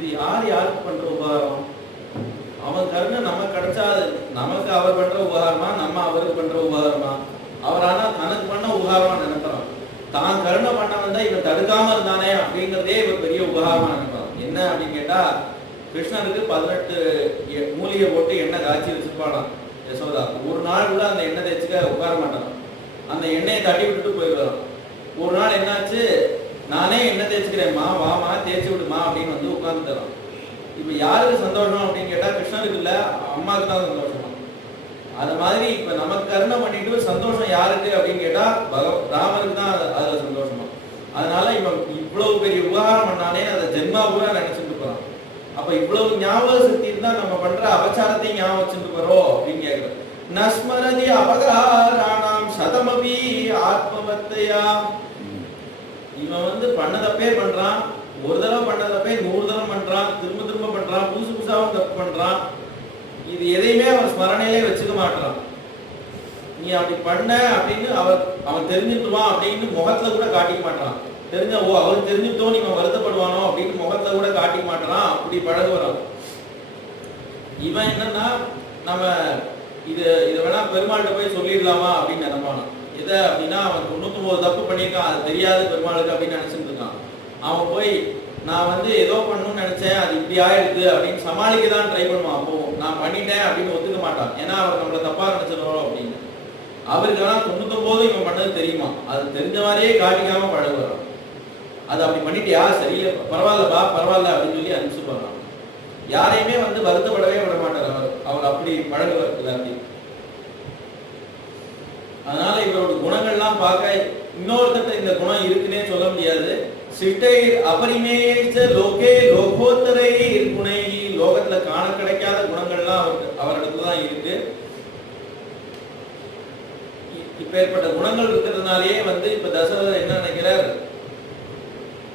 இது யாருக்கு பண்ற உபகாரம்? அவன் கருணை நமக்கு கிடைச்சா நமக்கு அவர் பண்ற உபகாரமா, நம்ம அவருக்கு பண்ற உபகாரமா? அவர் ஆனா தனக்கு பண்ண உபகாரமா நினைக்கிறான். தான் கருணை பண்ண வந்தா இவன் தடுக்காம இருந்தானே அப்படிங்கிறதே இவர் பெரிய உபகாரமா நினைப்பான். என்ன அப்படின்னு கேட்டா, கிருஷ்ணனுக்கு 18 மூலிகை போட்டு எண்ணெய் காய்ச்சி வச்சிருப்பானாம் யசோதா. ஒரு நாள் கூட அந்த எண்ணெய் தேய்ச்சிக்க உட்கார மாட்டான். அந்த எண்ணெயை தட்டி விட்டுட்டு போயிடுவான். ஒரு நாள் என்னாச்சு, நானே எண்ணெய் தேய்ச்சிக்கிறேன்மா, வாமா தேய்ச்சி விடுமா அப்படின்னு வந்து உட்கார்ந்து தரோம். இப்ப யாருக்கு சந்தோஷம் அப்படின்னு கேட்டா, கிருஷ்ணனுக்கு இல்ல, அம்மாவுக்கு தான் சந்தோஷமா. அது மாதிரி இப்ப நமக்கு கருணை பண்ணிட்டு சந்தோஷம் யாருக்கு அப்படின்னு கேட்டா ராமருக்கு தான் அதுல சந்தோஷமா. அதனால இவன் இவ்வளவு பெரிய உபகாரம் பண்ணானே அதை ஜென்மா பூரா நினைச்சுட்டு போறான். அப்ப இவ்வளவு ஞாபக சக்தி இருந்தா நம்ம பண்ற அபச்சாரத்தையும் ஞாபகம் வச்சுட்டு போறோம் அப்படின்னு கேட்கிறோம். நஸ்மரதி அபகாராணாம் சதமபி ஆத்மவத்தையா. இவன் வந்து பண்ணதப்பே பண்றான், ஒரு தடவை பண்ணதப்பே 100 தடவை பண்றான், திரும்ப திரும்ப பண்றான், புதுசு புதுசாவும் தப்பு பண்றான். இது எதையுமே அவன் ஸ்மரணையிலே வச்சுக்க மாட்டான். நீ அப்படி பண்ண அப்படின்னு அவன் தெரிஞ்சுட்டுவான் அப்படின்னு முகத்துல கூட காட்டிக்க மாட்டான். தெரிஞ்ச அவன் தெரிஞ்சுட்டோம் இவன் வருத்தப்படுவானோ அப்படின்னு முகத்துல கூட காட்டிக்க மாட்டான். அப்படி பழகுவான். இவன் என்னன்னா, நம்ம இதை வேணா பெருமாள்கிட்ட போய் சொல்லிடலாமா அப்படின்னு நினைப்பான். எதை அப்படின்னா, அவன் 99 தப்பு பண்ணியிருக்கான், அது தெரியாது பெருமாளுக்கு அப்படின்னு நினைச்சிட்டு இருக்கான். அவன் போய் நான் வந்து ஏதோ பண்ணணும்னு நினைச்சேன், அது இப்படி ஆயிடுது அப்படின்னு சமாளிக்க தான் ட்ரை பண்ணுவான். அப்போ நான் பண்ணிட்டேன் அப்படின்னு ஒத்துக்க மாட்டான். ஏன்னா அவர் நம்மளை தப்பா நினைச்சிடறோம் அப்படின்னு. அவருக்கு ஆனால் 99 இவன் பண்ணது தெரியுமா, அது தெரிஞ்ச மாதிரியே காட்டிக்காம பழகுவான். அது அப்படி பண்ணிட்டியா, சரியில்லை, பரவாயில்லப்பா பரவாயில்ல அப்படின்னு சொல்லி அனுப்பிச்சு போறான். யாரையுமே வந்து வருத்தப்படவே விட மாட்டார் அவர் அப்படி பழகுவார் எல்லாத்தையும். அதனால இவரோட குணங்கள்லாம் பார்க்க இன்னொருத்தட்ட இந்த குணம் இருக்குன்னே சொல்ல முடியாது. சிட்டை அபரிமேச்ச லோகே லோகோத்தரை குணை, லோகத்துல காண கிடைக்காத குணங்கள்லாம் அவரிடத்துல தான் இருக்கு. இப்ப ஏற்பட்ட குணங்கள் இருக்கிறதுனாலேயே வந்து இப்ப தசரதர் என்ன நினைக்கிறார்,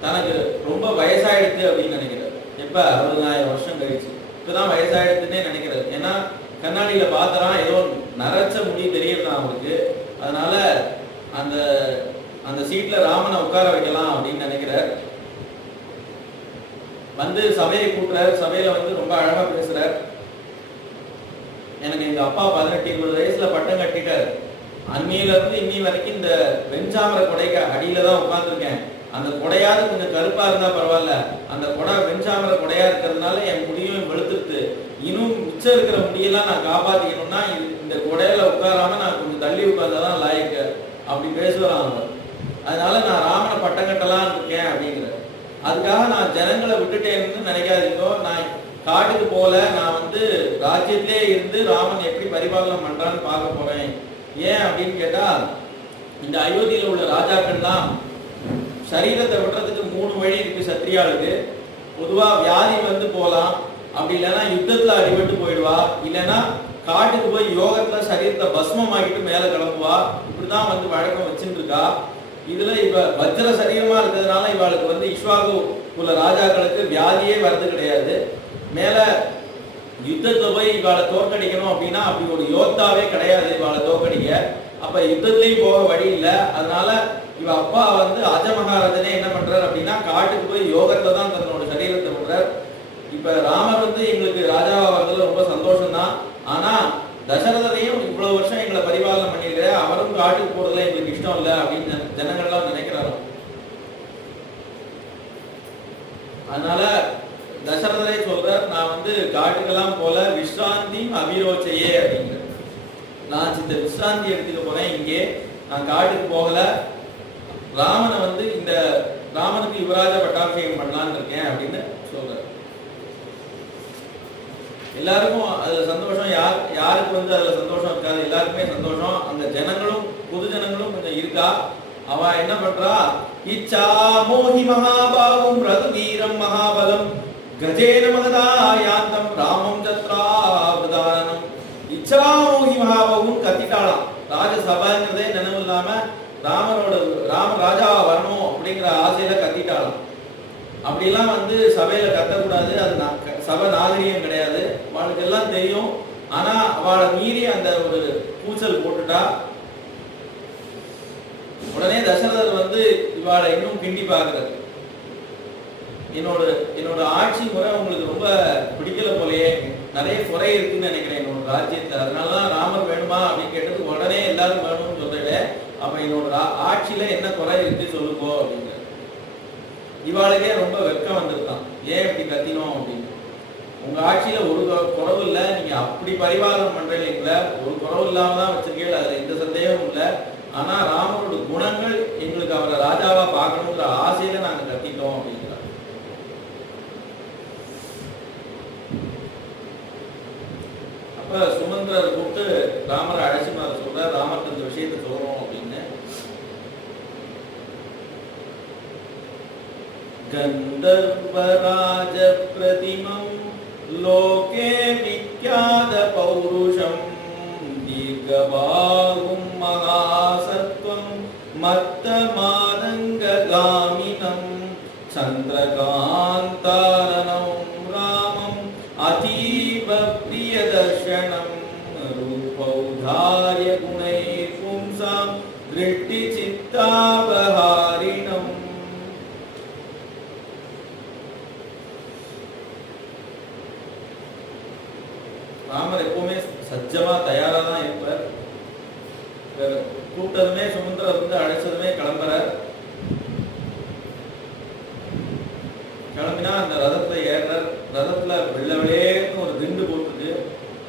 தனக்கு ரொம்ப வயசாயிடுச்சு அப்படின்னு நினைக்கிறார். எப்ப 60,000 வருஷம் கழிச்சு இப்பதான் வயசாயிடுச்சுன்னே நினைக்கிறார். ஏன்னா கண்ணாடியில பாத்திரம் ஏதோ நரைச்ச முடி தெரியறதான் அவருக்கு. அதனால அந்த அந்த சீட்ல ராமனை உட்கார வைக்கலாம் அப்படின்னு நினைக்கிறார். வந்து சபையை கூட்டுறார். சபையில வந்து ரொம்ப அழகா பேசுறார். எனக்கு எங்க அப்பா 18-20 வயசுல பட்டம் கட்டிட்டார். அன்னியில இருந்து இன்னி வரைக்கும் இந்த வெஞ்சாமர கொடைக்கு அடியில தான் உட்கார்ந்துருக்கேன். அந்த கொடையாவது கொஞ்சம் கருப்பா இருந்தா பரவாயில்ல, அந்த கொடை வெஞ்சாமர கொடையா இருக்கிறதுனால என் முடியும் வெளுத்துட்டு, இன்னும் மிச்சம் இருக்கிற முடியெல்லாம் நான் காப்பாத்திக்கணும்னா இந்த கொடையில உட்காராம நான் கொஞ்சம் தள்ளி உட்கார்ந்தாதான் லாய்க்கு அப்படி பேசுவான் அவர். அதனால நான் ராமனை பட்டம் கட்டலாம் இருக்கேன் அப்படிங்கிற. அதுக்காக நான் ஜனங்களை விட்டுட்டேன்னு நினைக்காதீங்கோ. நான் காட்டுக்கு போல, நான் வந்து ராஜ்யத்திலே இருந்து ராமன் எப்படி பரிபாலனம் பண்றான்னு பார்க்க போறேன். ஏன் அப்படின்னு கேட்டா, இந்த அயோத்தியில உள்ள ராஜாக்கள்லாம் சரீரத்தை விடுறதுக்கு 3 வழி இருக்கு சத்திரியாளுக்கு. பொதுவா வியாதி வந்து போலாம், அப்படி இல்லைன்னா யுத்தத்துல அடிபட்டு போயிடுவா, இல்லைன்னா காட்டுக்கு போய் யோகத்துல சரீரத்தை பஸ்மம் ஆகிட்டு மேல கிளம்புவா. இப்படிதான் வந்து வழக்கம் வச்சுட்டு இருக்கா. இதுல இவ வஜ்ர சரீரமா இருக்கிறதுனால இவளுக்கு வந்து இஷ்வாகு உள்ள ராஜாக்களுக்கு வியாதியே வர்றது கிடையாது. மேல யுத்தத்தை போய் இவாளை தோற்கடிக்கணும் அப்படின்னா அப்படி ஒரு யோத்தாவே கிடையாது இவாளை தோற்கடிக்க. அப்ப யுத்தத்திலையும் போக வழி இல்லை. அதனால இவ அப்பா வந்து அஜ மகாராஜனே என்ன பண்றாரு அப்படின்னா, காட்டுக்கு போய் யோகத்துல தான் தன்னோட சரீரத்தை விடுறார். இப்ப ராமர் வந்து எங்களுக்கு ராஜாவா வர்றதுல ரொம்ப சந்தோஷம் தான். ஆனா தசரதரையும் இவ்வளவு வருஷம் எங்களை பரிபாலனம் பண்ணிருக்கிற, அவரும் காட்டுக்கு போறதுல எங்களுக்கு இஷ்டம் இல்லை அப்படின்னு ஜனங்கள்லாம் நினைக்கிறாரோ. அதனால தசரதரே சொல்றார், நான் வந்து காட்டுக்கெல்லாம் போல விஸ்ராந்தி அபிரோச்சையே அப்படிங்கிற, நான் இந்த விஸ்ராந்தி எடுத்துக்க போறேன், இங்கே நான் காட்டுக்கு போகல. ராமனை வந்து இந்த ராமனுக்கு யுவராஜ பட்டாபிஷேகம் பண்ணலான்னு இருக்கேன் அப்படின்னு சொல்றாரு. எல்லாருக்கும் அதுல சந்தோஷம். யாருக்கு வந்து அதுல சந்தோஷம் இருக்காது, எல்லாருக்குமே சந்தோஷம். அந்த ஜனங்களும் பொது ஜனங்களும் கொஞ்சம் இருக்கா. அவ என்ன பண்றா, இச்சா மோஹி மகாபாகும் ரது வீரம் மகாபலம் கஜேன மகதாயாந்தம் ராமம் சத்ராவதாரணம். இச்சா மோஹி மகாபாகும் கத்திட்டாளாம். ராஜசபாங்கிறதே நினைவு இல்லாம ராம ராஜாவா வரணும் அப்படிங்கிற ஆசையில கத்திட்டாளாம். அப்படிலாம் வந்து சபையில கத்தக்கூடாது, அது சபை நாகரிகம் கிடையாது. அவளுக்கு எல்லாம் தெரியும். ஆனா அவளை மீறி அந்த ஒரு கூச்சல் போட்டுட்டா. உடனே தசரதர் வந்து இவாளை இன்னும் கிண்டி பார்க்கிறார். என்னோட என்னோட ஆட்சி முறை உங்களுக்கு ரொம்ப பிடிக்கல போலயே, நிறைய குறை இருக்குன்னு நினைக்கிறேன் என்னோட ராஜ்யத்துல, அதனாலதான் ராமர் வேணுமா அப்படின்னு கேட்டது உடனே எல்லாரும் வேணும்னு சொல்றேன். அப்ப என்னோட ஆட்சியில என்ன குறை இருக்கு சொல்லுப்போ அப்படிங்கிற. இவாளுக்கே ரொம்ப வெட்கம் வந்திருக்கான், ஏன் இப்படி கத்தினோம் அப்படின்னு. உங்க ஆட்சியில ஒரு குறவு இல்லை, நீங்க அப்படி பரிவாரம் பண்றீங்களா, ஒரு குறவு இல்லாம தான் வச்சிருக்கீங்க, அதுல எந்த சந்தேகமும் இல்லை. ஆனா ராமரோட குணங்கள் எங்களுக்கு அவரை ராஜாவா பார்க்கணுங்கிற ஆசையில நாங்க கத்திட்டோம் அப்படிங்கிறார். அப்ப சுமந்திரர் கூப்பிட்டு ராமரை அழைச்சு சொல்ற, ராமர் இந்த விஷயத்தை சொல்றோம் அப்படின்னு. கந்தர்வராஜ பிரதிமம் லோகே விக்யாத பௌருஷம் தீர்க்கபாகும் மகாசத்வம் மத்த மாதங்ககாமினம் சந்திரகாந்தாரணம் ராமம் அதீவ பிரியதர்ஷனம் ரூபௌதார்ய குணைர் பும்சாம் திருஷ்டி சித்தாபஹாரிணம். ராமர் எப்பவுமே சஜ்ஜமா தயாரா தான் இருப்பார். கூப்பிட்டதுமே சுமந்திரர் வந்து அழைச்சதுமே கிளம்புறார். கிளம்பினா அந்த ரதத்தை ஏறார். ரதத்துல வெள்ள வெளியேன்னு ஒரு திண்டு போட்டுருக்கு,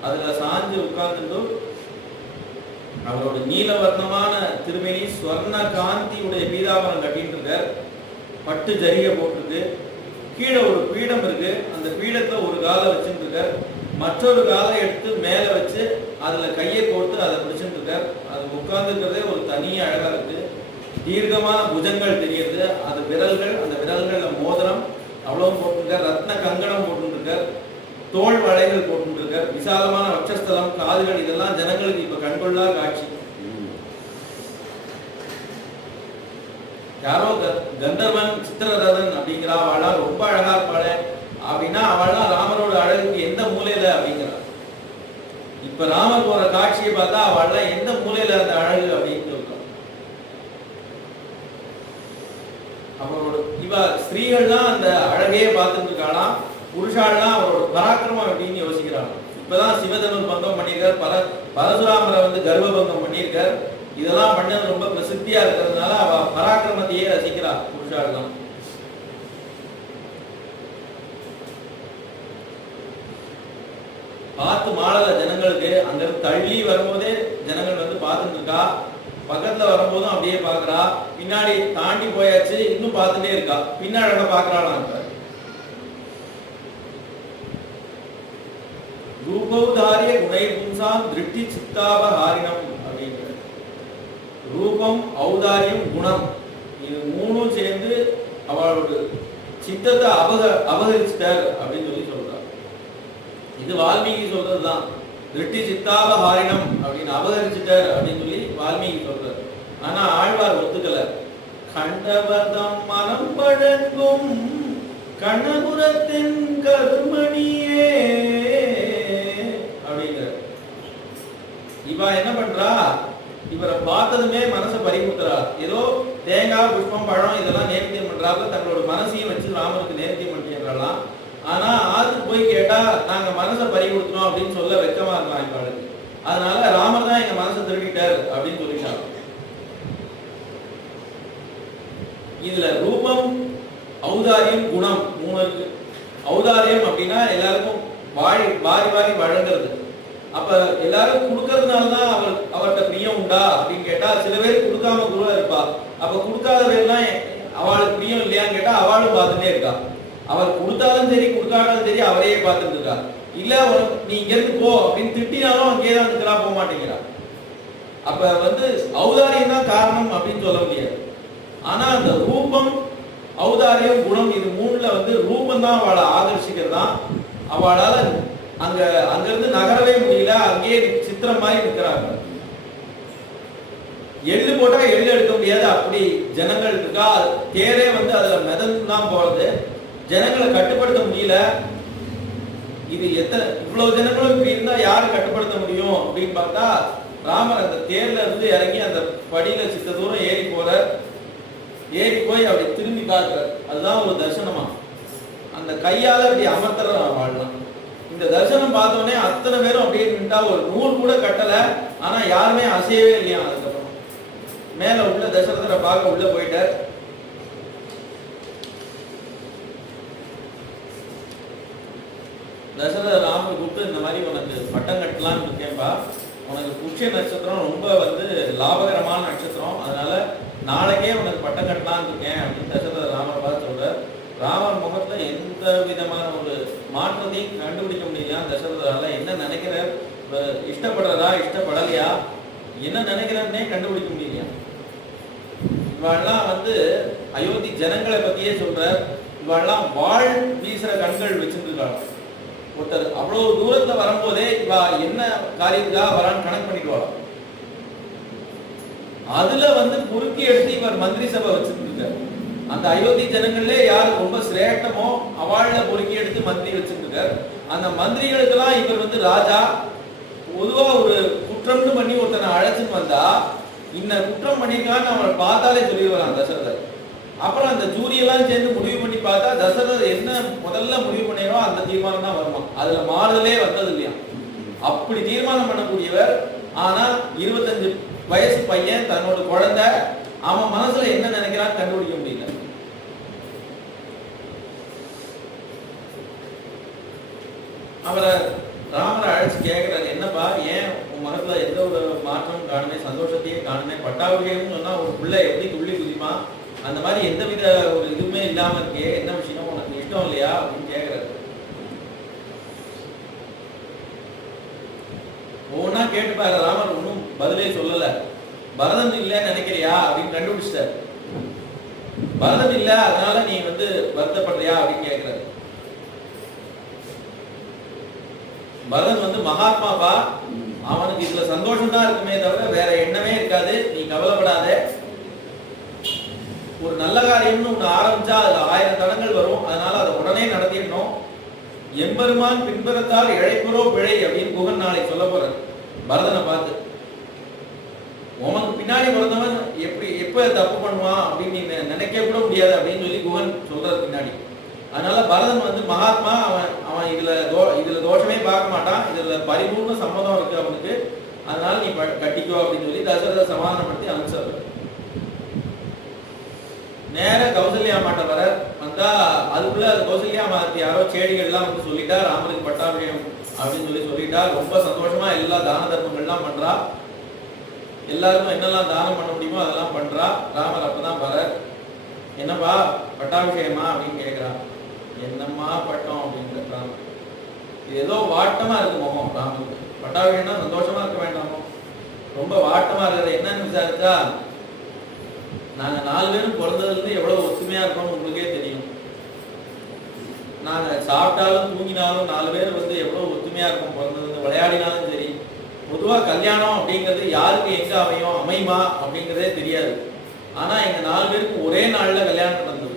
அதுல சாஞ்சு உட்கார்ந்துட்டு அவரோட நீலவர்ணமான திருமேனி ஸ்வர்ண காந்தியுடைய பீதாபரம் கட்டிட்டு இருக்கார். பட்டு ஜரிகை போட்டிருக்கு. கீழே ஒரு பீடம் இருக்கு, அந்த பீடத்துல ஒரு காலை வச்சுட்டு இருக்கார், மற்றொரு காலை எடுத்து மேல வச்சு அதுல கையை போட்டு அதை பிடிச்சிட்டு இருக்கார். அது உட்கார்ந்து இருக்கிறதே ஒரு தனி அழகா இருக்கு. தீர்க்கமான புஜங்கள் தெரியுது, அது விரல்கள், அந்த விரல்கள்ல மோதிரம் அவ்வளவு போட்டுருக்கார். ரத்ன கங்கணம் போட்டுருக்கார், தோல் வளைகள் போட்டுருக்கார், விசாலமான வட்சஸ்தலம், காதுகள், இதெல்லாம் ஜனங்களுக்கு இப்ப கண்கொள்ளா காட்சி. யாரோ கந்தர்வன் சித்திரரதன் அப்படிங்கிற அவளா ரொம்ப அழகா இருப்பாளே அப்படின்னா அவள்லாம் ராமரோட அழகுக்கு எந்த மூலையில அப்படிங்கிறா. இப்ப ராமர் போற காட்சியை பார்த்தா அவள்லாம் எந்த மூலையில அந்த அழகு அப்படின்னு சொல்றான். அவரோட இவ ஸ்திரீகள்லாம் அந்த அழகையே பார்த்துட்டு இருக்காளாம், புருஷாலாம் அவரோட பராக்கிரமம் அப்படின்னு யோசிக்கிறாங்க. இப்பதான் சிவதனுர் பங்கம் பண்ணியிருக்கார், பரசுராமரை வந்து கர்வ பங்கம் பண்ணியிருக்கார். இதெல்லாம் பண்ணது ரொம்ப பிரசித்தியா இருக்கிறதுனால அவ பராக்கிரமத்தையே ரசிக்கிறா புருஷாலாம். பார்த்து மாடல ஜனங்களுக்கு அங்க தள்ளி வரும்போதே ஜனங்கள் வந்து பார்த்துட்டு இருக்கா. பக்கத்துல வரும்போதும் அப்படியே பாக்குறா. பின்னாடி தாண்டி போயாச்சு, இன்னும் பார்த்துட்டே இருக்கா. பின்னாடி பாக்குறாளாம். ரூபௌதாரிய குணை பும்சாம் திருஷ்டி சித்தாபஹாரிணம் அப்படிங்கிற. ரூபம், ஔதாரியம், குணம், இது மூணும் சேர்ந்து அவளோட சித்தத்தை அபகரிச்சிட்டார் அப்படின்னு சொல்லி சொல்றார். இது வால்மீகி சொல்றதுதான். திருஷ்டி சித்தாபஹாரிணம் அப்படின்னு அபகரிச்சிட்டார் அப்படின்னு சொல்லி வால்மீகி சொல்றார். ஆனா ஆழ்வார் ஒத்துக்கல. கண்டவதம் மனம் பழங்கும் கண்ணபுரத்தின் கருமணியே அப்படிங்கிற. இவ என்ன பண்றா, இவரை பார்த்ததுமே மனசை பறிமுத்துறா. ஏதோ தேங்காய், புஷ்பம், பழம் இதெல்லாம் நேர்த்தியம் பண்றாங்க, தங்களோட மனசையும் வச்சு ராமனுக்கு நேர்த்தியம் பண்ணிடுறாளாம். ஆனா ஆத்துக்கு போய் கேட்டா நாங்க மனசை பறி கொடுத்துறோம் அப்படின்னு சொல்ல வெக்கமா இருக்கலாம் இப்பாளுக்கு. அதனால ராமர் தான் எங்க மனசை திருடிட்டார் அப்படின்னு சொல்லிட்டாங்க. இதுல ரூபம், ஔதாரியம், குணம் மூணு இருக்கு. ஔதாரியம் அப்படின்னா எல்லாருக்கும் வாரி வாரி வழங்குறது. அப்ப எல்லாரும் கொடுக்கறதுனாலதான் அவர்கிட்ட பிரியம் உண்டா அப்படின்னு கேட்டா சில பேர் கொடுக்காம கூட இருப்பா. அப்ப கொடுக்காதவெல்லாம் அவளுக்கு பிரியம் இல்லையான்னு கேட்டா அவளும் பார்த்துட்டே இருக்கா. அவர் கொடுத்தாலும் சரி கொடுக்காட்டாலும் சரி அவரையே பார்த்துட்டு இருக்கா. இல்ல நீ இங்க இருந்து போ அப்படின்னு திட்டினாலும் அங்கேயேதான் இருக்கிறா, போக மாட்டேங்கிறா. அப்ப வந்து ஔதாரியம் தான் காரணம் அப்படின்னு சொல்ல முடியாது. ஆனா அந்த ரூபம், ஔதாரியம், குணம் இது மூணுல வந்து ரூபம் தான் அவளை ஆகர்ஷிக்கிறதா. அவளால அங்கிருந்து நகரவே முடியல, அங்கேயே சித்திரம் மாதிரி நிற்கிறாங்க. எள்ளு போட்டா எள்ளு எடுக்க முடியாது, அப்படி ஜனங்கள் இருக்கா. தேரே வந்து அதுல மிதந்து தான் போறது. ஜனங்களை கட்டுப்படுத்த முடியல. இது இவ்வளவு ஜனங்களும் இப்படி இருந்தா யாரு கட்டுப்படுத்த முடியும் அப்படின்னு பார்த்தா ராமர் அந்த தேர்ல இருந்து இறங்கி அந்த படியில சித்த தூரம் ஏறி போற. ஏறி போய் அப்படி திரும்பி பார்க்கிறார். அதுதான் ஒரு தரிசனமா. அந்த கையால அப்படி அமர்த்துற வாழலாம். இந்த தரிசனம் பார்த்தோன்னே அத்தனை பேரும் அப்படியே நின்றா, ஒரு நூல் கூட கட்டல, ஆனா யாருமே அசையவே இல்லையா. அதுக்கப்புறம் மேல உள்ள தசரதரை பார்க்க உள்ள போயிட்டார். தசரத ராமர் கூப்பிட்டு, இந்த மாதிரி உனக்கு பட்டம் கட்டலான்னு இருக்கேன்பா, உனக்கு புஷ்ய நட்சத்திரம் ரொம்ப லாபகரமான நட்சத்திரம், அதனால நாளைக்கே உனக்கு பட்டம் கட்டலான்னு இருக்கேன் அப்படின்னு தசரத ராமர் பார்த்து சொல்றார். ராமர் முகத்துல எந்த விதமான ஒரு மாற்றத்தையும் கண்டுபிடிக்க முடியலையா தசரதால. என்ன நினைக்கிறார், இஷ்டப்படுறதா இஷ்டப்படலையா, என்ன நினைக்கிறாருன்னே கண்டுபிடிக்க முடியலையா. இவெல்லாம் அயோத்தி ஜனங்களை பத்தியே சொல்றார். இவெல்லாம் வாழ் வீசுற கண்கள் வச்சிருக்காங்க. ஒருத்தர் அவ்வளவு தூரத்துல வரும்போதே இவ என்ன காரியத்துக்காக வரான்னு கணக்கு பண்ணிடுவாங்க. அதுல குறுக்கி எடுத்து இவர் மந்திரி சபை வச்சிருக்காரு. அந்த அயோத்தி ஜனங்களே யாரு ரொம்ப சிரேஷ்டமோ அவள பொறுக்கி எடுத்து மந்திரி வச்சிருக்காரு. அந்த மந்திரிகளுக்கெல்லாம் இவர் ராஜா. பொதுவா ஒரு குற்றம்னு பண்ணி ஒருத்தனை அழைச்சுன்னு வந்தா, இந்த குற்றம் பண்ணிருக்கான்னு அவனை பார்த்தாலே சொல்லிடுவாங்க தசரதர். அப்புறம் அந்த ஜூரியெல்லாம் சேர்ந்து முடிவு பண்ணி பார்த்தா தசரதர் என்ன முதல்ல முடிவு பண்ணிடுறோம் அந்த தீர்மானம் தான் வருமா. அதுல மாறுதலே வந்தது இல்லையா. அப்படி தீர்மானம் பண்ணக்கூடியவர். ஆனா 25 வயசு பையன், தன்னோட குழந்தை, அவன் மனசுல என்ன நினைக்கிறான்னு கண்டுபிடிக்க முடியல. அவரை ராமரை அழைச்சு கேட்கிறாரு, என்னப்பா ஏன் உன் மனசுல எந்த ஒரு மாற்றம் காணுமே, சந்தோஷத்தையே காணுமே, பட்டாபிஷேகம் சொன்னா ஒரு பிள்ளை எப்படி துள்ளி குதிமா, அந்த மாதிரி எந்தவித ஒரு இதுவுமே இல்லாம இருக்கே, என்ன விஷயம், உனக்கு இஷ்டம் இல்லையா அப்படின்னு கேட்கிறாரு. ஒவ்வொன்னா கேட்டுப்பாரு. ராமர் ஒன்றும் பதிலே சொல்லல. பரதன் இல்லைன்னு நினைக்கிறியா அப்படின்னு கண்டுபிடிச்சிட்டாரு. பரதன் இல்ல அதனால நீ வருத்தப்படுறியா அப்படின்னு கேட்கிறாரு. பரதன் மகாத்மாவா, அவனுக்கு இதுல சந்தோஷம் தான் இருக்குமே தவிர வேற எண்ணமே இருக்காது, நீ கவலைப்படாத. ஒரு நல்ல காரியம்னு ஒண்ணு ஆரம்பிச்சா அதுல 1000 தடங்கள் வரும், அதனால அதை உடனே நடத்திடணும். எம்பெருமான் பின்புறத்தால் இழைப்புறோ பிழை அப்படின்னு குகன் நாளைக்கு சொல்ல போறார் பரதனை பார்த்து. உனக்கு பின்னாடி பிறந்தவன் எப்ப தப்பு பண்ணுவான் அப்படின்னு நீ நினைக்க கூட முடியாது அப்படின்னு சொல்லி குகன் சொல்றது பின்னாடி. அதனால பரதன் மகாத்மா, அவன் இதுல தோஷமே பார்க்க மாட்டான், இதுல பரிபூர்ண சம்மதம் இருக்கு அவனுக்கு, அதனால நீ கட்டிக்கோ அப்படின்னு சொல்லி தசரத சமாதானப்படுத்தி அனுப்பிச்சாரு. நேர கௌசல்யா மாட்ட வர வந்தா, அதுக்குள்ள கௌசல்யா மாத்தி யாரோ செடிகள்லாம் சொல்லிட்டா ராமருக்கு பட்டாபிஷேகம் அப்படின்னு சொல்லிட்டா. ரொம்ப சந்தோஷமா எல்லா தான தர்மங்கள்லாம் பண்றா. எல்லாருக்கும் என்னெல்லாம் தானம் பண்ண முடியுமோ அதெல்லாம் பண்றா. ராமர் அப்பதான் வர, என்னப்பா பட்டாபிஷேகமா அப்படின்னு கேட்கிறா. என்னம்மா பட்டம் அப்படின்னு கேட்கிறாங்க. இது ஏதோ வாட்டமா இருக்கு முகம் ராமருக்கு. பட்டாபிஷேகம்னா சந்தோஷமா இருக்க வேண்டாமோ, ரொம்ப வாட்டமா இருக்கிறது என்னன்னு விசாரிச்சா, நாங்க 4 பேரும் பிறந்ததுல இருந்து எவ்வளவு ஒத்துமையா இருக்கோம்னு உங்களுக்கே தெரியும். நாங்க சாப்பிட்டாலும் தூங்கினாலும் 4 பேர் எவ்வளவு ஒத்துமையா இருக்கும் பிறந்தது, விளையாடினாலும் சரி. பொதுவா கல்யாணம் அப்படிங்கிறது யாருக்கு எங்க அமையுமா அப்படிங்கிறதே தெரியாது. ஆனா எங்க 4 பேருக்கும் ஒரே நாள்ல கல்யாணம் நடந்தது.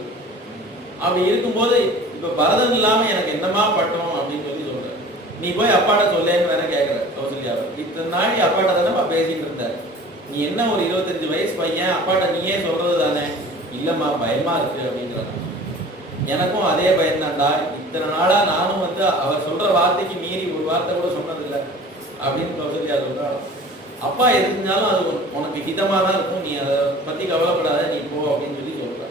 அப்படி இருக்கும்போது இப்ப பரதன் இல்லாம எனக்கு என்னமா பட்டம் அப்படின்னு சொல்ற, நீ போய் அப்பாட்ட சொல்லேன்னு வேற கேட்கிற கௌசல்யாவை. இத்தனை நாள் அப்பாட்ட தானே பேசிட்டு இருந்த, நீ என்ன ஒரு 25 வயசு பையன், அப்பாட்ட நீயே சொல்றது தானே. இல்லம்மா பயமா இருக்கு அப்படிங்கிறத. எனக்கும் அதே பயன்தான்டா, இத்தனை நாளா நானும் அவர் சொல்ற வார்த்தைக்கு மீறி ஒரு வார்த்தை கூட சொன்னதில்லை அப்படின்னு கௌசல்யா சொல்றாள். அப்பா எது செஞ்சாலும் அது உனக்கு ஹிதமா தான் இருக்கும், நீ அதை பத்தி கவலைப்படாத, நீ போ அப்படின்னு சொல்லி சொல்ற.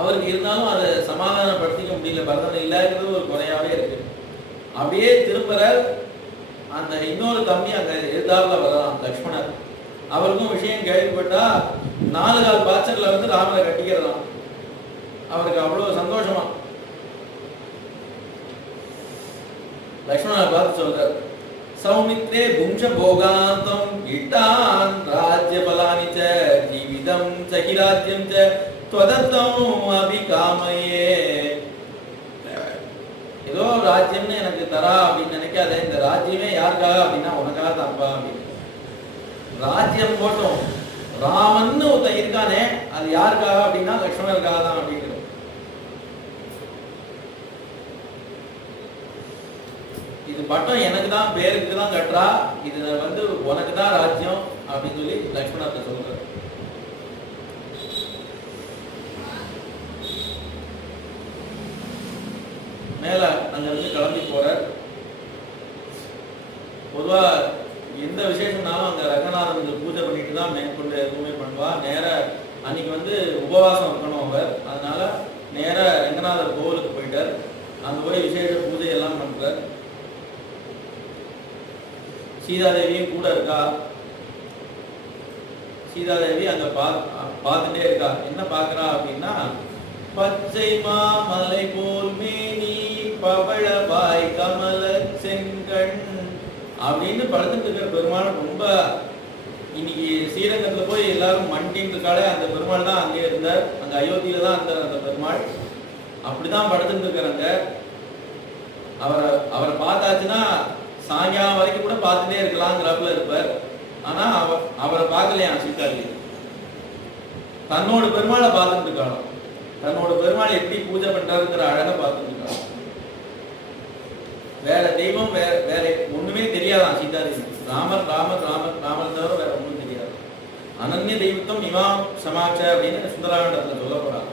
அவருக்கு இருந்தாலும் அதை சமாதானப்படுத்திக்க முடியல. பரதன் இல்லைங்கிறது ஒரு குறையாவே இருக்கு. அப்படியே திரும்புற அந்த இன்னொரு தம்பி அங்க எதிர்த்தாப்புல வரலாம், லக்ஷ்மணர். அவருக்கும் விஷயம் கேள்விப்பட்டா 4 கால் பாய்ச்சல்ல ராமரை கட்டிக்கிறதாம். அவருக்கு அவ்வளவு சந்தோஷமா. லக்ஷ்மணரை பார்த்து சொல்றார், சௌமித்ரே பும்ச போகாந்தம் இட்டான் ராஜ்ய பலானிச்ச ஜீவிதம் சகிராஜ்யம் ச त्वदत्तम् अभिकामये. ஏதோ ராஜ்யம்னு எனக்கு தரா அப்படின்னு நினைக்காத, இந்த ராஜ்யமே யாருக்காக அப்படின்னா உனக்காக தான்ப்பா அப்படின்னு. ராஜ்யம் போட்டோம், ராமன் ஒருத்தன் இருக்கானே அது யாருக்காக அப்படின்னா லக்ஷ்மணருக்காக தான் அப்படிங்கிறது. இது பட்டம் எனக்கு தான், பேருக்கு தான் கட்டுறா, இது உனக்கு தான் ராஜ்யம் அப்படின்னு சொல்லி லக்ஷ்மணத்தை சொல்றாரு. அங்கிருந்து கிளம்பி போறார். பொதுவா எந்த விசேஷம்னாலும் அங்க ரங்கநாதனுக்கு பூஜை பண்ணிட்டு தான் மேற்கொண்டு எதுவுமே பண்ணுவா. நேர அன்னைக்கு வந்து உபவாசம் இருக்கணும் அவர், அதனால நேர ரங்கநாதர் கோவிலுக்கு போயிட்டார். அங்க போய் விசேஷ பூஜை எல்லாம் பண்றார். சீதாதேவியும் கூட இருக்கா. சீதாதேவி அங்க பார்த்துட்டே இருக்கா. என்ன பாக்குறா அப்படின்னா, பச்சை மாமலை போல் மேனி பவழவாய் கமல செங்கண் அப்படின்னு படுத்துட்டு இருக்கிற பெருமாள் ரொம்ப இன்னைக்கு ஸ்ரீரங்கத்துல போய் எல்லாரும் மண்டின்னு இருக்காளே அந்த பெருமாள் தான் அங்கே இருந்தார். அங்க அயோத்தியில தான் இருந்தார் அந்த பெருமாள். அப்படிதான் படுத்துட்டு இருக்கிறாங்க. அவரை பார்த்தாச்சுன்னா சாயங்காலம் வரைக்கும் கூட பார்த்துட்டே இருக்கலாங்கிறப்பல இருப்பார். ஆனா அவரை பார்க்கலையா சீதாதேவி. தன்னோட பெருமாளை பார்த்துட்டு இருக்காளாம். தன்னோட பெருமாள் எப்படி பூஜை பண்றாருங்கிற அழகை பார்த்துட்டு இருக்காளாம். வேற தெய்வம் வேற ஒண்ணுமே தெரியாதான் சீதாதேவி. ராமர் ராமர் ராமர் ராமர் தவிர வேற ஒண்ணும் தெரியாது. அனன்ய தெய்வத்துவம் இமாம் சமாச்ச அப்படின்னு சுந்தராண்டத்துல சொல்ல போறாங்க.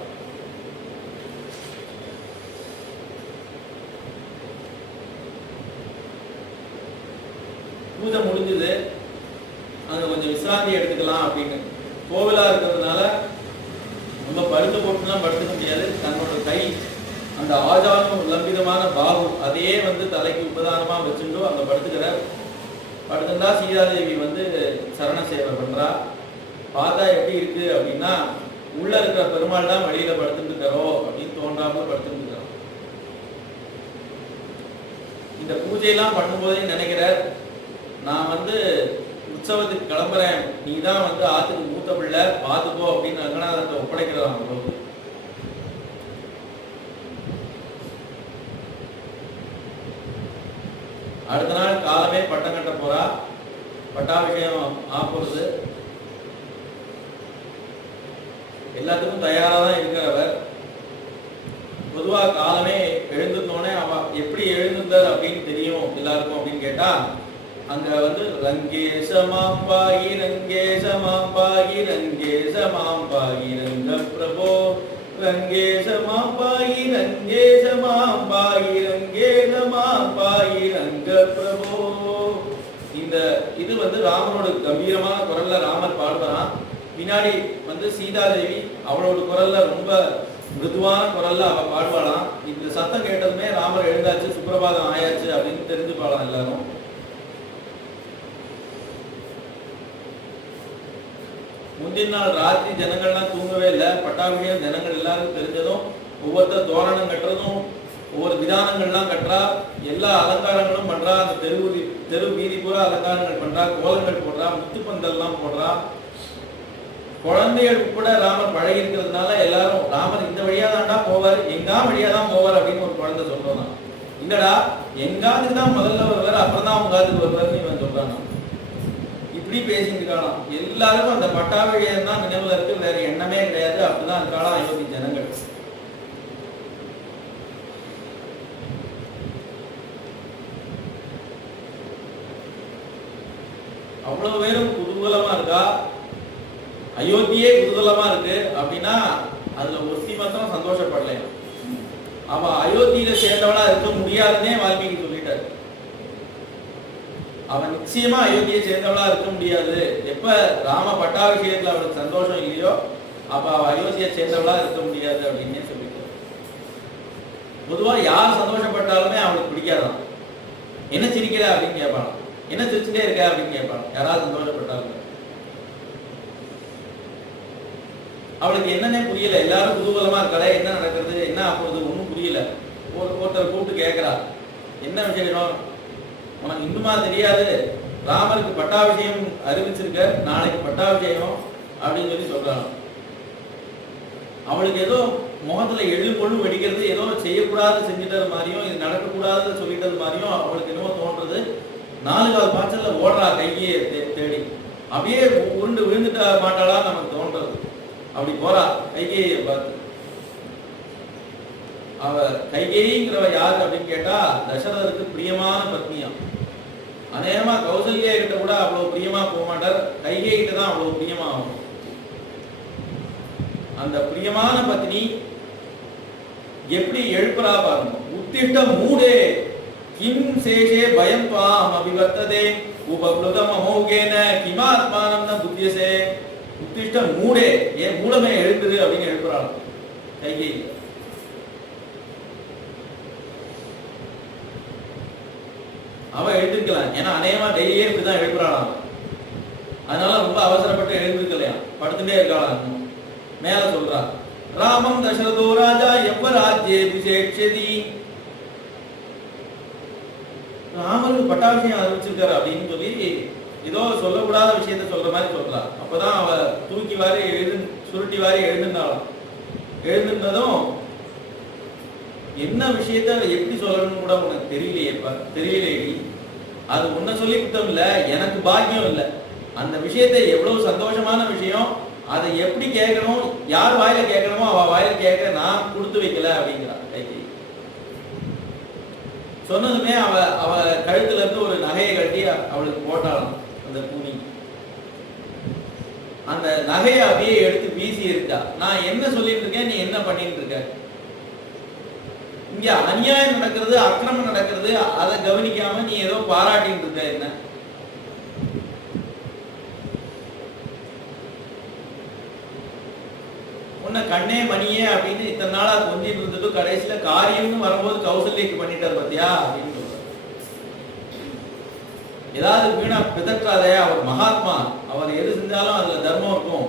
பூஜை முடிஞ்சது. அங்க கொஞ்சம் விசிராந்தி எடுத்துக்கலாம் அப்படின்னு. கோவிலா இருக்கிறதுனால ரொம்ப படுத்து போட்டுலாம் படுத்துக்க முடியாது. தன்னோட கை அந்த ஆஜானும் லம்பிதமான பாகு அதையே வந்து தலைக்கு உபதானமா வச்சுட்டு அங்க படுத்துக்கிறார். படுத்துட்டா சீதாதேவி வந்து சரண சேவை பண்றா. பார்த்தா எப்படி இருக்கு அப்படின்னா, உள்ள இருக்கிற பெருமாள் தான் வெளியில படுத்துட்டு இருக்கிறோ அப்படின்னு தோன்றாம படுத்துட்டு இருக்கிறோம். இந்த பூஜையெல்லாம் பண்ணும்போதே நினைக்கிறார், நான் வந்து உற்சவத்துக்கு கிளம்புறேன், நீ தான் வந்து ஆத்துக்கு மூத்த பிள்ளை பார்த்துக்கோ அப்படின்னு ரங்கநாதத்தை ஒப்படைக்கிறதாம். அடுத்த நாள் காலமே பட்டம் கட்ட போறா. பட்டாபிஷேகம் ஆப்போறது. எல்லாத்துக்கும் தயாரா தான் இருக்கிறவர். பொதுவா காலமே எழுந்திருந்தோடனே அவ எப்படி எழுந்திருந்தார் அப்படின்னு தெரியும் எல்லாருக்கும் அப்படின்னு கேட்டா, அங்க வந்து ரங்கேசமாம்பாகி ரங்கேசமாம்பாகி ரங்கேசமாம்பாகி ரங்க பிரபோ ரங்கேசமாம்பாகி ரங்கேசமாம்பாகி ரங்கேசமாம்பாகி ரங்க பிரபோ. இந்த இது வந்து ராமனோட கம்பீரமான குரல்ல ராமர் பாடுறான். பின்னாடி வந்து சீதாதேவி அவளோட குரல்ல ரொம்ப மிருதுவான குரல்ல அவ பாடுவாளாம். இந்த சத்தம் கேட்டதுமே ராமர் எழுந்தாச்சு, சுப்பிரபாதம் ஆயாச்சு அப்படின்னு தெரிஞ்சுப்பாளாம் எல்லாரும். முந்தின நாள் ராத்திரி ஜனங்கள்லாம் தூங்கவே இல்லை. பட்டாபிஷேகம் ஜனங்கள் எல்லாருக்கும் தெரிஞ்சதும் ஒவ்வொருத்தர் தோரணம் கட்டுறதும் ஒவ்வொரு விதானங்கள்லாம் கட்டுறா. எல்லா அலங்காரங்களும் பண்றா. அந்த தெரு வீதி பூரா அலங்காரங்கள் பண்றா, கோலங்கள் போடுறா, முத்துப்பந்தல்லாம் போடுறா. குழந்தைகள் உட்பட ராமர் பழகி இருக்கிறதுனால எல்லாரும் ராமர் இந்த வழியா தான்டா போவார், எங்கா வழியா தான் போவார் அப்படின்னு ஒரு குழந்தை சொல்றான். இல்லடா எங்காதுக்கு தான் முதல்ல வருவார், அப்புறம் தான் உங்காதுக்கு வருவார்னு இவன் சொல்றான். இப்படி பேசிட்டு இருக்காளாம். எல்லாருக்கும் அந்த பட்டாபிஷேகம் தான் நினைவுல இருக்கு, வேற எண்ணமே கிடையாது. அப்படிதான் இருக்காளாம் அயோத்தி ஜனங்கள். அவ்வளவு பேரும் குதூகலமா இருக்கா. அயோத்தியே குதூகலமா இருக்கு அப்படின்னா அதுல ஒருத்தி மாத்திரம் சந்தோஷப்படலையா. அவ அயோத்தியில சேர்ந்தவளா இருக்க முடியாதுன்னே வால்மீகி சொல்லிட்டாரு. அவன் நிச்சயமா அயோத்தியை சேர்ந்தவளா இருக்க முடியாது. எப்ப ராம பட்டாபிஷேகத்துல அவளுக்கு சந்தோஷம் இல்லையோ அப்ப அவ அயோத்தியை சேர்ந்தவளா இருக்க முடியாது அப்படின்னே சொல்லிட்டாரு. பொதுவா யார் சந்தோஷப்பட்டாலுமே அவளுக்கு பிடிக்காதான். என்ன சிரிக்கிற அப்படின்னு கேட்பான், என்ன சிரிச்சுட்டே இருக்க அப்படின்னு கேட்பான். யாராவது சந்தோஷப்பட்டாலும் அவளுக்கு என்னன்னே புரியல. எல்லாரும் குதூகலமா இருக்காளே, என்ன நடக்கிறது, என்ன அப்போது ஒன்றும் புரியல. ஒருத்தர் கூப்பிட்டு கேட்கிறா, என்ன விஷயம் உனக்கு இன்னுமா தெரியாது, ராமருக்கு பட்டாபிஷேகம் அறிவிச்சிருக்க, நாளைக்கு பட்டாபிஷேகம் அப்படின்னு சொல்லி சொல்றாங்க. அவளுக்கு ஏதோ முகத்துல எழு கொழு வெடிக்கிறது, ஏதோ செய்யக்கூடாது செஞ்சிட்டது மாதிரியும் இது நடக்கக்கூடாது சொல்லிட்டது மாதிரியும் அவளுக்கு என்னவோ தோன்றது. 4 கால் பாய்ச்சல்ல ஓடுறா கையை தேடி. அப்படியே உருண்டு விழுந்துட்ட மாட்டாளா நமக்கு தோன்றது. அப்படி போறா கைகேயை பார்த்து. அவ கைகேயிங்கிறவ யாரு அப்படின்னு கேட்டா தசரதருக்கு பிரியமான பத்னியா. அநேகமா கௌசல்யா கிட்ட கூட அவ்வளவு பிரியமா போக மாட்டார், கைகேயி கிட்ட தான் அவ்வளவு பிரியமா ஆகும். அந்த பிரியமான பத்னி எப்படி எழுப்புறா பாருங்க. उत्तिष्ठ मूढे किं शेषे भयं त्वाम अभिवर्तते उपप्लुतम अमोघेन किमात्मानं न बुध्यसे उत्तिष्ठ मूढे ये மூலமே எழுந்துரு அப்படிங்க எழுப்புறாள் கைகை. அவ எழுந்திருக்கலாம், ஏன்னா அநேகமா டெய்லியே இப்படிதான் எழுப்புறாளாம். அதனால ரொம்ப அவசரப்பட்டு எழுந்திருக்கலையா, படுத்துட்டே இருக்கலாம். மேல சொல்றா, ராமம் தசரதோ ராஜா எவ்வராஜ்யே விசேஷதி, ராமருக்கு பட்டாபிஷேகம் அறிவிச்சிருக்காரு அப்படின்னு சொல்லி ஏதோ சொல்லக்கூடாத விஷயத்த சொல்ற மாதிரி சொல்றா. அப்பதான் அவ தூக்கி வாரி சுருட்டி வாரி எழுந்திருந்தாலும் எழுந்திருந்ததும் என்ன விஷயத்த எப்படி சொல்லணும்னு கூட உனக்கு தெரியலையே, அது உன்னை சொல்லி குத்தம் இல்ல, எனக்கு பாக்கியம் இல்லை. அந்த விஷயத்தை எவ்வளவு சந்தோஷமான விஷயம், அதை எப்படி கேட்கணும், யார் வாயில கேட்கணுமோ அவ வாயில கேட்க நான் கொடுத்து வைக்கல அப்படிங்கிறா கைகை. சொன்னதுமே அவ கழுத்துல இருந்து ஒரு நகையை கட்டி அவளுக்கு போட்டாலும் அந்த பூமி, அந்த நகையை அப்படியே எடுத்து வீசி இருக்கா. நான் என்ன சொல்லிட்டு இருக்கேன், நீ என்ன பண்ணிட்டு இருக்க, இங்க அநியாயம் நடக்கிறது, அக்கிரமம் நடக்கிறது, அதை கவனிக்காம நீ ஏதோ பாராட்டிட்டு இருக்க. என்ன உன்னை கண்ணே மணியே அப்படின்னு இத்தனை நாளா கொஞ்சிட்டு இருந்துட்டு கடைசியில காரியம்னு வரும்போது கௌசல்யக்கு பண்ணிட்டார் பத்தியா அப்படின்னு சொல்ற. ஏதாவது வீணா பிதற்றாதே, அவர் மகாத்மா, அவர் எது செஞ்சாலும் அதுல தர்மம் இருக்கும்,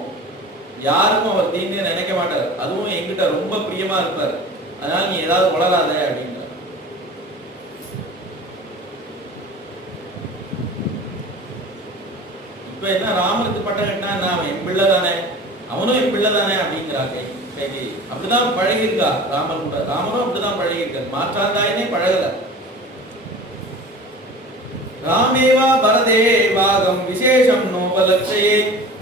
யாருக்கும் அவர் தீங்கு நினைக்க மாட்டார், அதுவும் எங்கிட்ட ரொம்ப பிரியமா இருப்பார், அதனால நீ ஏதாவது வளராத அப்படின்ற. இப்ப என்ன ராமருக்கு பட்டம் கட்டினா அவன் என் பிள்ளை தானே, அவனும் என் பிள்ளை தானே அப்படிங்கிறா கைகை. அப்படிதான் பழகிருக்கா ராமன் கூட, ராமனும் அப்படிதான் பழகிருக்கார், மாற்றாந்தாயினே பழகல. ராமேவா பரதே வாகம் விசேஷம் நோபலக்ஷயே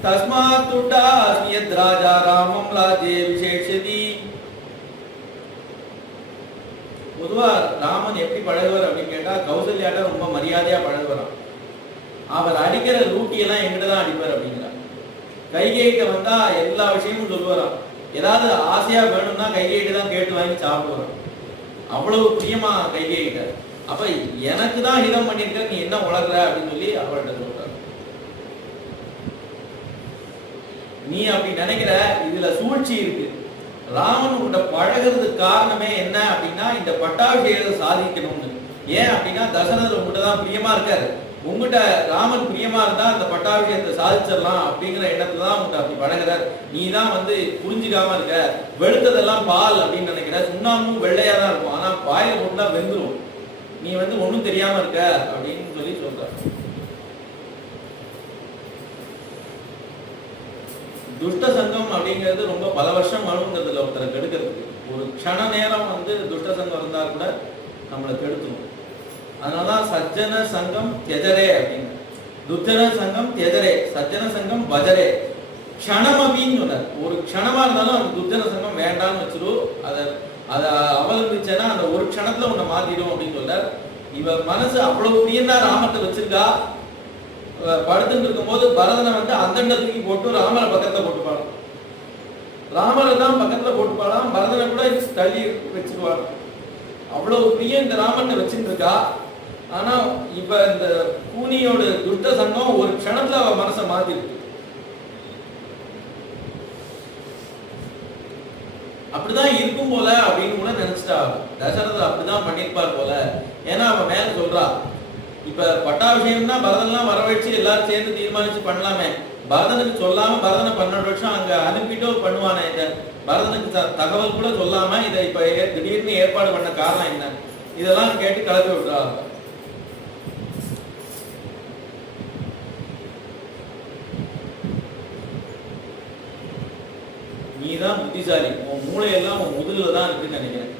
தஸ்மாத் துட்டா அஸ்மியத் ராஜா ராமம் ராஜ்யே விசேஷதி. பொதுவா ராமன் எப்படி பழகுவார் அப்படின்னு கேட்டா கௌசல்யாட்ட ரொம்ப மரியாதையா பழகுவாராம். அவர் அடிக்கிற லூட்டியெல்லாம் எங்கிட்ட தான் அடிப்பார் அப்படிங்கிறார். கைகைகிட்ட வந்தா எல்லா விஷயமும் சொல்லுவாராம், ஏதாவது ஆசையா வேணும்னா கைகைகிட்ட தான் கேட்டு வாங்கி சாப்பிடுவாராம், அவ்வளவு பிரியமா கைகைகிட்ட. அப்ப எனக்கு தான் ஹிதம் பண்ணிருக்க, நீ என்ன உலகுற அப்படின்னு சொல்லி அவர்கிட்ட சொல்றாரு. நீ அப்படி நினைக்கிற, இதுல சூழ்ச்சி இருக்கு. ராமன் உங்கள்கிட்ட பழகிறதுக்கு காரணமே என்ன அப்படின்னா இந்த பட்டாபிஷேகத்தை சாதிக்கணும்னு. ஏன் அப்படின்னா தசரதர் உங்கள்கிட்ட தான் பிரியமா இருக்காரு, உங்ககிட்ட ராமன் பிரியமா இருந்தா அந்த பட்டாபிஷேகத்தை சாதிச்சிடலாம் அப்படிங்கிற எண்ணத்துல தான் உங்கள்கிட்ட அப்படி பழகிறார். நீ தான் புரிஞ்சுக்காம இருக்க, வெளுத்ததெல்லாம் பால் அப்படின்னு நினைக்கிற, சுண்ணாமும் வெள்ளையா தான் இருக்கும், ஆனா வாயில போட்டுனா வெந்துரும், நீ ஒன்னும் தெரியாம இருக்க அப்படின்னு சொல்லி சொல்ற. துஷ்ட சங்கம் அப்படிங்கிறது ரொம்ப பல வருஷம் அணுங்கிறதுல ஒருத்தரை கெடுக்கிறதுக்கு. ஒரு க்ஷண நேரம் துஷ்ட சங்கம் இருந்தா கூட நம்மளை கெடுத்துரும். அதனாலதான் சஜ்ஜன சங்கம் தியஜரே அப்படின்னு, துர்ஜன சங்கம் தியஜரே, சஜ்ஜன சங்கம் பஜரே. க்ஷணம் அப்படின்னு சொன்னார், ஒரு க்ஷணமா இருந்தாலும் அந்த துர்ஜன சங்கம் வேண்டாம்னு வச்சிரும், அதை அவலம்பிச்சேன்னா அந்த ஒரு க்ஷணத்துல உன்னை மாத்திடும் அப்படின்னு சொல்றார். இவ மனசு அவ்வளவு பிரியந்தான் ராமத்தை வச்சிருக்கா. படுத்துட்டு இருக்கும் போது பரதனை அந்தண்ட தூக்கி போட்டு ராமரை பக்கத்துல போட்டுப்பாளாம், ராமரை தான் பக்கத்துல போட்டுப்பாளாம், பரதனை கூட தள்ளி வச்சிருவாள். அவ்வளவு பிரியம் இந்த ராமனை வச்சுட்டு இருக்கா. ஆனா இப்ப இந்த கூனியோட துஷ்ட சங்கம் ஒரு க்ஷணத்துல அவ மனசை மாத்திருக்கு. அப்படிதான் இருக்கும் போல அப்படின்னு கூட நினைச்சிட்டா. தசரதர் அப்படிதான் பண்ணிருப்பார் போல. ஏன்னா அவன் மேல சொல்றா, இப்ப பட்டாபிஷேகம்னா பரதன்லாம் வரவழைச்சு எல்லாரும் சேர்ந்து தீர்மானிச்சு பண்ணலாமே, பரதனுக்கு சொல்லாம பரதனை 12 வருஷம் அங்க அனுப்பிட்டு பண்ணுவானே, இந்த பரதனுக்கு தகவல் கூட சொல்லாம இதை இப்ப திடீர்னு ஏற்பாடு பண்ண காரணம் என்ன, இதெல்லாம் கேட்டு கலப்பி விட்டுறா. நீதான் புத்திசாலி, உன் மூளையெல்லாம் உன் முதுகுல தான் இருக்குன்னு நினைக்கிறேன்.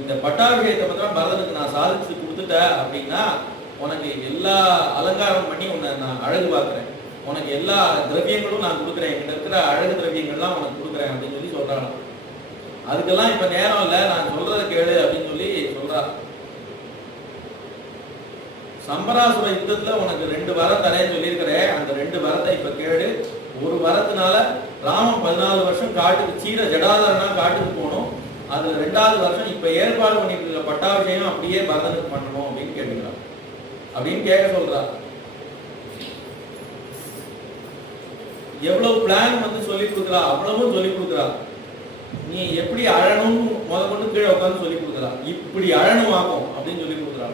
இந்த பட்டாபிஷேகத்தை மாத்திரம் பரதனுக்கு நான் சாதிச்சு கொடுத்துட்ட அப்படின்னா உனக்கு எல்லா அலங்காரம் பண்ணி உன்னை நான் அழகு பார்க்குறேன், உனக்கு எல்லா திரவியங்களும் நான் கொடுக்குறேன், என்கிட்ட இருக்கிற அழகு திரவியங்கள்லாம் உனக்கு கொடுக்குறேன் அப்படின்னு சொல்லி சொல்றாங்க. அதுக்கெல்லாம் இப்ப நேரம் இல்லை, நான் சொல்றதை கேளு அப்படின்னு சொல்லி சொல்றா. சம்பராசுர யுத்தத்துல உனக்கு 2 வரம் தரேன்னு சொல்லியிருக்கிறேன், அந்த 2 வரத்தை இப்ப கேடு. ஒரு வரத்தினால ராமன் 14 வருஷம் காட்டுக்கு சீர ஜடாதரனா காட்டுக்கு போகணும், அதுல 2வது வருஷம் இப்ப ஏற்பாடு பண்ணிட்டு இருக்க பட்டாபிஷேகம் அப்படியே பரதனுக்கு பண்ணணும் அப்படின்னு கேட்டுக்கிறான். அப்படின்னு கேட்க சொல்றா. எவ்வளவு பிளான் வந்து சொல்லி கொடுக்குறா, அவ்வளவும் சொல்லி கொடுக்குறா. நீ எப்படி அழணும் கொண்டு கீழே உட்காந்து சொல்லி கொடுக்குறா. இப்படி அழணும் ஆகும் அப்படின்னு சொல்லி கொடுக்குறா.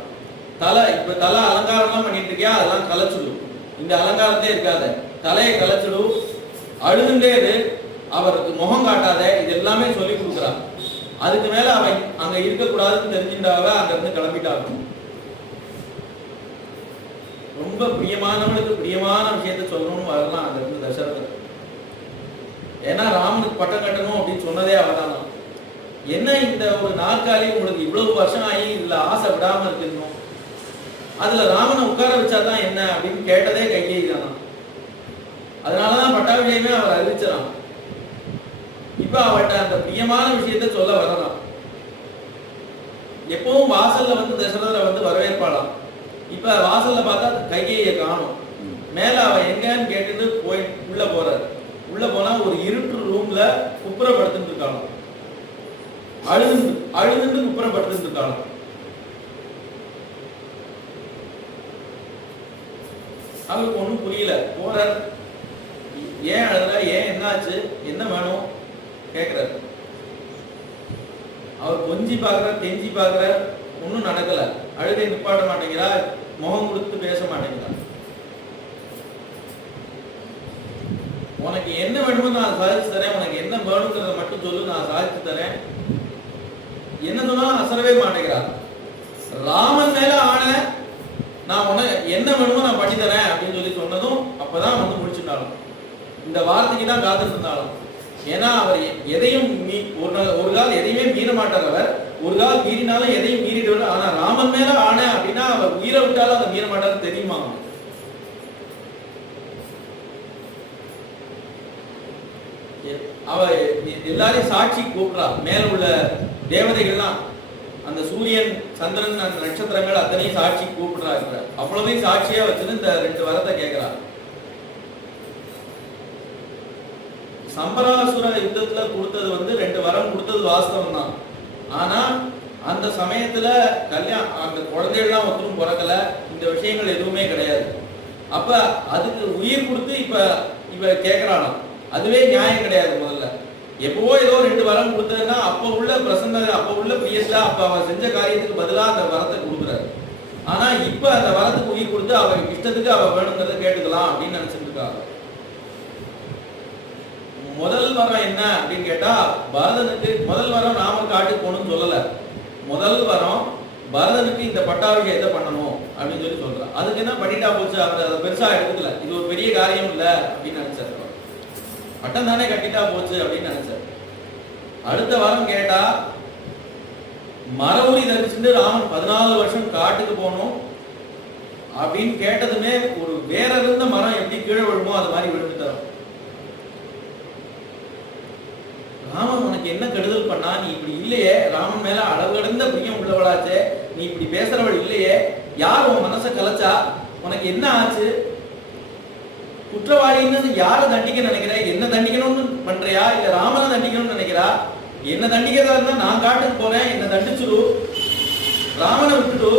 இப்ப தலை அலங்காரம்லாம் பண்ணிட்டு இருக்கியா, அதெல்லாம் கலைச்சிடும். இந்த அலங்காரத்தே இருக்காத, தலையை கலைச்சிடும், அழுதுண்டே இரு, அவருக்கு முகம் காட்டாத, இது எல்லாமே சொல்லி கொடுக்குறா. அதுக்கு மேல அவன் அங்க இருக்கக்கூடாதுன்னு தெரிஞ்சுட்டாவ அங்க இருந்து கிளம்பிட்டாங்க. ரொம்ப பிரியமானவனுக்கு பிரியமான விஷயத்த சொல்லணும்னு வரலாம் அங்க இருந்து தசரதன். ஏன்னா ராமனுக்கு பட்டம் கட்டணும் அப்படின்னு சொன்னதே அவதானா. என்ன இந்த ஒரு நாற்காலி உங்களுக்கு இவ்வளவு வருஷம் ஆகி இதுல ஆசை விடாம இருக்கணும், அதுல ராமனை உட்கார வச்சாதான் என்ன அப்படின்னு கேட்டதே கைகேயி தானா. அதனாலதான் பட்டாபிஷேகமே அவர் அறிவிச்சான். இப்ப அவட்ட அந்த பிரியமான விஷயத்த சொல்ல வரலாம். எப்பவும் வாசல்ல வந்து தசரதரை வந்து வரவேற்பாளாம். இப்ப வாசல்ல பார்த்தா கைகேயை காணும். மேல அவ எங்கன்னு கேட்டுட்டு போய் உள்ள போறாரு. உள்ள போனா ஒரு இருட்டு ரூம்ல குப்புறப்படுத்திட்டு இருக்காளாம். அழுதுண்டு குப்புறப்படுத்திட்டு இருக்காளாம். அவருக்கு ஒண்ணும் புரியல. போறார், ஏன் அழுதுற, ஏன் என்னாச்சு, என்ன வேணும் கேக்குறாரு. அவர் கொஞ்சி பாக்குறார், கெஞ்சி பாக்குறார், ஒன்னும் நடக்கல. அழுகை நிப்பாட்ட மாட்டேங்கிறா, முகம் கொடுத்து பேச மாட்டேங்கிறா. உனக்கு என்ன வேணுமோ நான் சாதிச்சு தரேன், உனக்கு என்ன வேணுங்கிறத மட்டும் சொல்லு, நான் சாதிச்சு தரேன். என்ன சொன்னாலும் அசரவே மாட்டேங்கிறா. ராமன் மேல ஆன, நான் உனக்கு என்ன வேணுமோ நான் பண்ணி தரேன் அப்படின்னு சொல்லி சொன்னதும் அப்பதான் வந்து முடிச்சுட்டாலும். இந்த வார்த்தைக்கு தான் காத்துட்டு இருந்தாலும். ஏன்னா அவர் எதையும் ஒரு கால் எதையுமே மீற மாட்டார். அவர் ஒரு கால் மீறினாலும் எதையும் மீறிடுவார். ஆனா ராமன் மேல ஆன அப்படின்னா அவர் உயிரை விட்டாலும் அதை மீற மாட்டாரு தெரியுமா. அவ எல்லாரையும் சாட்சி கூப்பிடுறா. மேல உள்ள தேவதைகள்லாம், அந்த சூரியன், சந்திரன், அந்த நட்சத்திரங்கள் அத்தனையும் சாட்சி கூப்பிடுறா. அவ்வளவையும் சாட்சியா வச்சுன்னு இந்த 2 வரத்தை கேட்கிறா. சம்பராசுர யுத்தத்துல கொடுத்தது வந்து 2 வரம் கொடுத்தது வாஸ்தவம் தான். ஆனா அந்த சமயத்துல கல்யாணம், அந்த குழந்தைகள்லாம் ஒருத்தரும் பிறக்கல, இந்த விஷயங்கள் எதுவுமே கிடையாது. அப்ப அதுக்கு உயிர் கொடுத்து இப்ப கேட்கறானாம். அதுவே நியாயம் கிடையாது. முதல்ல எப்பவோ ஏதோ 2 வரம் கொடுத்ததுன்னா அப்ப உள்ள பிரசன்ன, அப்ப உள்ள பிரியஸ்ல, அப்ப அவன் செஞ்ச காரியத்துக்கு பதிலா அந்த வரத்தை கொடுக்குறாரு. ஆனா இப்ப அந்த வரத்துக்கு உயிர் கொடுத்து அவன் இஷ்டத்துக்கு அவ வேணுங்கிறத கேட்டுக்கலாம் அப்படின்னு நினைச்சிட்டு இருக்காங்க. முதல் வரம் என்ன அப்படின்னு கேட்டா, பரதனுக்கு முதல் வரம் ராமர் காட்டுக்கு போகணும்னு சொல்லல. முதல் வரம் பரதனுக்கு இந்த பட்டாபிஷேகத்தை பண்ணணும் அப்படின்னு சொல்லி சொல்றான். அதுக்கு என்ன பண்ணிட்டா போச்சு, அவர் அதை பெருசா எடுத்துக்கல. இது ஒரு பெரிய காரியம் இல்ல அப்படின்னு நினைச்சாரு. பட்டம் தானே கட்டிட்டா போச்சு அப்படின்னு நினைச்சாரு. அடுத்த வாரம் கேட்டா, மரவுரி தரிச்சுட்டு ராமன் 14 வருஷம் காட்டுக்கு போகணும் அப்படின்னு கேட்டதுமே ஒரு வேற இருந்த மரம் எப்படி கீழே விழுமோ அது மாதிரி விழுந்துட்டார். ராமன் உனக்கு என்ன கெடுதல் பண்ணா, நீ இப்படி இல்லையே, ராமன் மேல அளவு கடந்த பிரியம் உள்ளவளாச்சே, நீ இப்படி பேசுறவள் இல்லையே, யார் உன் மனசை கலைச்சா, உனக்கு என்ன ஆச்சு, குற்றவாளின்னு யார தண்டிக்க நினைக்கிற, என்ன தண்டிக்கணும்னு பண்றியா இல்ல ராமனை தண்டிக்கணும்னு நினைக்கிறா? என்ன தண்டிக்கிறதா இருந்தா நான் காட்டுக்கு போறேன், என்ன தண்டிச்சுடு, ராமனை விட்டுடு.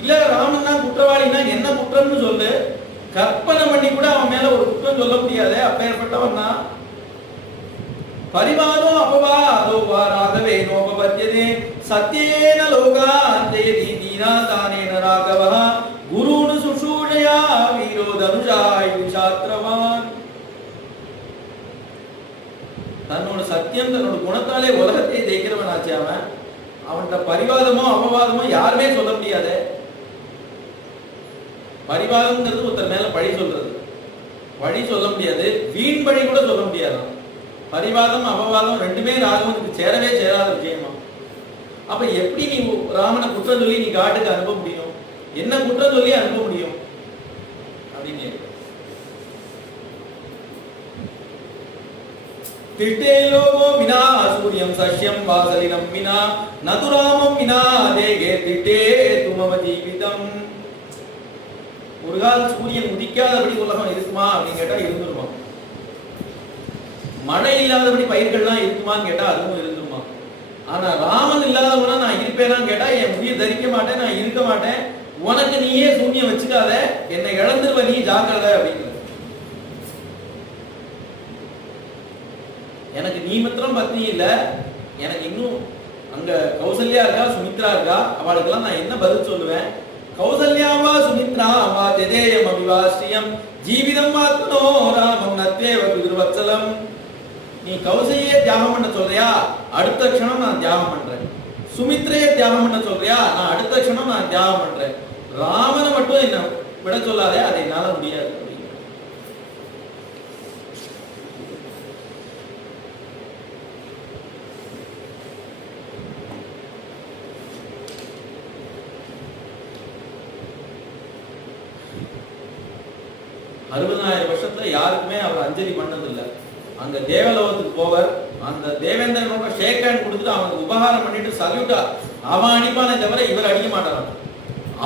இல்ல ராமன் தான் குற்றவாளினா என்ன குற்றம்னு சொல்லு, கற்பனை பண்ணி கூட அவன் மேல ஒரு குற்றம் சொல்ல முடியாது. அப்பேற்பட்டவன் தான். பரிவாதோ அபவாதோ வா ராகவே நோபபத்யதே சத்யேன லோகாந்தயதி தீனாதானேன ராகவஹ குருனு சுஷூஷயா வீரோ தனுஜாய் விஷாத்ரவான். தன்னோட சத்தியம், தன்னோட குணத்தாலே உலகத்தை ஜெயிக்கிறவன் ஆச்சு அவன். அவன்கிட்ட பரிவாதமோ அபவாதமோ யாருமே சொல்ல முடியாது. பரிவாதம்ங்கிறது ஒருத்தர் மேல பழி சொல்றது, பழி சொல்ல முடியாது, வீண் பழி கூட சொல்ல முடியாது. பரிவாதம் அபவாதம் ரெண்டுமே ராகவனுக்கு சேரவே சேராத விஷயமா. அப்ப எப்படி நீ ராமனை குற்றம் சொல்லி நீ காட்டுக்கு அனுப்ப முடியும், என்ன குற்றம் சொல்லி அனுப்ப முடியும் அப்படின்னு. திட்டேலோகோ வினா சூரியம் சஷ்யம் வாசலினம் வினா நதுராமம் வினா தேகே திட்டே துமம ஜீவிதம். ஒரு கால சூரியன் உதிக்காதபடி உலகம் இருக்குமா அப்படின்னு கேட்டா இருந்துருமா. மழை இல்லாதபடி பயிர்கள்லாம் இருக்குமான்னு கேட்டா அதுவும் இருந்துருமா. ஆனா ராமன் இல்லாதவனா நான் இருப்பேனான்னு கேட்டா என் முடிய தரிக்க மாட்டேன், நான் இருக்க மாட்டேன், உனக்கு நீயே சூன்யம் வச்சுக்காத, என்னை இழந்துருவ, நீ ஜாக்கிரதை அப்படிங்கிற. எனக்கு நீ மாத்திரம் பத்னி இல்ல, எனக்கு இன்னும் அங்க கௌசல்யா இருக்கா, சுமித்ரா இருக்கா, அவளுக்கெல்லாம் நான் என்ன பதில் சொல்லுவேன்? கௌசல்யாவா சுமித்ரா வா தேதேயம் அபிவாஸ்ரியம் ஜீவிதம் மாத்னோ ராமம் நத்வேவ பிதுர்வத்சலம். நீ கௌசல்யே தியாகம் பண்ண சொல்றியா, அடுத்த க்ஷணம் நான் தியாகம் பண்றேன். சுமித்ரையை தியாகம் பண்ண சொல்றியா, நான் அடுத்த க்ஷணம் நான் தியாகம் பண்றேன். ராமனை மட்டும் என்ன விட சொல்லாதே, அதை என்னால முடியாது. 60,000 வருஷத்துல யாருக்குமே அவர் அஞ்சலி பண்ணதில்லை. அங்க தேவலோகத்துக்கு போவர், அந்த தேவேந்திரனோட ஷேக் ஹேண்ட் கொடுத்துட்டு அவனுக்கு உபகாரம் பண்ணிட்டு சல்யூட்டா அவன் அடிப்பானே தவிர இவர் அடிக்க மாட்டாராம்.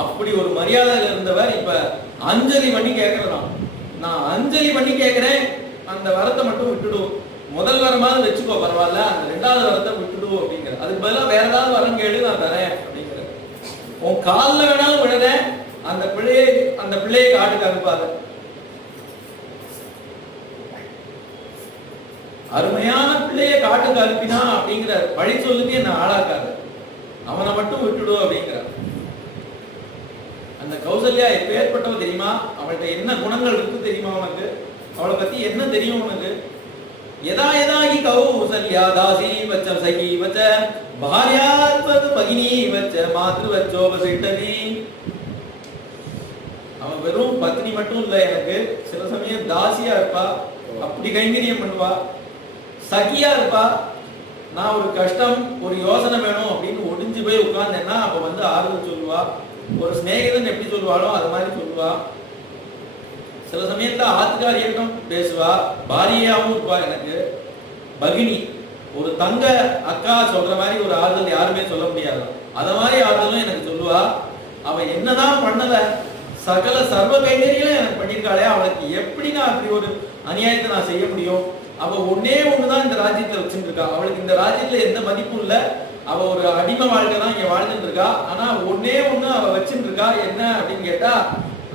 அப்படி ஒரு மரியாதையில் இருந்தவர் இப்ப அஞ்சலி பண்ணி கேட்கறான். நான் அஞ்சலி பண்ணி கேட்கிறேன், அந்த வரத்தை மட்டும் விட்டுடும், முதல் வரமாவது வச்சுக்கோ பரவாயில்ல, அந்த 2வது வரத்தை விட்டுடும் அப்படிங்கிற. அதுக்கு பதிலாக வேற ஏதாவது வரம் கேளு, நான் தரேன் அப்படிங்கிற. உன் காலில் வேணாலும் விழுறேன், அந்த பிள்ளையை காட்டுக்கு அனுப்பாத. அருமையான பிள்ளையை காட்டுக்கு அனுப்பினா அப்படிங்கிற பழி சொல்லுக்கு என்ன ஆளாக்காத, அவனை மட்டும் விட்டுடும் அப்படிங்கிறார். அந்த கௌசல்யா எப்ப ஏற்பட்டவ தெரியுமா? அவள்கிட்ட என்ன குணங்கள் இருக்கு தெரியுமா உனக்கு? அவளை பத்தி என்ன தெரியும் உனக்கு? யதா யதாகி கௌசல்யா தாசி வச்ச சகி வச்ச பாரியாத்வது பகினி வச்ச மாத்ரு வச்சோபசிட்டதி. அவன் வெறும் பத்னி மட்டும் இல்ல, எனக்கு சில சமயம் தாசியா இருப்பா, அப்படி கைங்கரியம் பண்ணுவா, சகியா இருப்பா. நான் ஒரு கஷ்டம் ஒரு யோசனை வேணும் அப்படின்னு ஒடிஞ்சு போய் உட்கார்ந்தேன்னா அப்ப வந்து ஆறுதல் சொல்லுவா. ஒரு சிநேகிதன் எப்படி சொல்லுவாளோ அது மாதிரி சொல்லுவா. சில சமயத்துல ஆத்துக்காரியிடம் பேசுவா, பாரியாவும் இருப்பா. எனக்கு பகினி, ஒரு தங்க அக்கா சொல்ற மாதிரி ஒரு ஆறுதல் யாருமே சொல்ல முடியாது. அத மாதிரி ஆறுதலும் எனக்கு சொல்லுவா. அவ என்னதான் பண்ணல, சகல சர்வ கைங்கரியும் எனக்கு பண்ணியிருக்காளே, அவளுக்கு எப்படி நான் அப்படி ஒரு அநியாயத்தை நான் செய்ய முடியும்? அவ ஒன்னே ஒண்ணுதான் இந்த ராஜ்யத்துல வச்சுட்டு இருக்கா. அவளுக்கு இந்த ராஜ்யத்துல எந்த மதிப்பும் இல்ல, அவ ஒரு அடிமை வாழ்க்கை தான் இங்க வாழ்ந்துட்டு இருக்கா. ஆனா ஒன்னே ஒண்ணு அவ வச்சுட்டு இருக்கா, என்ன அப்படின்னு கேட்டா,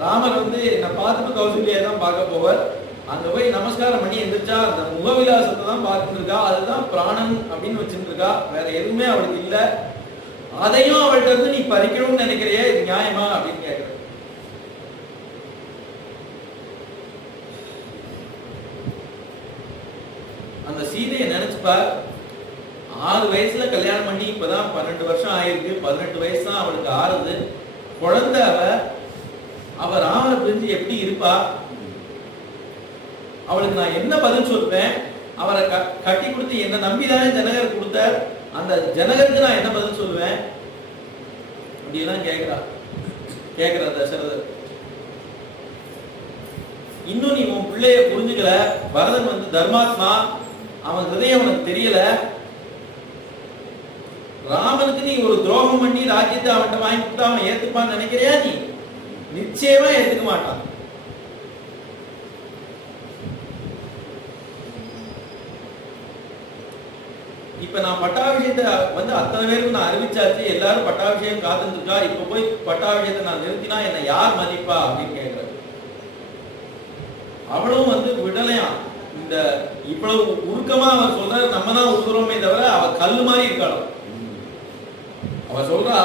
ராமர் வந்து என்னை பார்த்துட்டு கௌசல்யா தான் பார்க்க போவார். அங்க போய் நமஸ்காரம் பண்ணி எந்திரிச்சா அந்த முகவிலாசத்தை தான் பார்த்துட்டு இருக்கா. அதுதான் பிராணன் அப்படின்னு வச்சுட்டு இருக்கா, வேற எதுவுமே அவளுக்கு இல்ல. அதையும் அவள்கிட்ட இருந்து நீ பறிக்கணும்னு நினைக்கிறியே, இது நியாயமா அப்படின்னு கேட்கிற. அந்த சீதையை நினைச்சுப்பா, 6 வயசுல கல்யாணம் பண்ணி இப்பதான் 12 வருஷம் ஆயிருக்கு, 18 வயசு தான் அவளுக்கு ஆறுது. குழந்தை அவ ராமரை பிரிஞ்சு எப்படி இருப்பா? அவளுக்கு நான் என்ன பதில் சொல்வேன்? அவரை கட்டி கொடுத்து என்ன நம்பிதானே ஜனகர் கொடுத்தார், அந்த ஜனகருக்கு நான் என்ன பதில் சொல்லுவேன் அப்படியெல்லாம் கேட்கிறா தசரதர். இன்னும் நீ உன் பிள்ளைய புரிஞ்சுக்கல. பரதன் வந்து தர்மாத்மா, அவன் ஹிருதயம் உனக்கு தெரியல. ராமனுக்கு நீ ஒரு துரோகம் பண்ணி ராஜ்யத்தை அவன்கிட்ட வாங்கி கொடுத்து அவன் ஏத்துப்பான்னு நினைக்கிறியா? நீ நிச்சயமா ஏத்துக்க மாட்டான். இப்ப நான் பட்டாபிஷேகத்தை வந்து அத்தனை பேருக்கு நான் அறிவிச்சாச்சு, எல்லாரும் பட்டாபிஷேகம் காத்துட்டு இருக்கா. இப்ப போய் பட்டாபிஷேகத்தை நான் நிறுத்தினா என்ன யார் மதிப்பா அப்படின்னு கேட்கிற. அவளும் வந்து விடலையா. இந்த இவ்வளவு உருக்கமா அவர் சொல்ற, நம்ம தான் உருகுறோமே தவிர அவ கல்லு மாதிரி இருக்காளோ. அவ சொல்றா,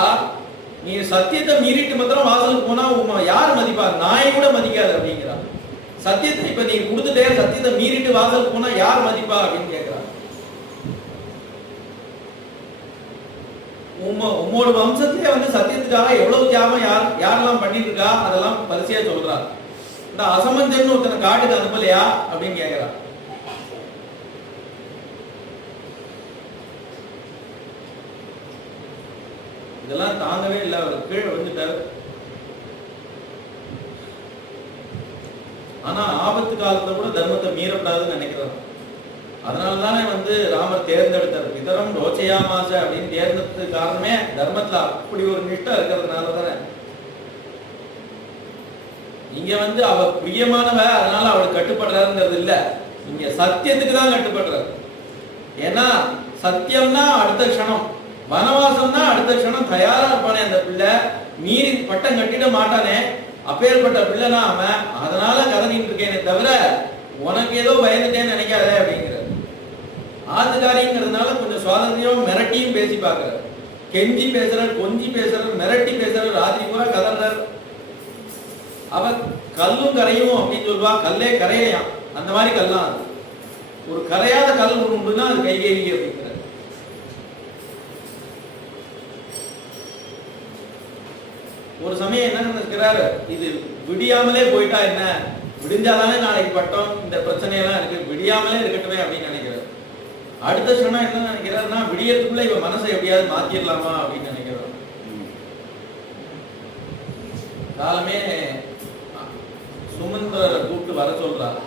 நீ சத்தியத்தை மீறிட்டு மாத்திரம் வாசலுக்கு போனா யார் மதிப்பா? நாய் கூட மதிக்காது அப்படிங்கிறா. சத்தியத்தை இப்ப நீ கொடுத்துட்டே, சத்தியத்தை மீறிட்டு வாசலுக்கு போனா யார் மதிப்பா அப்படின்னு கேட்கிறா. உம்மோட வம்சத்திலே வந்து சத்தியத்துக்காக எவ்வளவு தியாகம் யாரெல்லாம் பண்ணிட்டு இருக்கா அதெல்லாம் பரிசையா சொல்றா. இந்த அசமஞ்சன்னு ஒருத்தனை காட்டுக்கு அனுப்பலையா அப்படின்னு கேட்கிறா. இதெல்லாம் தாங்கவே இல்லை, அவர் கீழே வந்துட்டார். ஆனா ஆபத்து காலத்துல கூட தர்மத்தை மீறப்படாதுன்னு நினைக்கிறார். அதனாலதானே வந்து ராமர் தேர்ந்தெடுத்தார். இதரம் ரோச்சையாமாச அப்படின்னு தேர்ந்தெடுத்தது காரணமே தர்மத்துல அப்படி ஒரு நிஷ்டை இருக்கிறதுனாலதானே. இங்க வந்து அவ பிரியமானவ, அதனால அவளுக்கு கட்டுப்படுறாருங்கிறது இல்ல, இங்க சத்தியத்துக்கு தான் கட்டுப்படுறாரு. ஏன்னா சத்தியம்னா அடுத்த க்ஷணம் வனவாசம் தான் அடுத்த க்ஷணம் தயாரா இருப்பானே அந்த பிள்ளை, மீறி பட்டம் கட்டிட மாட்டானே, அப்பேற்பட்ட பிள்ளைனா அவன். அதனால கதனிட்டு இருக்கேனே தவிர உனக்கு ஏதோ பயந்துட்டேன்னு நினைக்காத அப்படிங்கிற. ஆத்துக்காரிங்கிறதுனால கொஞ்சம் சுவாதந்திரம், மிரட்டியும் பேசி பார்க்கிறார். கெஞ்சி பேசுறார், கொஞ்சி பேசுறார், மிரட்டி பேசுறார், ராத்திரி பூரா கதறார். அவ கல்லும் கரையும் அப்படின்னு சொல்லுவா, கல்லே கரையாம். அந்த மாதிரி கல்லாம் அது. ஒரு கரையாத கல் ஒன்று உண்டுன்னா அது கைகேயி அப்படிங்கிற. ஒரு சமயம் என்ன நினைக்கிறாரு, இது விடியாமலே போயிட்டா என்ன, விடிஞ்சாதானே நாளைக்கு பட்டம், இந்த பிரச்சனையெல்லாம் இருக்கு, விடியாமலே இருக்கட்டுமே அப்படின்னு நினைக்கிறார். அடுத்த சொன்னா என்ன நினைக்கிறாருன்னா, விடியறதுக்குள்ள இவ மனசை எப்படியாவது மாத்திரலாமா அப்படின்னு நினைக்கிறார். காலமே சுமந்திரரை கூப்பிட்டு வர சொல்றார்.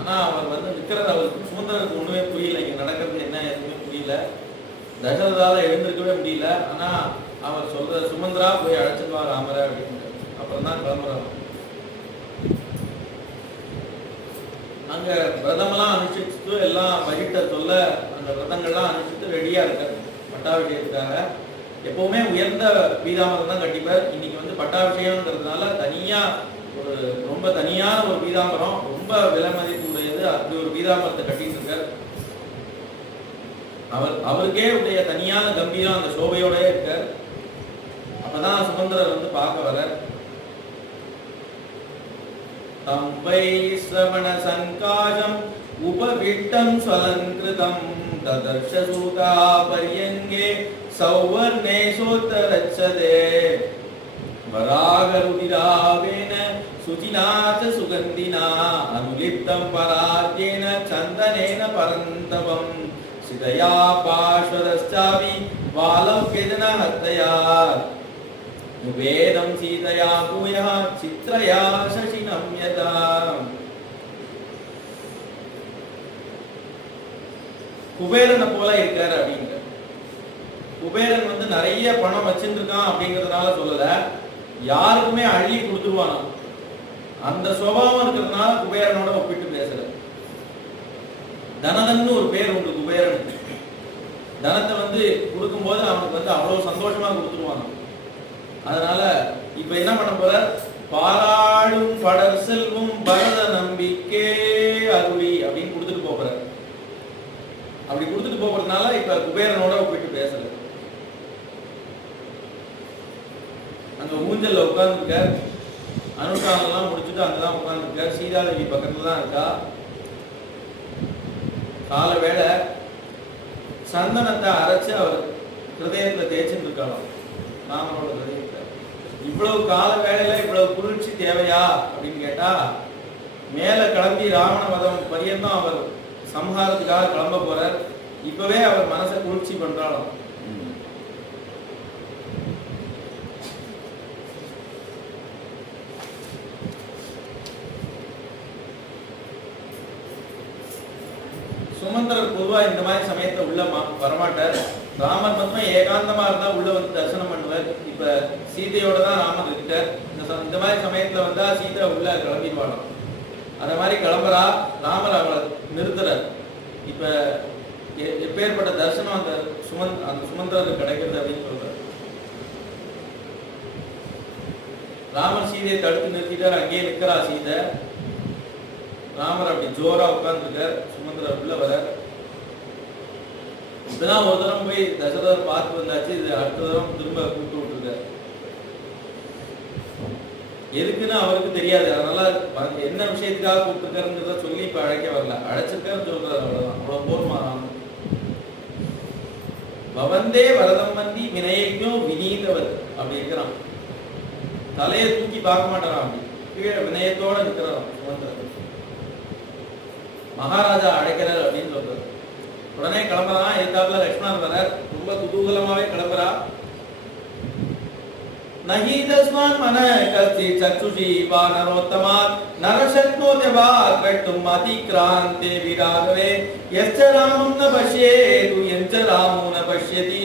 ஆனா அவர் வந்து நிக்கிறது, அவருக்கு சுமந்திரருக்கு ஒண்ணுமே புரியல, இங்க நடக்கிறது என்ன எதுவுமே புரியல. தசரதால எழுந்திருக்கவே முடியல. ஆனா அவர் சொல்ற, சுமந்திரா போய் அழைச்சிட்டு வா ராமரை அப்படின்னு. அப்புறம் தான் கிளம்புறாங்க. அங்க விரதமெல்லாம் அனுஷ்டிச்சுட்டு எல்லாம் வகிட்ட சொல்ல அந்த விரதங்கள்லாம் அனுஷ்டித்து ரெடியா இருக்காரு பட்டாபிஷேகத்துக்காக. எப்பவுமே உயர்ந்த பீதாம்பரம் தான் கட்டிப்பார். இன்னைக்கு வந்து பட்டாபிஷேகம்ங்கிறதுனால தனியா ஒரு ரொம்ப தனியான ஒரு பீதாம்பரம், ரொம்ப விலை மதிப்பு உடையது. அப்படி ஒரு பீதாம்பரத்தை கட்டிட்டு இருக்கார். அவருக்கே உடைய தனியான கம்பீரம் அந்த சோபையோட இருக்கார். அப்பதான் சுமந்திரர் வந்து பார்க்க வர. தம்பை ஸ்ரவண சங்காஜம் உபவிட்டம் ஸ்வலங்கிருதம் ததர்ஷ சூதா பரியங்கே சௌவர்ணே சோத்தரச்சதே வராகருதிராவேன சுஜிநாத சுகந்தினா அனுலிப்தம் பராத்யேன சந்தனேன பரந்தவம் சிதயா பாஷ்வதஸ்சாவி வாலௌகேதன ஹத்தயா வேதம் சீதயா பூயா சித்ரயா சசினம் யதா. குபேரனை போல இருக்காரு அப்படிங்கிற. குபேரன் வந்து நிறைய பணம் வச்சிருக்கான் அப்படிங்கறதுனால சொல்லல, யாருக்குமே அள்ளி கொடுத்துருவானா. அந்த சுபாவம் இருக்கிறதுனால குபேரனோட ஒப்பிட்டு பேசுற. தனதன்னு ஒரு பேர் உண்டு குபேரனுக்கு. தனத்தை வந்து கொடுக்கும்போது அவனுக்கு வந்து அவ்வளவு சந்தோஷமா கொடுத்துருவாங்க. அதனால இப்ப என்ன பண்ண போற, பாராளும் படர் செல்வம் பரத நம்பிக்கே அருளி அப்படின்னு கொடுத்துட்டு போற. அப்படி கொடுத்துட்டு போறதுனால இப்ப குபேரனோட ஒப்பிட்டு பேசுற. அங்க ஊஞ்சல்ல உட்கார்ந்துருக்கார். அனுஷ்டானம் எல்லாம் முடிச்சுட்டு அங்கதான் உட்கார்ந்துருக்கார். சீதாதேவி பக்கத்துல தான் இருக்கா. கால வேளை சந்தனத்தை அரைச்சு அவர் ஹிருதயத்துல தேய்ச்சிட்டு இருக்கலாம் ராமனோட ஹிருதயத்தை. இவ்வளவு கால வேளையில இவ்வளவு குளிர்ச்சி தேவையா அப்படின்னு கேட்டா, மேல கிளம்பி ராவண வதம் பரியந்தம் அவர் சம்ஹாரத்துக்காக கிளம்ப போறார். இப்பவே அவர் மனசை குளிர்ச்சி பண்றாலும். சுமந்திரர் பொதுவா இந்த மாதிரி சமயத்தை உள்ள வரமாட்டார். ராமர் மட்டும் ஏகாந்தமா இருந்தா உள்ள வந்து தரிசனம் பண்ணுவார். இப்ப சீதையோட தான் ராமர் இருக்கார். இந்த மாதிரி சமயத்துல வந்தா சீதை உள்ள கிளம்பிடுவாளாம். அந்த மாதிரி கிளம்புறா. ராமர் அவளை நிறுத்துறார். இப்ப எப்பேற்பட்ட தரிசனம் அந்த சுமந்திரருக்கு கிடைக்கிறது அப்படின்னு சொல்றார். ராமர் சீதையை தடுத்து நிறுத்திட்டார். அங்கேயே நிற்கிறா சீதை. ராமர் அப்படி ஜோரா உட்கார்ந்துருக்கார். சுமந்திரர் உள்ள வர. இப்பதான் ஒரு தரம் போய் தசரதர் பார்த்து வந்தாச்சு. இது அடுத்த தரம் திரும்ப கூப்பிட்டு விட்டுருக்கார். எதுக்குன்னு அவருக்கு தெரியாது. அதனால என்ன விஷயத்துக்காக கூப்பிட்டுருக்காருங்கிறத சொல்லி இப்ப அழைக்க வரல. அழைச்சிருக்காருன்னு சொல்றாரு. அவ்வளவுதான். அவ்வளவு போர்மா ராமன். பவந்தே வரதம் வந்தி வினயஜோ வினீதவர் அப்படி இருக்கிறான். தலையை தூக்கி பார்க்க மாட்டாராம். அப்படி கீழே வினயத்தோட இருக்கிறாராம் சுமந்திரர். மகாராஜா அழைக்கிறார் அப்படின்னு சொல்றாரு. உடனே கிளம்புறான். எதிர்த்தாப்புல லட்சுமணர் வரார். ரொம்ப குதூகலமாவே கிளம்புறா. நஹீதஸ்மான் மன கஸ்தி சக்ஷுஷி வானரோத்தமா நரசக்னோத்யவா கட்டும் அதிக்ராந்தே விராகவே யஸ்ச ராமம் ந பஷ்யேது யஞ்ச ராமோ ந பஷ்யதி.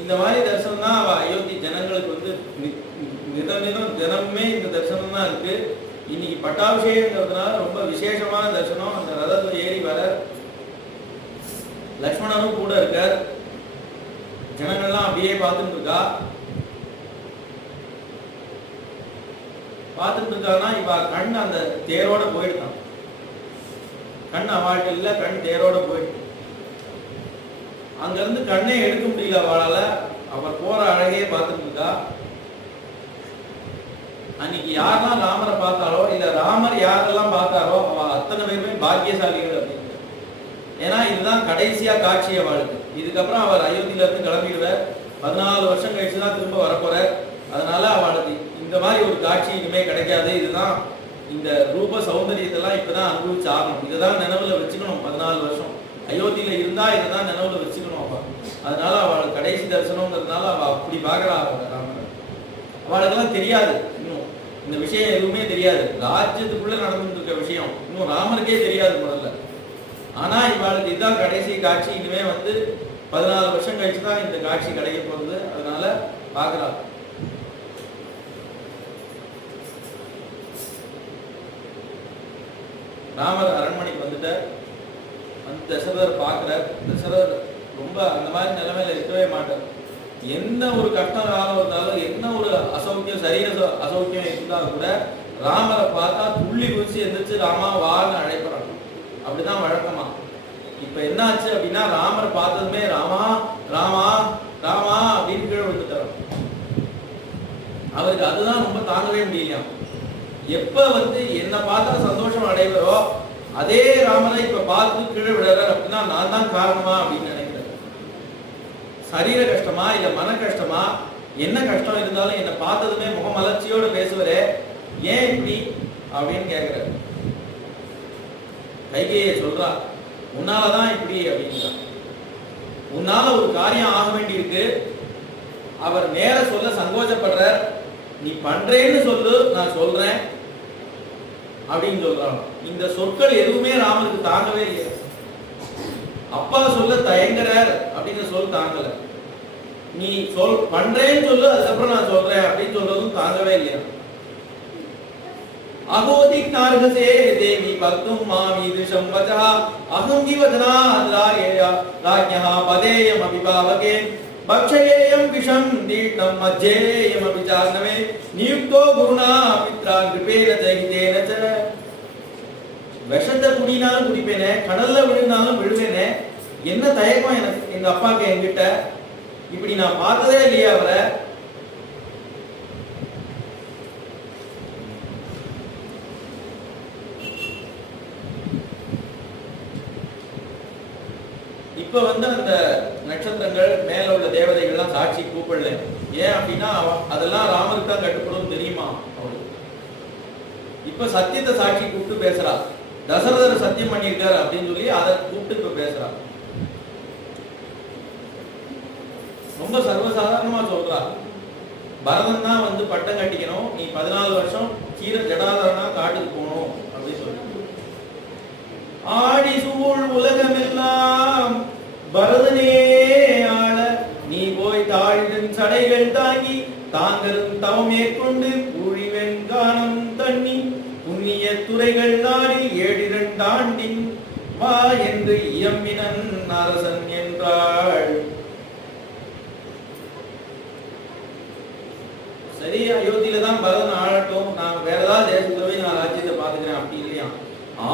இந்த மாதிரி தரிசனம் தான் அவ அயோத்தி ஜனங்களுக்கு வந்து தினமே இந்த தரிசனம் தான் இருக்கு. இன்னைக்கு பட்டாபிஷேகங்கிறதுனால ரொம்ப விசேஷமான தரிசனம். அந்த ரதத்துல ஏறி வர லக்ஷ்மணனும் கூட இருக்கார். ஜனங்கள்லாம் அப்படியே பார்த்துட்டு இருக்கா. பார்த்துட்டு இருக்காங்கன்னா இவ கண் அந்த தேரோட போயிடுதான். கண் அவள்கிட்ட இல்ல, கண் தேரோட போயிட்டு அங்க இருந்து கண்ணே எடுக்க முடியல அவளால. அவர் போற அழகையே பார்த்துட்டு இருக்கா. அன்னைக்கு யாரெல்லாம் ராமரை பார்த்தாரோ இல்ல ராமர் யாரெல்லாம் பார்த்தாரோ அவ அத்தனை பேருமே பாக்கியசாலிகள் அப்படின்னு. ஏன்னா இதுதான் கடைசியா காட்சி அவளுக்கு. இதுக்கப்புறம் அவர் அயோத்தியில இருந்து கிளம்பிடுவார். 14 வருஷம் கழிச்சுதான் திரும்ப வரப்போறார். அதனால அவளுக்கு இந்த மாதிரி ஒரு காட்சி இனிமே கிடைக்காது. இதுதான் இந்த ரூப சௌந்தரியத்தெல்லாம் இப்பதான் அனுபவிச்சு ஆகணும். இதுதான் நினைவுல வச்சுக்கணும். 14 வருஷம் அயோத்தியில இருந்தா இதைதான் நினைவுல வச்சுக்கணும் அவ. அதனால அவள் கடைசி தரிசனம்ங்கிறதுனால அவ அப்படி பாக்குறா ராமர். அவளுக்கெல்லாம் தெரியாது, இன்னும் இந்த விஷயம் எதுவுமே தெரியாது. ராஜ்யத்துக்குள்ள நடந்துட்டு இருக்க விஷயம் இன்னும் ராமருக்கே தெரியாது முதல்ல. ஆனா இவளுக்கு இதுதான் கடைசி காட்சி. இனிமே 14 வருஷம் கழிச்சுதான் இந்த காட்சி கிடைக்க போகுது. அதனால பாக்குறா. ராமர் அரண்மனைக்கு வந்துட்டார். தசரதர் பார்க்கிறார். தசரதர் ரொம்ப அந்த மாதிரி நிலைமையில இருக்கவே மாட்டார். என்ன ஒரு கஷ்டம் காலம் இருந்தாலும், என்ன ஒரு அசௌக்கியம், சரீர அசௌக்கியம் இருந்தா கூட ராமரை பார்த்தா துள்ளி குதிச்சு எந்திரிச்சு ராமா வான்னு அழைக்கிறாங்க. அப்படிதான் வழக்கமா. இப்ப என்னாச்சு அப்படின்னா ராமரை பார்த்ததுமே ராமா ராமா ராமா அப்படின்னு கீழே விட்டுறாங்க. அவருக்கு அதுதான் ரொம்ப தாங்கவே முடியலையா. எப்ப என்ன பார்த்தா சந்தோஷம் அடைவரோ அதே ராமரை இப்ப பார்த்து கீழே விடுறாரு அப்படின்னா நான் தான் காரணமா அப்படின்னு நினைக்கிறேன். சரீர கஷ்டமா இல்ல மன கஷ்டமா, என்ன கஷ்டம் இருந்தாலும் என்னை பார்த்ததுமே முகமலர்ச்சியோட பேசுவரே, ஏன் இப்படி அப்படின்னு கேட்கிறார். கைகேயை சொல்றா, உன்னாலதான் இப்படி அப்படிங்கிறா. உன்னால ஒரு காரியம் ஆக வேண்டி இருக்கு. அவர் நேர சொல்ல சங்கோச்சப்படுற. நீ பண்றேன்னு சொல்லு, நான் சொல்றேன் அப்படின்னு சொல்றாங்க. இந்த சொற்கள் எதுவுமே ராமருக்கு தாங்கவே இல்லை. அப்பா சொல்ல தயங்குறார் அப்படிங்கிற சொல் தாங்கல. நீ சொல் பண்றேன்னு சொல்லு, அதுக்கப்புறம் நான் சொல்றேன் அப்படின்னு சொல்றதும் தாங்கவே இல்லையா. அகோதிக் நார்கசே தேவி பக்தும் மாமீதுஷம் வசஹ அஹம் கிவதனா ராயயா ராஜ்ஞஹ பதேயம் அபிபாவகே பக்ஷயேயம் விஷம் தீட்டம் மஜ்ஜேயம் அபிஜானவே நியுக்தோ குருணா பித்ரா கிருபேன ஜெயிதேன ச. விஷத்தை குடினாலும் குடிப்பேனே, கடல்ல விழுந்தாலும் விழுவேனே, என்ன தயக்கம் எனக்கு எங்க அப்பாக்கு என்கிட்ட. இப்படி நான் பார்த்ததே இல்லையா அவரை. இப்ப அந்த நட்சத்திரங்கள் மேல உள்ள தேவதைகள்லாம் சாட்சி கூப்பிடல. ஏன் அப்படின்னா அதெல்லாம் ராமருக்கு தான் கட்டுப்படும் தெரியுமா அவளுக்கு. இப்ப சத்தியத்தை சாட்சி கூப்பிட்டு பேசுறா. தசரதர் சத்தியம் பண்ணியிருக்காரு அப்படின்னு சொல்லி அதை கூப்பிட்டு இப்ப பேசுறா. ரொம்ப சர்வசாதாரணமா சொல்றா. பரதன் தான் பட்டம் கட்டிக்கணும், நீ 14 வருஷம் சீர ஜடாதரனா காட்டுக்கு போகணும் அப்படின்னு சொல்லி. ஆடி சூழ் உலகமெல்லாம் பரதனே ஆள நீ போய் தாழின் சடைகள் தாங்கி தாங்கரும் தவம் மேற்கொண்டு பூழிவெண் காணம் தண்ணி புண்ணிய துறைகள் நாடி 7 ஆண்டின் வா என்று இயம்பினன் அரசன் என்றாள். சரி, அயோத்தியில தான் பரதன் ஆளட்டும், நான் வேற ஏதாவது தேசத்துல போய் நான் ராஜ்யத்தை பாத்துக்கிறேன் அப்படி இல்லையா.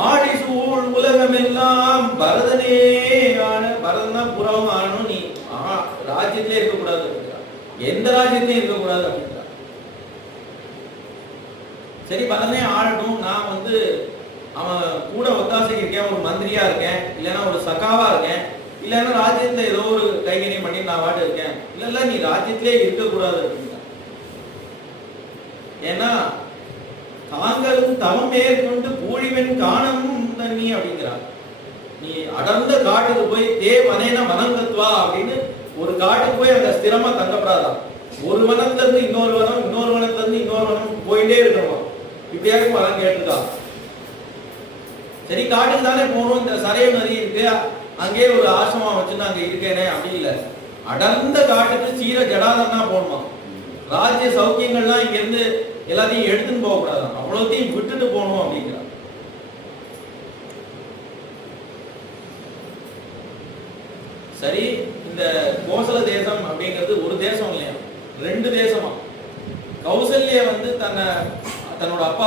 ஆடி சூழ் உலகம் எல்லாம் பரதனே ஆன. பரதன் தான் புறவும் ஆனணும், நீ ராஜ்யத்திலே இருக்கக்கூடாது அப்படிங்கிறா. எந்த ராஜ்யத்திலையும் இருக்கக்கூடாது அப்படிங்கிறா. சரி, பரதனே ஆளட்டும், நான் அவன் கூட ஒத்தாசைக்கு இருக்கேன், ஒரு மந்திரியா இருக்கேன், இல்லைன்னா ஒரு சகாவா இருக்கேன், இல்லைன்னா ராஜ்யத்துல ஏதோ ஒரு கைகரியம் பண்ணி நான் வாட்டு இருக்கேன். இல்ல நீ ராஜ்யத்திலே இருக்கக்கூடாது அப்படிங்கிறா. ஏன்னா தாங்களும் தவம் மேற்கொண்டு பூழிவெண் காணம் தண்ணி அப்படிங்கிறார். நீ அடர்ந்த காட்டுக்கு போய் தேவனேன வனங்கத்வா அப்படின்னு ஒரு காட்டுக்கு போய் அங்க ஸ்திரமா தங்கப்படாதான். ஒரு வனத்துல இருந்து இன்னொரு வனம், இன்னொரு வனத்துல இருந்து இன்னொரு வனம் போயிட்டே இருக்கணும். இப்படியாக வனம் கேட்டுருக்கா. சரி, காட்டுக்கு தானே போகணும், இந்த சரைய நதி இருக்கு, அங்கே ஒரு ஆசிரமம் வச்சுன்னு அங்க இருக்கேனே அப்படி இல்லை. அடர்ந்த காட்டுக்கு சீர ஜடாதரனா போகணுமா. ராஜ்ய சௌக்கியங்கள்லாம் இங்க இருந்து எல்லாத்தையும் எடுத்துன்னு போக கூடாது, அவ்வளோத்தையும் விட்டுட்டு போகணும் அப்படிங்கிறார். சரி, இந்த கோசல தேசம் அப்படிங்கிறது ஒரு தேசம் இல்லையா, 2 தேசமா. கௌசல்யா வந்து தன்னோட அப்பா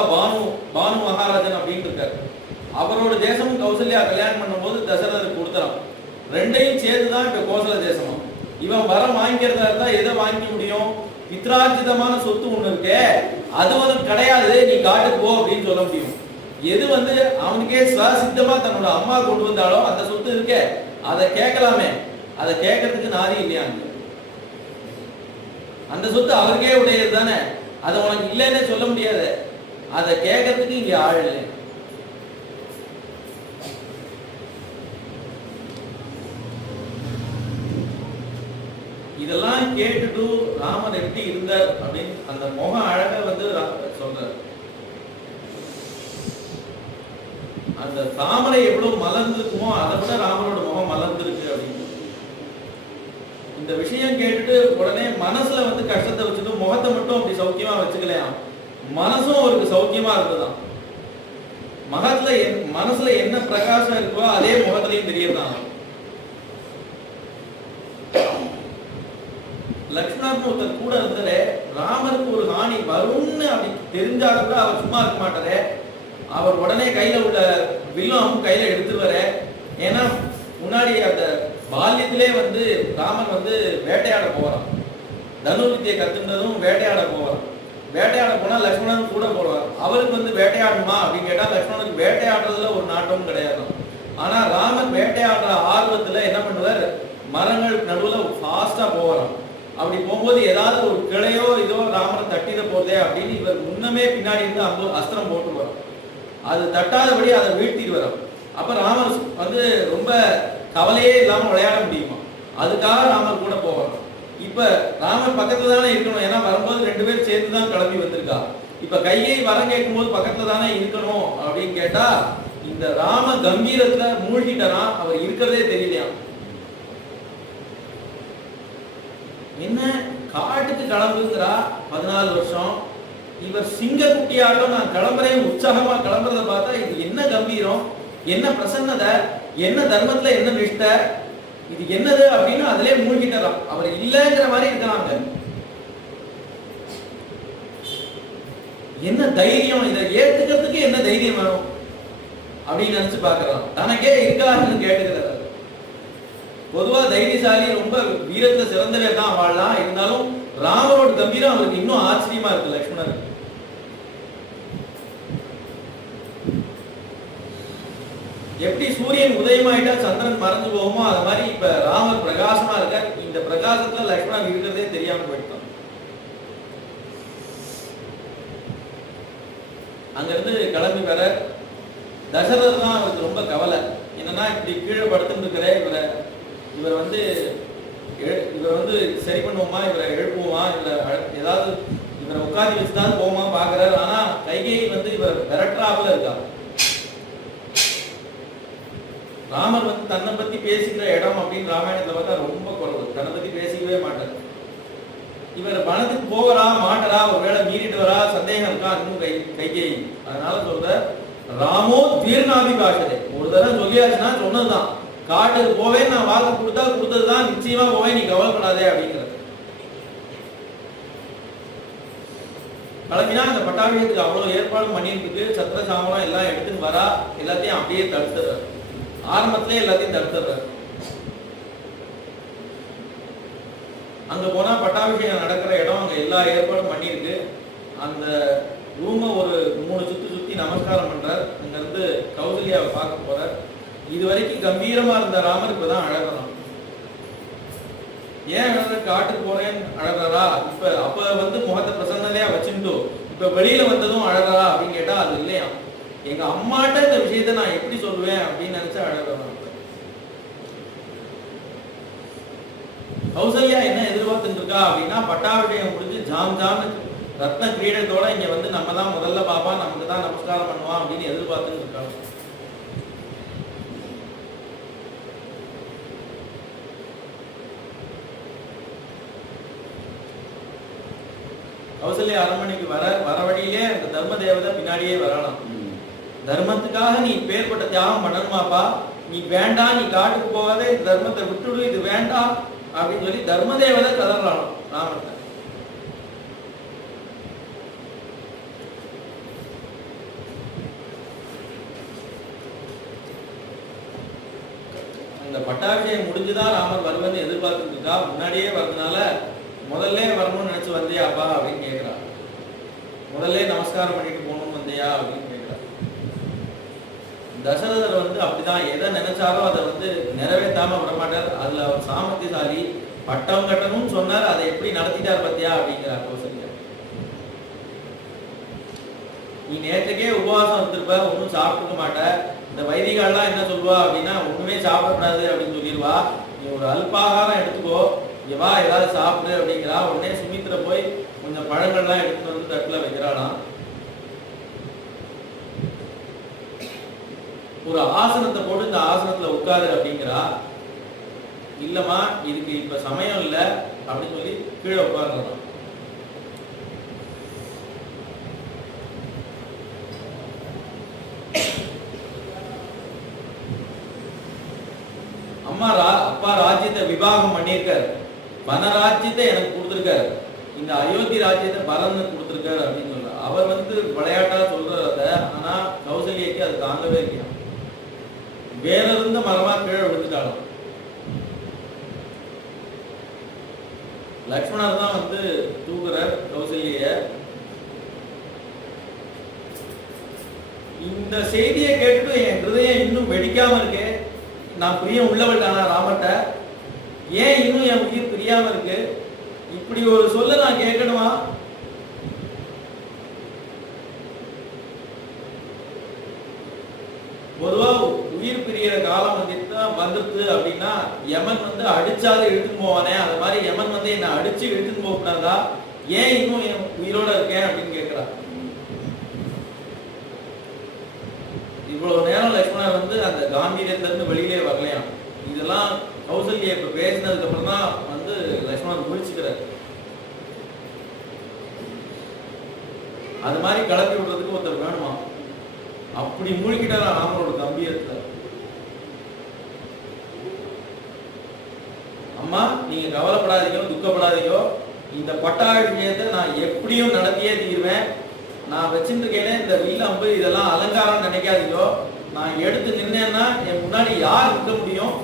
பானு மகாராஜன் அப்படின்னு இருக்காரு. அவரோட தேசமும் கௌசல்யா கல்யாணம் பண்ணும்போது தசரதருக்கு கொடுத்துறான். 2ஐயும் சேர்த்துதான் இப்ப கோசல தேசமா. இவன் வரம் வாங்கிக்கிறதா இருந்தா எதை வாங்கிக்க முடியும்? பித்ரார்ஜிதமான சொத்து ஒண்ணு இருக்கே, அது வந்து கிடையாது, நீ காட்டுக்கு போ அப்படின்னு சொல்ல முடியும். எது வந்து அவனுக்கே சுவாசித்தமா தன்னோட அம்மா கொண்டு வந்தாலும் அந்த சொத்து இருக்கே, அதை கேட்கலாமே. அதை கேட்கறதுக்கு நாதி இல்லையா? அந்த சொத்து அவருக்கே உடையது தானே, அதை உனக்கு இல்லைன்னே சொல்ல முடியாது. அதை கேட்கறதுக்கு இங்க ஆள் இல்லை. இதெல்லாம் கேட்டுட்டு ராமர் எப்படி இருந்தார் அப்படின்னு அந்த முக அழக வந்து சொல்றார். அந்த தாமரை எவ்வளவு மலர்ந்துருக்குமோ அதை விட ராமரோட முகம் மலர்ந்துருக்கு அப்படின்னு. இந்த விஷயம் கேட்டுட்டு உடனே மனசுல வந்து கஷ்டத்தை வச்சுட்டு முகத்தை மட்டும் அப்படி சௌக்கியமா வச்சுக்கலையாம், மனசும் அவருக்கு சௌக்கியமா இருக்குதான். மனசுல என்ன பிரகாசம் இருக்கோ அதே முகத்திலையும் தெரியறதான். லக்ஷ்மணன் ஒருத்தர் கூட இருந்தாலே ராமருக்கு ஒரு ஹானி வரும்னு அப்படி தெரிஞ்சாலும் கூட அவர் சும்மா இருக்க மாட்டாரு. அவர் உடனே கையில உள்ள வில்லும் கையில எடுத்துருவாரு. ஏன்னா முன்னாடி அந்த பால்யத்திலே வந்து ராமன் வந்து வேட்டையாட போவாராம். தனுர்வித்தியை கத்துனதும் வேட்டையாட போவாராம். வேட்டையாட போனா லக்ஷ்மணன் கூட போடுவார். அவருக்கு வந்து வேட்டையாடுமா அப்படின்னு கேட்டா லக்ஷ்மணனுக்கு வேட்டையாடுறதுல ஒரு நாட்டமும் கிடையாது. ஆனா ராமன் வேட்டையாடுற ஆர்வத்துல என்ன பண்ணுவார், மரங்கள் நடுவுல ஃபாஸ்டா போவாராம். அப்படி போகும்போது ஏதாவது ஒரு கிளையோ இதோ ராமரை தட்டிட போதே அப்படின்னு இவர் முன்னமே பின்னாடி இருந்து அஸ்திரம் போட்டு வரும். அது தட்டாதபடி அதை வீழ்த்திட்டு வரும். அப்ப ராமர் வந்து ரொம்ப கவலையே இல்லாம விளையாட முடியுமா, அதுக்காக ராமர் கூட போவார். இப்ப ராமர் பக்கத்துல தானே இருக்கணும், ஏன்னா வரும்போது 2 பேரும் சேர்த்து தான் கிளம்பி வந்திருக்கா. இப்ப கையை வரம் கேட்கும் போது பக்கத்துல தானே இருக்கணும் அப்படின்னு கேட்டா இந்த ராம கம்பீரத்துல மூழ்கிட்டனா அவர் இருக்கிறதே தெரியலையா. என்ன காட்டுக்கு கிளம்புங்கிறா 14 வருஷம், இவர் சிங்க குட்டியாலும் நான் கிளம்புறேன் உற்சாகமா கிளம்புறத பார்த்தா இது என்ன கம்பீரம், என்ன பிரசன்னதை, என்ன தர்மத்துல என்ன நிஷ்டை, இது என்னது அப்படின்னு அதிலே மூழ்கிட்டாராம். அவர் இல்லைங்கிற மாதிரி இருக்கிறாங்க. என்ன தைரியம், இதை ஏத்துக்கிறதுக்கு என்ன தைரியம் வேணும் அப்படின்னு நினைச்சு பாக்குறான். தனக்கே இருக்கான்னு கேட்டுக்கிறார். பொதுவா தைரியசாலி ரொம்ப வீரத்துல சிறந்தவே தான் வாழலாம். இருந்தாலும் ராமரோட கம்பீரம் அவருக்கு இன்னும் ஆச்சரியமா இருக்கு லக்ஷ்மணருக்கு. எப்படி சூரியன் உதயமாயிட்டா சந்திரன் மறைஞ்சு போகுமோ அது மாதிரி இப்ப ராமர் பிரகாசமா இருக்க. இந்த பிரகாசத்துல லக்ஷ்மணன் இருக்கிறதே தெரியாம போயிட்டான். அங்க இருந்து கிளம்பி வர தசரதர் தான் அவருக்கு ரொம்ப கவலை. என்னன்னா இப்படி கீழே படுத்துட்டு இருக்கிற இவர் வந்து சரி பண்ணுவோமா, இவரை எழுப்புவோமா, இவரை ஏதாவது இவரை உட்காந்து வச்சுதான் போவோமா பாக்குறாரு. ஆனா கைகேயி வந்து இவர் விரட்டாப்புல இருக்கா. ராமர் வந்து தன்னை பத்தி பேசிக்கிற இடம் அப்படின்னு ராமாயணத்துல பார்த்தா ரொம்ப குறைவு. தன்னை பத்தி பேசிக்கவே மாட்டார். இவர் வனத்துக்கு போகிறா மாட்டரா, ஒருவேளை மீறிட்டு வரா சந்தேகம் இருக்கா இன்னும் கைகேயி. அதனால சொல்ற ராமோ தீர்ணாபி பாஷதே, ஒரு தடவை சொல்லியாச்சுன்னா சொன்னதுதான். காட்டுக்கு போவேன், நான் வாக்கு கொடுத்ததுதான், நிச்சயமா போவேன், நீ கவலைப்படாதே அப்படிங்கிறது. கிளம்பினா அந்த பட்டாபிஷேகத்துக்கு அவ்வளவு ஏற்பாடு பண்ணிட்டு சத்திர சாமரம் எல்லாம் எடுத்துன்னு வரா. எல்லாத்தையும் அப்படியே தடுத்துறாரு. ஆரம்பத்திலே எல்லாத்தையும் தடுத்துறாரு. அங்க போனா பட்டாபிஷேகம் நடக்கிற இடம், அங்க எல்லா ஏற்பாடும் பண்ணிருக்கு. அந்த ரூம ஒரு 3 சுத்தி நமஸ்காரம் பண்றார். அங்க இருந்து கௌசல்யாவை பார்க்க போறார். இது வரைக்கும் கம்பீரமா இருந்த ராமர் இப்பதான் அழகிறான். ஏன் காட்டுக்கு போறேன்னு அழகா? அப்ப வந்து முகத்தை பிரசன்னலையா வச்சுட்டு இப்ப வெளியில வந்ததும் அழகா அப்படின்னு கேட்டா அது இல்லையா. எங்க அம்மாட்ட இந்த விஷயத்த நான் எப்படி சொல்லுவேன் அப்படின்னு நினைச்சா அழகான். கௌசல்யா என்ன எதிர்பார்த்துட்டு இருக்கா அப்படின்னா, பட்டாபிஷேகம் முடிஞ்சு ஜாம் ரத்ன கிரீடத்தோட இங்க வந்து நம்ம தான் முதல்ல பாப்பா, நமக்கு தான் நமஸ்காரம் பண்ணுவான் அப்படின்னு எதிர்பார்த்துட்டு இருக்காங்க. கௌசல்யா அரண்மனைக்கு வர வழியிலே அந்த தர்ம தேவதை பின்னாடியே வரலாம். தர்மத்துக்காக நீ பேர்பட்ட தியாகம் பண்ணணுமாப்பா, நீ வேண்டாம், நீ காட்டுக்கு போகாத, இந்த தர்மத்தை விட்டுடு, இது வேண்டாம் அப்படின்னு சொல்லி தர்மதேவதை கதறான் ராமர்கிட்ட. இந்த பட்டாபிஷேகம் முடிஞ்சுதான் ராமர் வருவன்னு எதிர்பார்த்துட்டு இருக்கா. முன்னாடியே வரதுனால முதல்ல வரணும்னு நினைச்சு வந்தியா அப்பா அப்படின்னு கேட்கிறா. முதல்ல நமஸ்காரம் பண்ணிட்டு போகணும்னு வந்தியா அப்படின்னு கேட்கிறா. தசரதர் அப்படிதான் எதை நினைச்சாரோ அதை நிறைவேற்றாம விடமாட்டார். அதுல அவர் சாமர்த்தியசாலி. பட்டம் கட்டணும்னு சொன்னார், அதை எப்படி நடத்திட்டார் பத்தியா அப்படிங்கிறார் கௌசல்யா. நீ நேற்றுக்கே உபவாசம் இருந்திருப்ப, ஒன்றும் சாப்பிட்டுக்க மாட்ட. இந்த வைதிகாலாம் என்ன சொல்லுவா அப்படின்னா, ஒண்ணுமே சாப்பிடக்கூடாது அப்படின்னு சொல்லிடுவா. நீ ஒரு அல்பாகாரம் எடுத்துக்கோ, வா ஏதாவது சாப்பிடு அப்படிங்கிறா. உடனே சுமித்ர போய் கொஞ்சம் பழங்கள்லாம் எடுத்துட்டு வந்து தட்டுல வைக்கிறாளாம். ஒரு ஆசனத்தை போட்டு இந்த ஆசனத்துல உட்காரு அப்படிங்கிறா. இல்லம்மா இதுக்கு இப்ப சமயம் இல்லை அப்படின்னு சொல்லி கீழே உட்கார்றதான். அப்பா ராஜ்யத்தை விவாகம் பண்ணியிருக்காரு, வனராஜ்யத்தை எனக்கு கொடுத்திருக்காரு, இந்த அயோத்தி ராஜ்யத்தை பரதனுக்கு கொடுத்திருக்காரு அப்படின்னு சொல்ற. அவர் விளையாட்டா சொல்றத, ஆனா கௌசல்யக்கு அது தாங்கவே இல்லையா. வேற இருந்த மரமா கீழே விழுந்துட்டாலும் லக்ஷ்மணர் தான் தூக்குறார் கௌசல்ய. இந்த செய்தியை கேட்டுட்டு என் ஹிருதயம் இன்னும் வெடிக்காம இருக்கு. நான் பிரியம் உள்ளவள் தானா ராமட்ட? ஏன் இன்னும் என் உயிர் பிரியாம இருக்கு? இப்படி ஒரு சொல்ல நான் கேட்கணுமா? பொதுவா உயிர் பிரியற காலம் வந்துருது அப்படின்னா யமன் அடிச்சாது இழுத்துன்னு போவானே, அது மாதிரி யமன் என்ன அடிச்சு இழுத்துன்னு போகக்கூடாதா? ஏன் இன்னும் என் உயிரோட இருக்கேன் அப்படின்னு கேட்கிறா. இவ்வளவு நேரம் லட்சுமணர் அந்த காம்பீரியத்துல இருந்து வெளியிலே வரலையாம். இதெல்லாம் கௌசல்யா இப்ப பேசினதுக்கு அப்புறம் தான் லட்சுமணர் முழிச்சுக்கிறார். அது மாதிரி கிளப்பி விடுறதுக்கு ஒருத்தர் வேணுமா? அப்படி மூழ்கிட்டாரா ராமரோட கம்பீரத்துல. அம்மா நீங்க கவலைப்படாதீங்க, துக்கப்படாதீங்க. இந்த பட்டாபிஷேகத்தை நான் எப்படியும் நடத்தியே தீர்வேன். நான் வச்சுருக்கேனே இந்த வில் அம்பு இதெல்லாம் அலங்காரம் நினைக்காதீங்க. நான் எடுத்து நின்னேன்னா என் முன்னாடி யார் இருக்க முடியும்?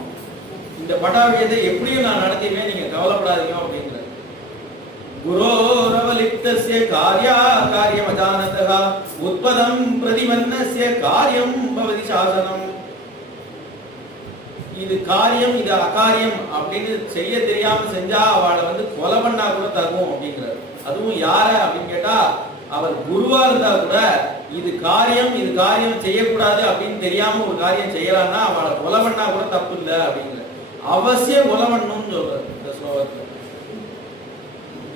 இந்த பட்டாபிஷேகத்தை எப்படியும் நான் நடத்திடுவேன், நீங்க கவலைப்படாதீங்க அப்படிங்கிற. குரோரவலிப்தஸ்ய கார்யா காரியம் அஜானதஹ உத்பதம் பிரதிமன்னஸ்ய காரியம் பவதி சாசனம். இது காரியம் இது அகாரியம் அப்படின்னு செய்ய தெரியாம செஞ்சா அவளை கொலை பண்ணா கூட தருவோம் அப்படிங்கிறார். அதுவும் யார அப்படின்னு கேட்டா, அவர் குருவா இருந்தா கூட இது காரியம் செய்யக்கூடாது அப்படின்னு தெரியாம ஒரு காரியம் செய்யறான்னா அவளை கொலை பண்ணா கூட தப்பு இல்லை அப்படிங்கிற. அவசியம் கொலை பண்ணணும்னு சொல்றாரு இந்த ஸ்லோகத்துல.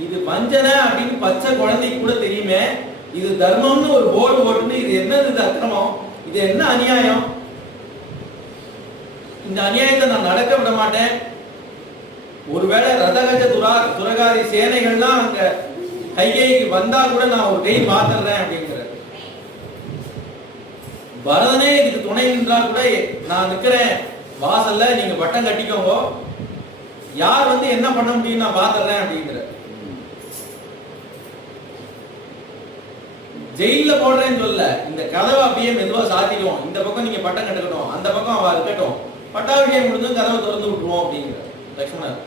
இது வஞ்சனை அப்படின்னு பச்சை குழந்தைக்கு கூட தெரியுமே. இது தர்மம்னு ஒரு போர்டு போட்டுன்னு இது என்னது, இது அக்கிரமம், இது என்ன அநியாயம், இந்த அநியாயத்தை நான் நடக்க விட மாட்டேன். ஒருவேளை ரதகஜ துரகாரி சேனைகள்லாம் அங்க கைகைக்கு வந்தா கூட நான் ஒரு கை பார்த்துறேன் அப்படிங்கிற. பரதனே இதுக்கு துணை நின்றா கூட நான் நிக்கிறேன் வாசல்ல, நீங்க பட்டம் கட்டிக்கோங்க, யார் என்ன பண்ண முடியும் நான் பார்த்துறேன் அப்படிங்கிற. ஜெயில போடுறேன்னு சொல்ல, இந்த கதவை அப்படியே மெதுவா சாத்திடுவோம், இந்த பக்கம் நீங்க பட்டம் கட்டுக்கணும், அந்த பக்கம் அவ இருக்கட்டும், பட்டாபிஷேகம் முடிஞ்சு கதவை திறந்து விட்டுருவோம் அப்படிங்கிற லட்சுமணர்.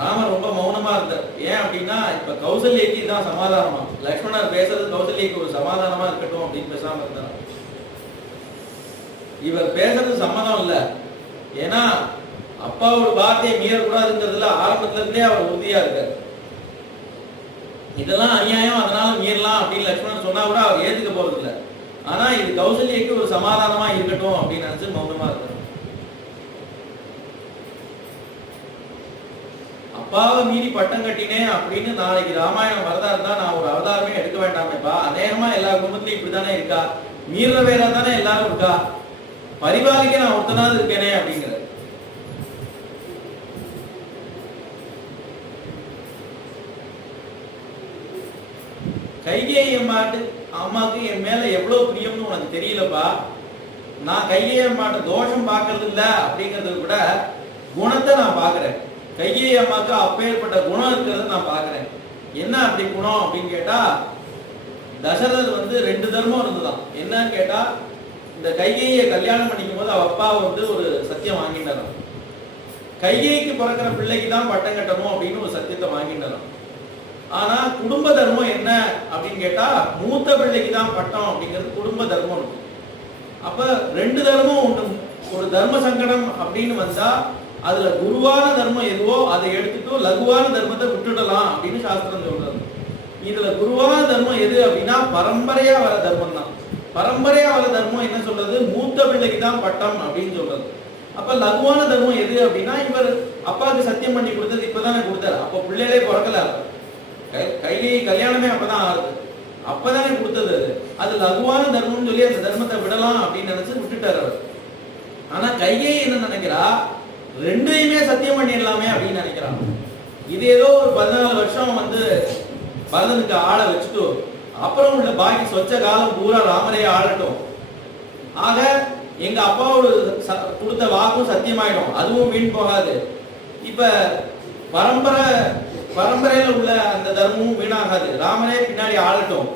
ராமர் ரொம்ப மௌனமா இருந்தார். ஏன் அப்படின்னா இப்ப கௌசல்யக்கு தான் சமாதானமா, லட்சுமணர் பேசுறது கௌசல்யக்கு ஒரு சமாதானமா இருக்கட்டும் அப்படின்னு பேசாம இருந்தார். இவர் பேசுறது சம்மதம் இல்ல. ஏன்னா அப்பாவோட வார்த்தையை மீறக்கூடாதுங்கிறதுல ஆரம்பத்துல இருந்தே அவர் உறுதியா இருக்காரு. இதெல்லாம் அநியாயம், அதனால மீறலாம் அப்படின்னு லட்சுமணன் சொன்னா கூட அவர் ஏத்துக்க போறது இல்லை. ஆனா இது கௌசல்யக்கு ஒரு சமாதானமா இருக்கட்டும் அப்படின்னு நினைச்சு மௌனமா இருக்காரு. அப்பாவை மீறி பட்டம் கட்டினேன் அப்படின்னு நாளைக்கு ராமாயணம் வரதா இருந்தா நான் ஒரு அவதாரமே எடுக்க வேண்டாமேப்பா. அநேகமா எல்லா குடும்பத்திலையும் இப்படித்தானே இருக்கா, மீற வேற தானே எல்லாரும் இருக்கா, பரிபாலிக்க நான் ஒருத்தனாவது இருக்கேனே அப்படிங்கிற. கைகேயி அம்மாவுக்கு என் மேல எவ்வளவு பிரியம்னு உனக்கு தெரியலப்பா. நான் கைகேயி அம்மாட்ட தோஷம் பார்க்கறது இல்ல அப்படிங்கறத விட குணத்தை நான் பாக்குறேன். கைகேயி அம்மாக்கு அப்பேற்பட்ட குணம் இருக்கிறத நான் பாக்குறேன். என்ன அப்படி குணம் அப்படின்னு கேட்டா, தசரதர் வந்து 2 தர்மம் இருந்துதான். என்னன்னு கேட்டா, இந்த கைகேயியை கல்யாணம் பண்ணிக்கும் போது அவ அப்பா வந்து ஒரு சத்தியம் வாங்கிட்டாராம். கைகேயிக்கு பிறக்கிற பிள்ளைக்கு தான் பட்டம் கட்டணும் அப்படின்னு ஒரு சத்தியத்தை வாங்கிட்டாராம். ஆனா குடும்ப தர்மம் என்ன அப்படின்னு கேட்டா, மூத்த பிள்ளைக்கு தான் பட்டம் அப்படிங்கிறது குடும்ப தர்மம் இருக்கு. அப்ப 2 தர்மம் ஒண்ணு. ஒரு தர்ம சங்கடம் அப்படின்னு வந்தா அதுல குருவான தர்மம் எதுவோ அதை எடுத்துட்டு லகுவான தர்மத்தை விட்டுடலாம் அப்படின்னு சாஸ்திரம் சொல்றது. இதுல குருவான தர்மம் எது அப்படின்னா பரம்பரையா வர தர்மம் தான். பரம்பரையா வர தர்மம் என்ன சொல்றது, மூத்த பிள்ளைக்கு தான் பட்டம் அப்படின்னு சொல்றது. அப்ப லகுவான தர்மம் எது அப்படின்னா, இவர் அப்பாவுக்கு சத்தியம் பண்ணி கொடுத்தது இப்பதானே கொடுத்தாரு. அப்ப பிள்ளைகளே பிறக்கல, கைகேயி கல்யாணமே அப்பதான் ஆகுது, அப்பதானே கொடுத்தது. அது லகுவான தர்மம்னு சொல்லி அந்த தர்மத்தை விடலாம் அப்படின்னு நினைச்சு விட்டுட்டாரு அவர். ஆனா கைகேயி என்ன நினைக்கிறா, 2யுமே சத்தியம் பண்ணிடலாமே அப்படின்னு நினைக்கிறான். இது ஏதோ ஒரு 14 வருஷம் வந்து பரதனுக்கு ஆள வச்சுட்டு அப்புறம் உள்ள பாக்கி சொச்ச காலம் பூரா ராமரே ஆளட்டும், ஆக எங்க அப்பாவோட கொடுத்த வாக்கும் சத்தியமாயிடும், அதுவும் வீண் போகாது. இப்ப பரம்பரையில உள்ள அந்த தர்மமும் வீணாகாது, ராமரே பின்னாடி ஆளட்டும்,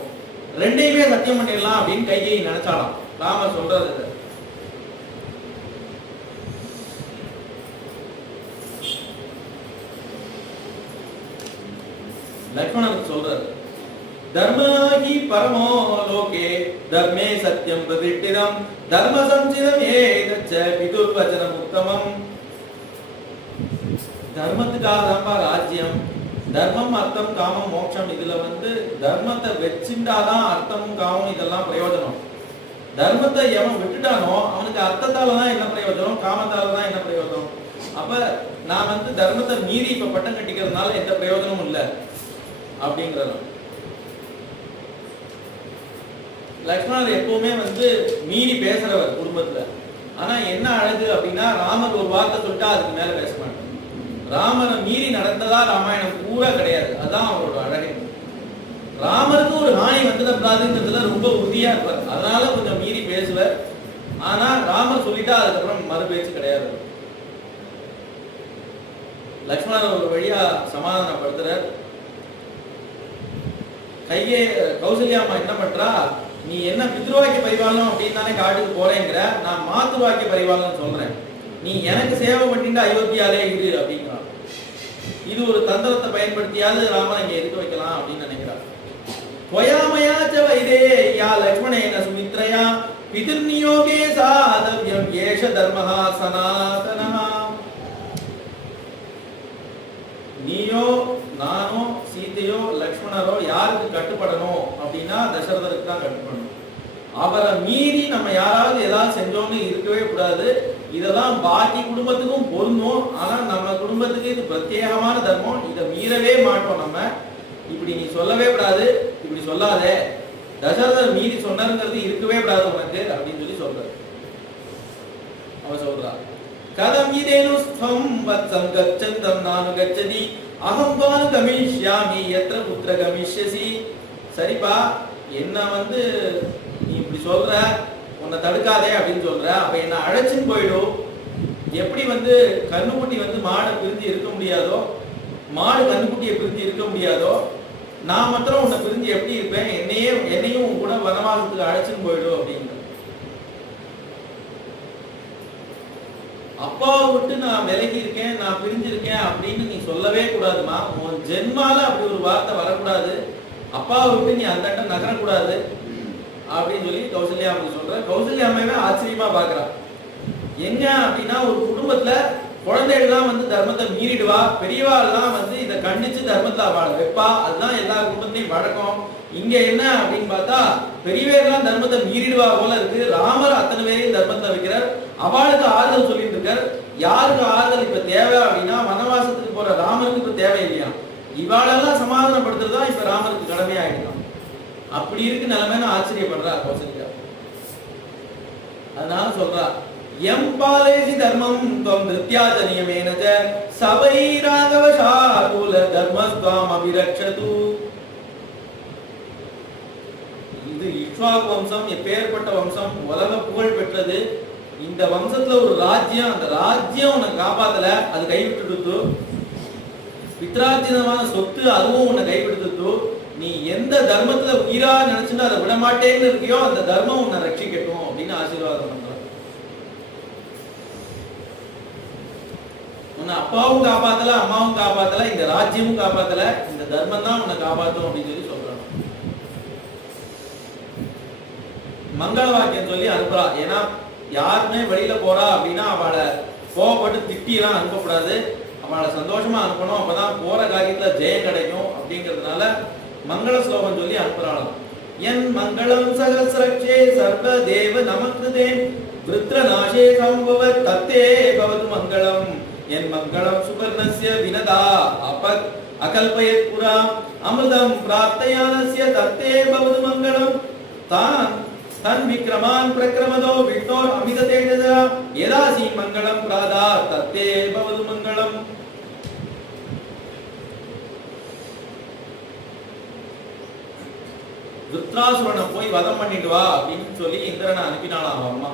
2யுமே சத்தியம் பண்ணிடலாம் அப்படின்னு கைகேயி நினைச்சாலாம். ராமர் சொல்றது லக்ஷ்மணன் சொல்றாரு, தர்மஹி பரமோ லோகே தர்மே சத்யம் பிரதிஷ்டிதம் தர்ம சம்சிதம் ஏதச்ச விதுர்வசனம் உத்தமம். தர்மத்துக்காக தான் ராஜ்யம், தர்மம் அர்த்தம் காமம் மோட்சம். இதுல வந்து தர்மத்தை வச்சுட்டாதான் அர்த்தமும் காமம் இதெல்லாம் பிரயோஜனம். தர்மத்தை எவன் விட்டுட்டானோ அவனுக்கு அர்த்தத்தாலதான் என்ன பிரயோஜனம், காமத்தாலதான் என்ன பிரயோஜனம். அப்ப நான் வந்து தர்மத்தை மீறி இப்ப பட்டம் கட்டிக்கிறதுனால எந்த பிரயோஜனமும் இல்லை அப்படிங்கிறது. லக்ஷ்மணர் எப்பவுமே வந்து மீறி பேசுறவர் குடும்பத்துல. ஆனா என்ன அழகு அப்படின்னா, ராமர் ஒரு வார்த்தை சொல்லிட்டா அதுக்கு மேல பேச மாட்டார். ராமரை மீறி நடந்ததா ராமாயணம் பூரா கிடையாது, அதான் அவரோட அழகு. ராமருக்கு ஒரு ஹானி வந்துடக்கூடாதுங்கிறதுல ரொம்ப உறுதியா இருப்பார், அதனால கொஞ்சம் மீறி பேசுவார். ஆனா ராமர் சொல்லிட்டா அதுக்கப்புறம் மறு பேச்சு கிடையாது. லக்ஷ்மணர் ஒரு வழியா சமாதானப்படுத்துறார். கௌசல்யா அம்மா என்ன பண்றா, நீ என்ன பித்ருவாக்கிய பரிபாலனம் அப்படின்னு தானே காட்டுக்கு போறேங்கிற, நான் மாத்துவாக்கிய பரிபாலனம் சொல்றேன், நீ எனக்கு சேவை பண்ணிட்டு அயோத்தியாலே இரு அப்படிங்கிறான். இது ஒரு தந்திரத்தை பயன்படுத்தியாவது ராமன் இங்க இருக்க வைக்கலாம் அப்படின்னு நினைக்கிறார். त्वयामयाच वैदेह्या लक्ष्मणेन सुमित्रया पितृनियोगे साधव्यम येष धर्मः सनातनः. நீயோ நானோ சீதையோ லக்ஷ்மணரோ யாருக்கு கட்டுப்படணும் அப்படின்னா தசரதருக்கு தான் கட்டுப்படணும். அவரை மீறி நம்ம யாராவது ஏதாவது செஞ்சோம்னு இருக்கவே கூடாது. இதெல்லாம் பாக்கி குடும்பத்துக்கும் பொருந்தும், ஆனா நம்ம குடும்பத்துக்கு இது பிரத்யேகமான தர்மம், இதை மீறவே மாட்டோம். நம்ம இப்படி நீ சொல்லவே கூடாது, இப்படி சொல்லாதே, தசரதர் மீறி சொன்னாருங்கிறது இருக்கவே கூடாது உனக்கு அப்படின்னு சொல்லி சொல்றாரு. அவ சொல்றா, கதம் இதேனு ஸ்வம் வத்சம் கச்சந்தம் நானு கச்சதி அகம் பானு கமிஷ்யாமி எத்ர புத்திர கமிஷ்யசி. சரிப்பா, என்ன வந்து நீ இப்படி சொல்ற, உன்னை தடுக்காதே அப்படின்னு சொல்ற, அப்ப என்ன அழைச்சுன்னு போயிடும். எப்படி வந்து கண்ணுக்குட்டி வந்து மாடை பிரிஞ்சு இருக்க முடியாதோ, மாடு கண்ணுக்குட்டியை பிரிஞ்சு இருக்க முடியாதோ, நான் மாத்திரம் உன்னை பிரிஞ்சு எப்படி இருப்பேன், என்னையும் உன் கூட வனவாசத்துக்கு அழைச்சுன்னு போயிடும் அப்படின்னு. அப்பாவை விட்டு நான் விலகி இருக்கேன், நான் பிரிஞ்சிருக்கேன் அப்படின்னு நீ சொல்லவே கூடாதுமா. உன் ஜென்மால அப்படி ஒரு வார்த்தை வரக்கூடாது, அப்பாவை விட்டு நீ அந்த இடம் நகரக்கூடாது அப்படின்னு சொல்லி கௌசல்யா அம்மா சொல்ற. கௌசல்யா அம்மாவே ஆச்சரியமா பாக்குறா. எங்க அப்படின்னா, ஒரு குடும்பத்துல குழந்தைகள்லாம் வந்து தர்மத்தை மீறிடுவா, பெரியவாள்லாம் வந்து இதை கண்டிச்சு தர்மத்தை வாழ வைப்பா, அதுதான் எல்லா குடும்பத்திலையும் வழக்கம். இங்க என்ன அப்படின்னு பார்த்தா, பெரியவர்கள்லாம் தர்மத்தை மீறிடுவா போல இருக்கு. ராமர் அத்தனை பேரையும் தர்மத்தை வைக்கிறார், அவளுக்கு ஆறுதல் சொல்லிட்டு இருக்கார். யாருக்கு ஆறுதல் இப்ப தேவை அப்படின்னா, வனவாசத்துக்கு போற ராமருக்கு இப்ப தேவை இல்லையா, இவாளெல்லாம் சமாதானப்படுத்துறதுதான் இப்ப ராமருக்கு கடமையாயிடலாம். அப்படி இருக்கு நிலைமைன்னு ஆச்சரியப்படுறா கௌசல்யா. அதனால சொல்றா, எம் பாலேசி தர்மம் துவம் நித்யாஜ நியமேனஜ சபை ராகவ சாகுல தர்மஸ்துவாம் அபிரக்ஷது. இது இக்ஷ்வாகு வம்சம் எப்பேற்பட்ட வம்சம், உலக புகழ் பெற்றது. இந்த வம்சத்துல ஒரு ராஜ்யம், அந்த ராஜ்யம் உன்னை காப்பாத்தல, அது கைவிட்டுடுத்து. பித்ரார்ஜிதமான சொத்து அதுவும் உன்னை கைவிடுத்து. நீ எந்த தர்மத்துல உயிரா நினைச்சுன்னு அதை விட மாட்டேன்னு இருக்கியோ அந்த தர்மம் உன்னை ரட்சிக்கட்டும் அப்படின்னு ஆசீர்வாதம் பண்றான். உன்னை அப்பாவும் காப்பாத்தல, அம்மாவும் காப்பாத்தல, இந்த ராஜ்யமும் காப்பாத்தல, இந்த தர்மம் தான் உன்னை காப்பாற்றும் அப்படின்னு சொல்லி சொல்றான். மங்கள வாக்கியம் சொல்லி அனுப்புறா. ஏன்னா யாருமே வெளியில போறா அப்படின்னா அவளை கோவப்பட்டு திட்டி எல்லாம் அனுப்பக்கூடாது, அவளை சந்தோஷமா அனுப்பணும். அப்பதான் போற காரியத்துல ஜெயம் கிடைக்கும். அப்படிங்கிறதுனால மங்கள ஸ்லோகம் சொல்லி அனுப்புறாளாம். என் மங்களம் சகஸ்ரக்ஷே சர்வ தேவ நமக்ருதே விருத்ர நாசே சம்பவ தத்தே பவது மங்களம். என் மங்களம் சுபர்ணஸ்ய வினதா அகல்பயத் புரா அமிர்தம் பிரார்த்தயானஸ்ய தத்தே பவது மங்களம். தான் தன் விக்ரமான் பிரக்ரமதோ விஷ்ணோர் அமித தேஜஸா யதாசி மங்களம் பிராதா தத்தே பவது மங்களம். விருத்ராசுரனை போய் வதம் பண்ணிட்டு வா அப்படின்னு சொல்லி இந்திரனை அனுப்பினாலாம் அவன் அம்மா.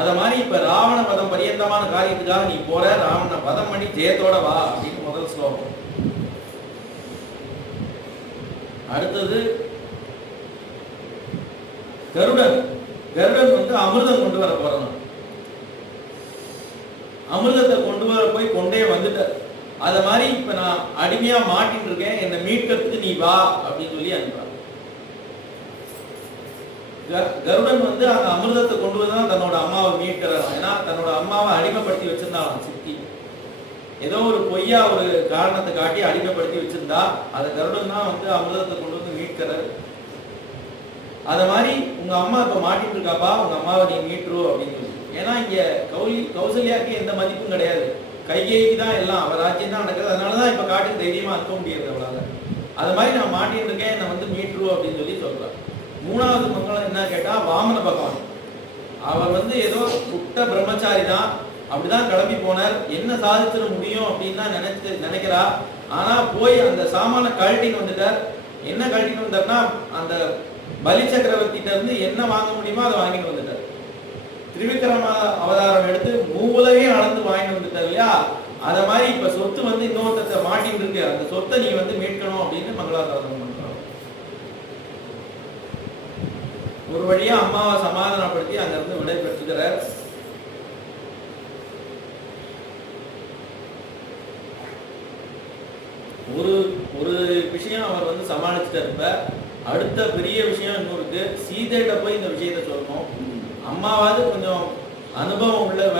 அத மாதிரி இப்ப ராவண வதம் பரியந்தமான காரியத்துக்காக நீ போற, ராவணனை வதம் பண்ணி ஜெயத்தோட வா அப்படின்னு முதல் ஸ்லோகம். அடுத்தது கருடன். கருடன் வந்து அமிர்தம் கொண்டு வர போறான். அமிர்தத்தை கொண்டு வர போய் கொண்டே வந்துட்ட. அத மாதிரி இப்ப நான் அடிமையா மாட்டிட்டு இருக்கேன், என்னை மீட்கிறதுக்கு நீ வா அப்படின்னு சொல்லி அனுப்புறான். கருடன் வந்து அந்த அமிர்தத்தை கொண்டு வந்து தன்னோட அம்மாவை மீட்கிறான். ஏன்னா தன்னோட அம்மாவை அடிமைப்படுத்தி வச்சிருந்தான் சித்தி. ஏதோ ஒரு பொய்யா ஒரு காரணத்தை காட்டி அடிமைப்படுத்தி வச்சிருந்தா அதை கருடன் தான் வந்து அமிர்தத்தை கொண்டு வந்து மீட்கிறார். அத மாதிரி உங்க அம்மா இப்ப மாட்டிட்டு இருக்காப்பா, உங்க அம்மாவை நீ மீட்டுரு அப்படின்னு சொல்லி. ஏன்னா இங்க கௌசல்யாக்கு எந்த மதிப்பும் கிடையாது, கைகேயிக்கு தான் எல்லாம், அவர் ராஜ்யம் தான் நடக்குது. அதனாலதான் இப்ப காட்டுக்கு தைரியமா அனுப்ப முடியாது அவளால. அது மாதிரி நான் மாட்டிட்டு இருக்கேன், என்னை வந்து மீட்டுரு அப்படின்னு சொல்லி சொல்றார். மூணாவது மங்களம் என்ன கேட்டா வாமன பகவான். அவர் வந்து ஏதோ குட்ட பிரம்மச்சாரி தான், அப்படிதான் கிளம்பி போனார். என்ன சாதிச்சிட முடியும் அப்படின்னு தான் நினைக்கிறா. ஆனா போய் அந்த சாமான கழட்டின்னு வந்துட்டார். என்ன கழட்டின்னு வந்தார்னா அந்த பலி சக்கரவர்த்திட்ட இருந்து என்ன வாங்க முடியுமோ அதை வாங்கிட்டு வந்துட்டார். திரிவிக்ரம அவதாரம் எடுத்து மூவுலகையும் அளந்து வாங்கிட்டு வந்துட்டார் இல்லையா. அத மாதிரி இப்ப சொத்து வந்து இன்னொருத்த மாட்டின்னு இருக்கு, அந்த சொத்தை நீ வந்து மீட்கணும் அப்படின்னு மங்களாசாசனம் பண்றான். ஒரு வழியா அம்மாவை சமாதானப்படுத்தி அங்க இருந்து விடை பெற்றுக்கிறார். ஒரு விஷயம் அவர் வந்து சமாளிச்சுட்டார். இப்ப அடுத்த பெரிய விஷயம் இன்னும் இருக்கு. சீதையிட்ட போய் இந்த விஷயத்த சொல்லணும். அம்மாவாவது கொஞ்சம் அனுபவம் உள்ளவ,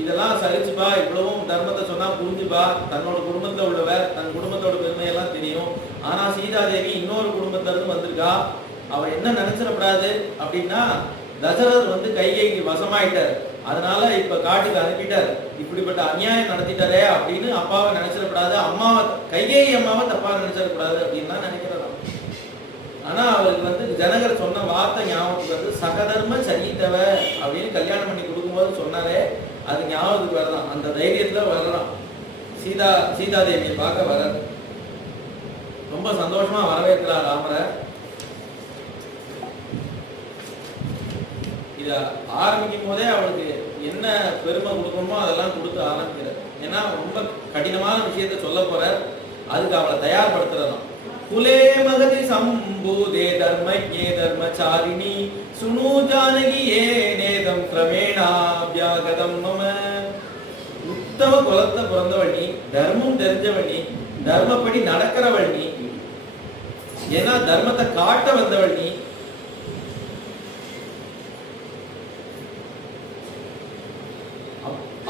இதெல்லாம் சகிச்சுப்பா, இவ்வளவும் தர்மத்தை சொன்னா புரிஞ்சுப்பா, தன்னோட குடும்பத்துல உள்ளவ, தன் குடும்பத்தோட பெருமையெல்லாம் தெரியும். ஆனா சீதாதேவி இன்னொரு குடும்பத்துல இருந்து வந்திருக்கா. அவ என்ன நினைச்சிடப்படாது அப்படின்னா தசரதர் வந்து கைகைக்கு வசமாயிட்டார், அதனால இப்ப காட்டுக்கு அனுப்பிட்டார், இப்படிப்பட்ட அநியாயம் நடத்திட்டாரே அப்படின்னு அப்பாவை நினைச்சிடப்படாது, அம்மாவை கைகேயி அம்மாவை தப்பா நினைச்சிடக்கூடாது அப்படின்னு தான் நினைக்கிறதாம். ஆனா அவருக்கு வந்து ஜனகர் சொன்ன வார்த்தை ஞாபகத்துக்கு வந்து சகதர்ம சரித்தவ அப்படின்னு கல்யாணம் பண்ணி கொடுக்கும்போது சொன்னாரே, அது ஞாபகத்துக்கு வரலாம். அந்த தைரியத்துல வரலாம். சீதாதேவியை பார்க்க வர ரொம்ப சந்தோஷமா வரவேற்கிறார் ராமரை. இத ஆரம்பிக்கும் போதே அவளுக்கு என்ன பெருமை கொடுக்கணுமோ அதெல்லாம் கொடுத்து ஆரம்பிக்கிறார். ஏன்னா ரொம்ப கடினமான விஷயத்த சொல்ல போற, அதுக்கு அவளை தயார்படுத்துறதாம். குலே மகதி சம்பூதே தர்மஜ்ஞே தர்மச்சாரிணி சுனு ஜானகி ஏநேதம் கிரமேணா வியாகதம் மம. உத்தம குலத்தை பிறந்தவள் நீ, தர்மம் தெரிஞ்சவள் நீ, தர்மப்படி நடக்கிறவள் நீ, ஏன்னா தர்மத்தை காட்ட வந்தவள் நீ.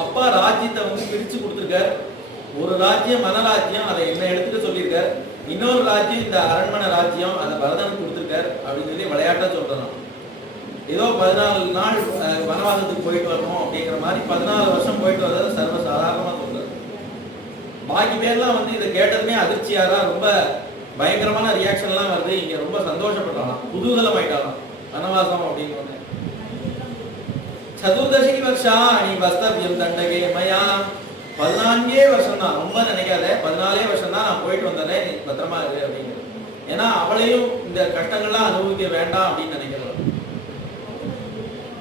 அப்பா ராஜ்யத்தை வந்து பிரிச்சு கொடுத்துருக்கார். ஒரு ராஜ்யம் மனராஜ்யம், அதை என்ன எடுத்துக்க சொல்லியிருக்கார். இன்னொரு ராஜ்யம் இந்த அரண்மனை ராஜ்யம், அதை பரதனுக்கு கொடுத்துருக்கார் அப்படின்னு சொல்லி விளையாட்டா சொல்றோம். ஏதோ 14 நாள் வனவாசத்துக்கு போயிட்டு வரணும் அப்படிங்கிற மாதிரி 14 வருஷம் போயிட்டு வர்றது சர்வ சாதாரணமா சொல்றாரு. பாக்கி பேர்லாம் வந்து இதை கேட்டதுமே அதிர்ச்சியாதான், ரொம்ப பயங்கரமான ரியாக்ஷன் எல்லாம் வருது. இங்க ரொம்ப சந்தோஷப்பட்டாலாம், குதூகலம் ஆயிட்டாலாம் வனவாசம் அப்படின்னு. சதுர்தசி வருஷா நீ வஸ்தவியம் தண்டகே மயா. 14 வருஷம் தான், ரொம்ப நினைக்காத, 14 வருஷம் தான் நான் போயிட்டு வந்தேன், நீ பத்திரமா இரு அப்படிங்கிறது. ஏன்னா அவளையும் இந்த கஷ்டங்கள்லாம் அனுபவிக்க வேண்டாம் அப்படின்னு நினைக்கிறவள்.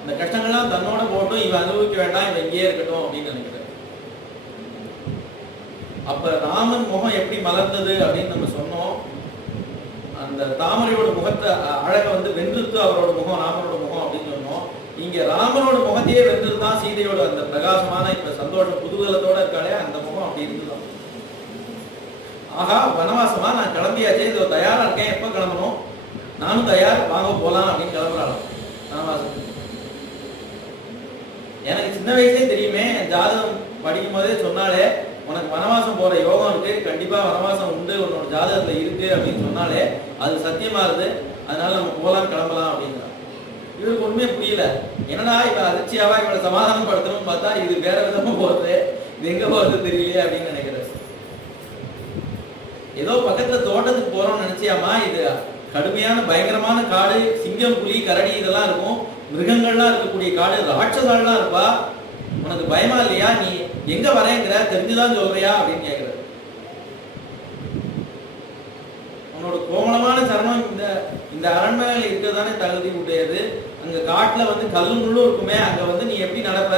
இந்த கஷ்டங்கள்லாம் தன்னோட போட்டும் இவன் அனுபவிக்க வேண்டாம், இவன் இங்கேயே இருக்கட்டும் அப்படின்னு நினைக்கிறார். அப்ப ராமன் முகம் எப்படி மலர்ந்தது அப்படின்னு நம்ம சொன்னோம். அந்த தாமரையோட முகத்தை அழக வென்றுத்து அவரோட முகம், ராமனோட முகம் அப்படின்னு சொன்னோம். இங்க ராமனோட முகத்தையே வென்றுதான் சீதையோட அந்த பிரகாசமான இப்ப சந்தோஷம் குதூகலத்தோட இருக்காளே அந்த முகம் அப்படி இருந்துதான். ஆகா வனவாசமா, நான் கிளம்பியாச்சே, இதோ தயாரா இருக்கேன், எப்ப கிளம்பணும், நானும் தயார், வாங்க போலாம் அப்படின்னு கிளம்புறாள் வனவாசத்துக்கு. எனக்கு சின்ன வயசுலேயே தெரியுமே, ஜாதகம் படிக்கும் போதே சொன்னாலே உனக்கு வனவாசம் போற யோகம் இருக்கு, கண்டிப்பா வனவாசம் உண்டு, உன்னோட ஜாதகத்துல இருக்கு அப்படின்னு சொன்னாலே அது சத்தியமா இருக்கு, அதனால நம்ம போலாம் கிளம்பலாம் அப்படிங்கிறான். இவருக்கு ஒண்ணுமே புரியல, என்னடா இவ அதிர்ச்சியாவா இவளை சமாதானம் படுத்தணும்னு பார்த்தா இது வேற விதமா போறது, இது எங்க போறது தெரியலையே அப்படின்னு நினைக்கிறார். ஏதோ பக்கத்துல தோட்டத்துக்கு போறோம்னு நினைச்சியாமா, இது கடுமையான பயங்கரமான காடு, சிங்கம் புலி கரடி இதெல்லாம் இருக்கும், மிருகங்கள்லாம் இருக்கக்கூடிய காடு, ராட்சசாலாம் இருப்பா, உனக்கு பயமா இல்லையா, நீ எங்க வரேங்கிற, தெரிஞ்சுதான் சொல்றியா அப்படின்னு கேட்கிற. உன்னோட கோமளமான சரணம் இந்த அரண்மனையில் இருக்கிறதானே தகுதி உடையது, அங்க காட்டுல கல்லு முள்ளும் இருக்குமே, அங்க நீ எப்படி நடப்ப,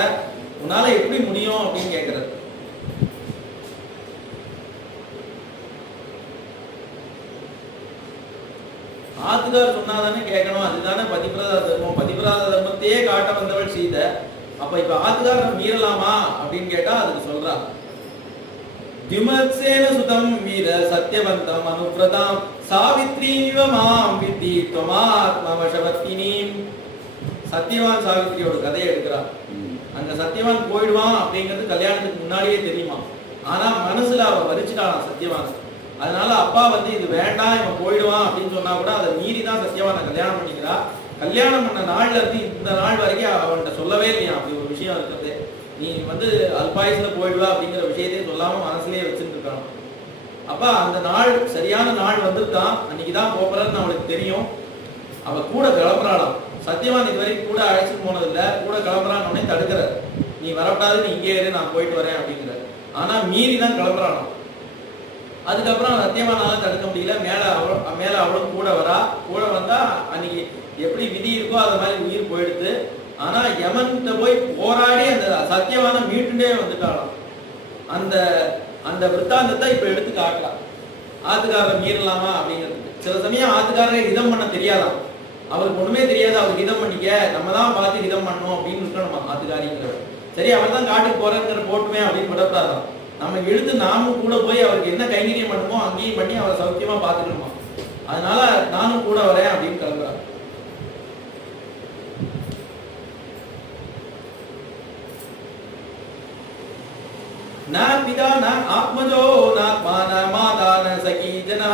உன்னால எப்படி முடியும் அப்படின்னு கேட்கிற. ஆத்துக்கார் சொன்னாதானே கேட்கணும், அதுதானே பதிபிரதா தர்மம், பதிபிரதா தர்மத்தையே காட்ட வந்தவள் சீதை. அப்ப இப்ப ஆத்துக்காரர் மீறலாமா அப்படின்னு கேட்டா அதுக்கு சொல்றா, விமர்சேன சுதம் வீர சத்யவந்தம் அனுப்ரதாம் சாவித்ரீவ மாம் வித்தி துவமாத்மவசவர்த்தினீம். சத்யவான் சாவித்ரியோட கதையை எடுக்கிறான். அங்க சத்யவான் போயிடுவான் அப்படிங்கிறது கல்யாணத்துக்கு முன்னாடியே தெரியுமா, ஆனா மனசுல அவ வரிச்சிட்டாளாம் சத்யவான். அதனால அப்பா இது வேண்டாம், இவன் போயிடுவான் அப்படின்னு சொன்னா கூட அதை மீறி தான் சத்யவானை கல்யாணம் பண்ணிக்கிறா. கல்யாணம் பண்ண நாள்ல இருந்து இந்த நாள் வரைக்கும் அவன்கிட்ட சொல்லவே இல்லையா அப்படி ஒரு விஷயம் இருக்கிறது. நீ அல்பாயுஸ்ல போயிடுவா அப்படிங்கிற விஷயத்தையே சொல்லாம மனசுலயே வச்சுட்டு இருக்கான். அப்ப அந்த நாள் சரியான நாள் வந்துட்டான், அன்னைக்குதான் போறன்னு அவளுக்கு தெரியும். அவ கூட கிளம்புறாளாம். சத்யவான் இது வரைக்கும் கூட அழைச்சிட்டு போனது இல்ல, கூட கிளம்புறான்னு தடுக்கிற, நீ வரப்படாது, நீ இங்கே இரு, நான் போயிட்டு வரேன் அப்படிங்கிற. ஆனா மீறி தான் கிளம்புறாளாம். அதுக்கப்புறம் சத்தியவானால தடுக்க முடியல, மேல அவளும் கூட வரா. கூட வந்தா அன்னைக்கு எப்படி விதி இருக்கோ அது மாதிரி உயிர் போயிடுது. ஆனா யமன்கிட்ட போய் போராடி அந்த சத்தியவான மீட்டுண்டே வந்துட்டாளாம். அந்த அந்த விற்த்தாந்தத்தை இப்ப எடுத்து காட்டலாம். ஆத்துக்காரரை மீறலாமா அப்படிங்கிறதுக்கு சில சமயம் ஆத்துக்காரரை ஹிதம் பண்ண தெரியாதான், அவருக்கு ஒண்ணுமே தெரியாது, அவருக்கு ஹிதம் பண்ணிக்க, நம்ம தான் பார்த்து ஹிதம் பண்ணணும் அப்படின்னு இருக்கணுமா ஆத்துக்காரிங்கிறவர். சரி அவர் தான் காட்டுக்கு போறேங்கிற போட்டுமே அப்படின்னு விடப்படாதான், நம்ம எழுந்து நாமும் கூட போய் அவருக்கு என்ன கைங்கரியம் பண்ணுமோ அங்கேயும் பண்ணி அவரை சௌக்கியமா பார்த்துக்கணுமா. அதனால நானும் கூட வரேன் அப்படின்னு கிளம்புறாரு. न पिता न आत्मजो नात्मा न माता न सखी जनः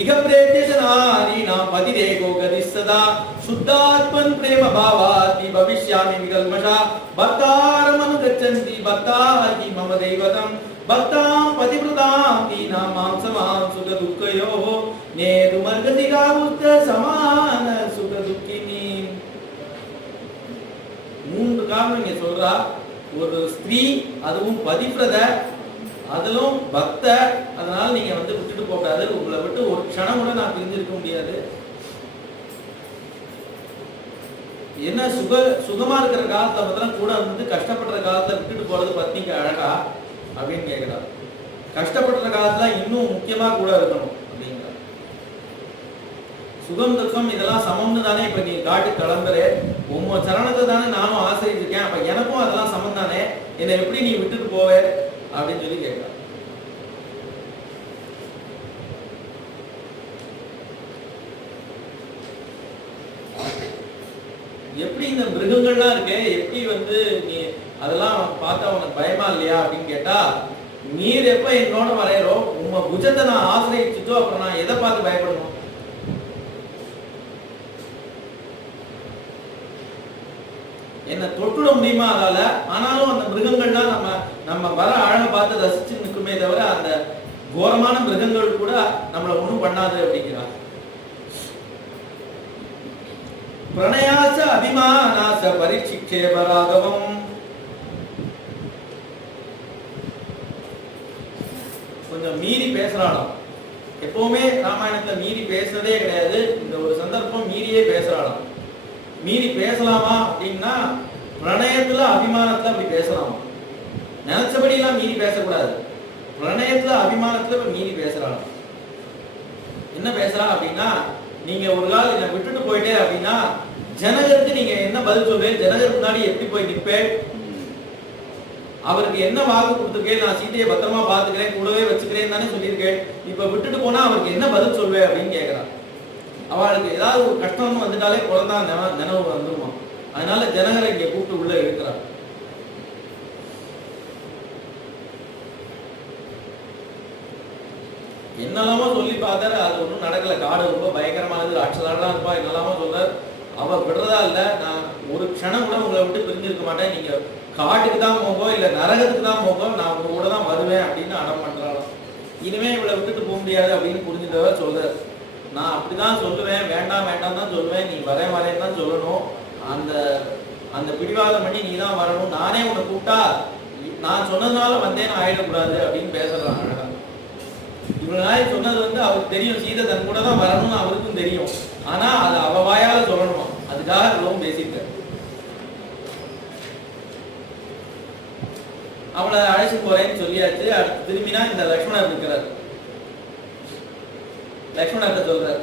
इह प्रेत्य जनारीणां पतिरेको गतिः सदा शुद्धात्मन् प्रेम भावाति भविष्यामि विकल्मषा भक्तारमनुगच्छन्ति भक्ताहि मम दैवतं भक्तां पतिव्रतां दीनां मां समां सुखदुःखयोः नेतुमर्गतिकावुत्त समान सुखदुःखिनी. மூன்று காரணம் இங்க சொல்றா. ஒரு ஸ்திரீ, அதுவும் பதிவிரத, அதிலும் பக்த, அதனால நீங்க விட்டுட்டு போகாது, உங்களை விட்டு ஒரு க்ஷணம் கூட நான் பிரிஞ்சிருக்க முடியாது. என்ன சுகமா இருக்கிற காலத்துல மட்டும் கூட கஷ்டப்படுற காலத்துல விட்டுட்டு போறது பத்திக்கு அழகா அப்படின்னு கேட்கிறார். கஷ்டப்படுற காலத்துல இன்னும் முக்கியமா கூட இருக்கணும் அப்படிங்கிற. சுகம் துக்கம் இதெல்லாம் சமம்னு தானே இப்ப நீ காட்டு கிளம்புற, உங்க சரணத்தை தானே நானும் ஆசிரியிருக்கேன், அப்ப எனக்கும் அதெல்லாம் சமம் தானே, என்னை எப்படி நீ விட்டுட்டு போவ அப்படின்னு சொல்லி கேட்கிறார். எப்படி இந்த மிருகங்கள்லாம் இருக்கே, எப்படி நீ அதெல்லாம் பார்த்தா உனக்கு பயமா இல்லையா அப்படின்னு கேட்டா, நீர் எப்ப என்னோட வரையறோ உங்க புஜத்தை நான் ஆசிரியிச்சுட்டோ அப்புறம் நான் எதை பார்த்து பயப்படணும்? என்ன தொட்டுட முடியுமா அதால? ஆனாலும் அந்த மிருகங்கள்லாம் நம்ம வர அழக பார்த்து ரசிச்சு நிற்குமே தவிர அந்த கோரமான மிருகங்கள் கூட நம்மள ஒண்ணும் பண்ணாது அப்படிங்கிறார். பிரணயாச அபிமானாச பரிசிக்ஷேப ராகவம். கொஞ்சம் மீறி பேசுறாளாம். எப்பவுமே ராமாயணத்துல மீறி பேசுறதே கிடையாது. இந்த ஒரு சந்தர்ப்பம் மீறியே பேசுறாளாம். மீறி பேசலாமா அப்படின்னா பிரணயத்துல அபிமானத்துல அப்படி பேசலாமா, நினைச்சபடி எல்லாம் மீறி பேசக்கூடாது. பிரணயத்துல அபிமானத்துல மீறி பேசுறாளாம். என்ன பேசுறா அப்படின்னா, நீங்க ஒரு நாள் என்னை விட்டுட்டு போயிட்டே அப்படின்னா ஜனகருக்கு நீங்க என்ன பதில் சொல்றேன், ஜனகர் முன்னாடி எப்படி போய் நிற்பேன், அவருக்கு என்ன வாக்கு கொடுத்துருக்கேன், நான் சீதையை பத்திரமா பாத்துக்கிறேன் கூடவே வச்சுக்கிறேன் தானே சொல்லியிருக்கேன், இப்ப விட்டுட்டு போனா அவருக்கு என்ன பதில் சொல்வேன் அப்படின்னு கேட்கிறான். அவளுக்கு ஏதாவது ஒரு கஷ்டம்னு வந்துட்டாலே குழந்தை நினைவு வந்துருமா. அதனால ஜனகரை இங்க கூப்பிட்டு உள்ள இருக்கிறார். என்னெல்லாமோ சொல்லி பார்த்தாரு, அது ஒன்றும் நடக்கல. காடு ரொம்ப பயங்கரமானது, ராட்சதாலாம் இருப்பா, என்னெல்லாமோ சொல்றாரு. அவ விடுறதா இல்ல, நான் ஒரு க்ஷணம் கூட உங்களை விட்டு பிரிஞ்சிருக்க மாட்டேன், நீங்க காட்டுக்கு தான் போங்க இல்ல நரகத்துக்கு தான் போங்க, நான் உங்க கூட தான் வருவேன் அப்படின்னு அடம் பண்றாளாம். இனிமே இவளை விட்டுட்டு போக முடியாது அப்படின்னு புரிஞ்சுட்டவர் சொல்றாரு. நான் அப்படிதான் சொல்லுவேன், வேண்டாம் வேண்டாம் தான் சொல்லுவேன், நீ வரேன்னு தான் சொல்லணும், அந்த அந்த பிடிவாதம் பண்ணி நீ தான் வரணும், நானே உன்னை கூப்பிட்டா நான் சொன்னதுனால வந்தேன்னு ஆயிடக்கூடாது அப்படின்னு பேசுறான் அழகா. இவ்வளவு நாள் சொன்னது அவருக்கு தெரியும், சீதை தன் கூட தான் வரணும்னு அவருக்கும் தெரியும். ஆனா அது அவ வாயால சொல்லணுமா, அதுக்காக இவ்வளவும் பேசிட்டு அவளை அழைச்சு போறேன்னு சொல்லியாச்சு. அடுத்து திரும்பினா இந்த லக்ஷ்மணர் இருக்கிறார். லக்ஷ்மணர்கிட்ட சொல்றாரு,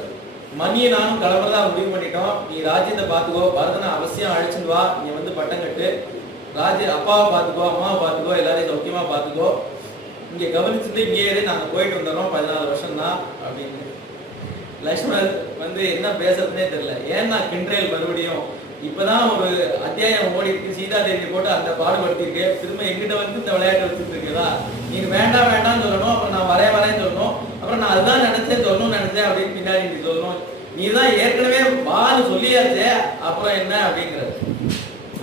மணியை நானும் கிளம்புறதா முடிவு பண்ணிட்டோம், நீ ராஜ்யத்தை பாத்துக்கோ, பரதனை அவசியம் அழைச்சிட்டு வா, நீ பட்டம் கட்டு, ராஜ்ய அப்பாவை பாத்துக்கோ, அம்மாவை பாத்துக்கோ, எல்லாரையும் சௌக்கியமா பாத்துக்கோ, இங்க கவனிச்சுட்டு இங்கே நாங்க போயிட்டு வந்துடுறோம், 14 வருஷம் தான் அப்படின்னு. லக்ஷ்மணர் என்ன பேசுறதுனே தெரியல. ஏன்னா கிண்டேல் மறுபடியும் இப்பதான் ஒரு அத்தியாயம் ஓடி இருக்கு, சீதா தேவி போட்டு அந்த பாடுபடுத்திருக்கு, திரும்ப எங்கிட்ட இந்த விளையாட்டு வச்சுட்டு இருக்கா, நீங்க வேண்டாம் வேண்டாம்னு சொல்லணும், அப்புறம் நான் வரேன்னு சொல்லணும், அப்புறம் நான் அதுதான் சொல்லணும்னு நினைச்சேன் அப்படின்னு பின்னாடி நீ சொல்லணும், நீ தான் ஏற்கனவே வான்னு சொல்லியாச்சே அப்புறம் என்ன அப்படிங்கிறது.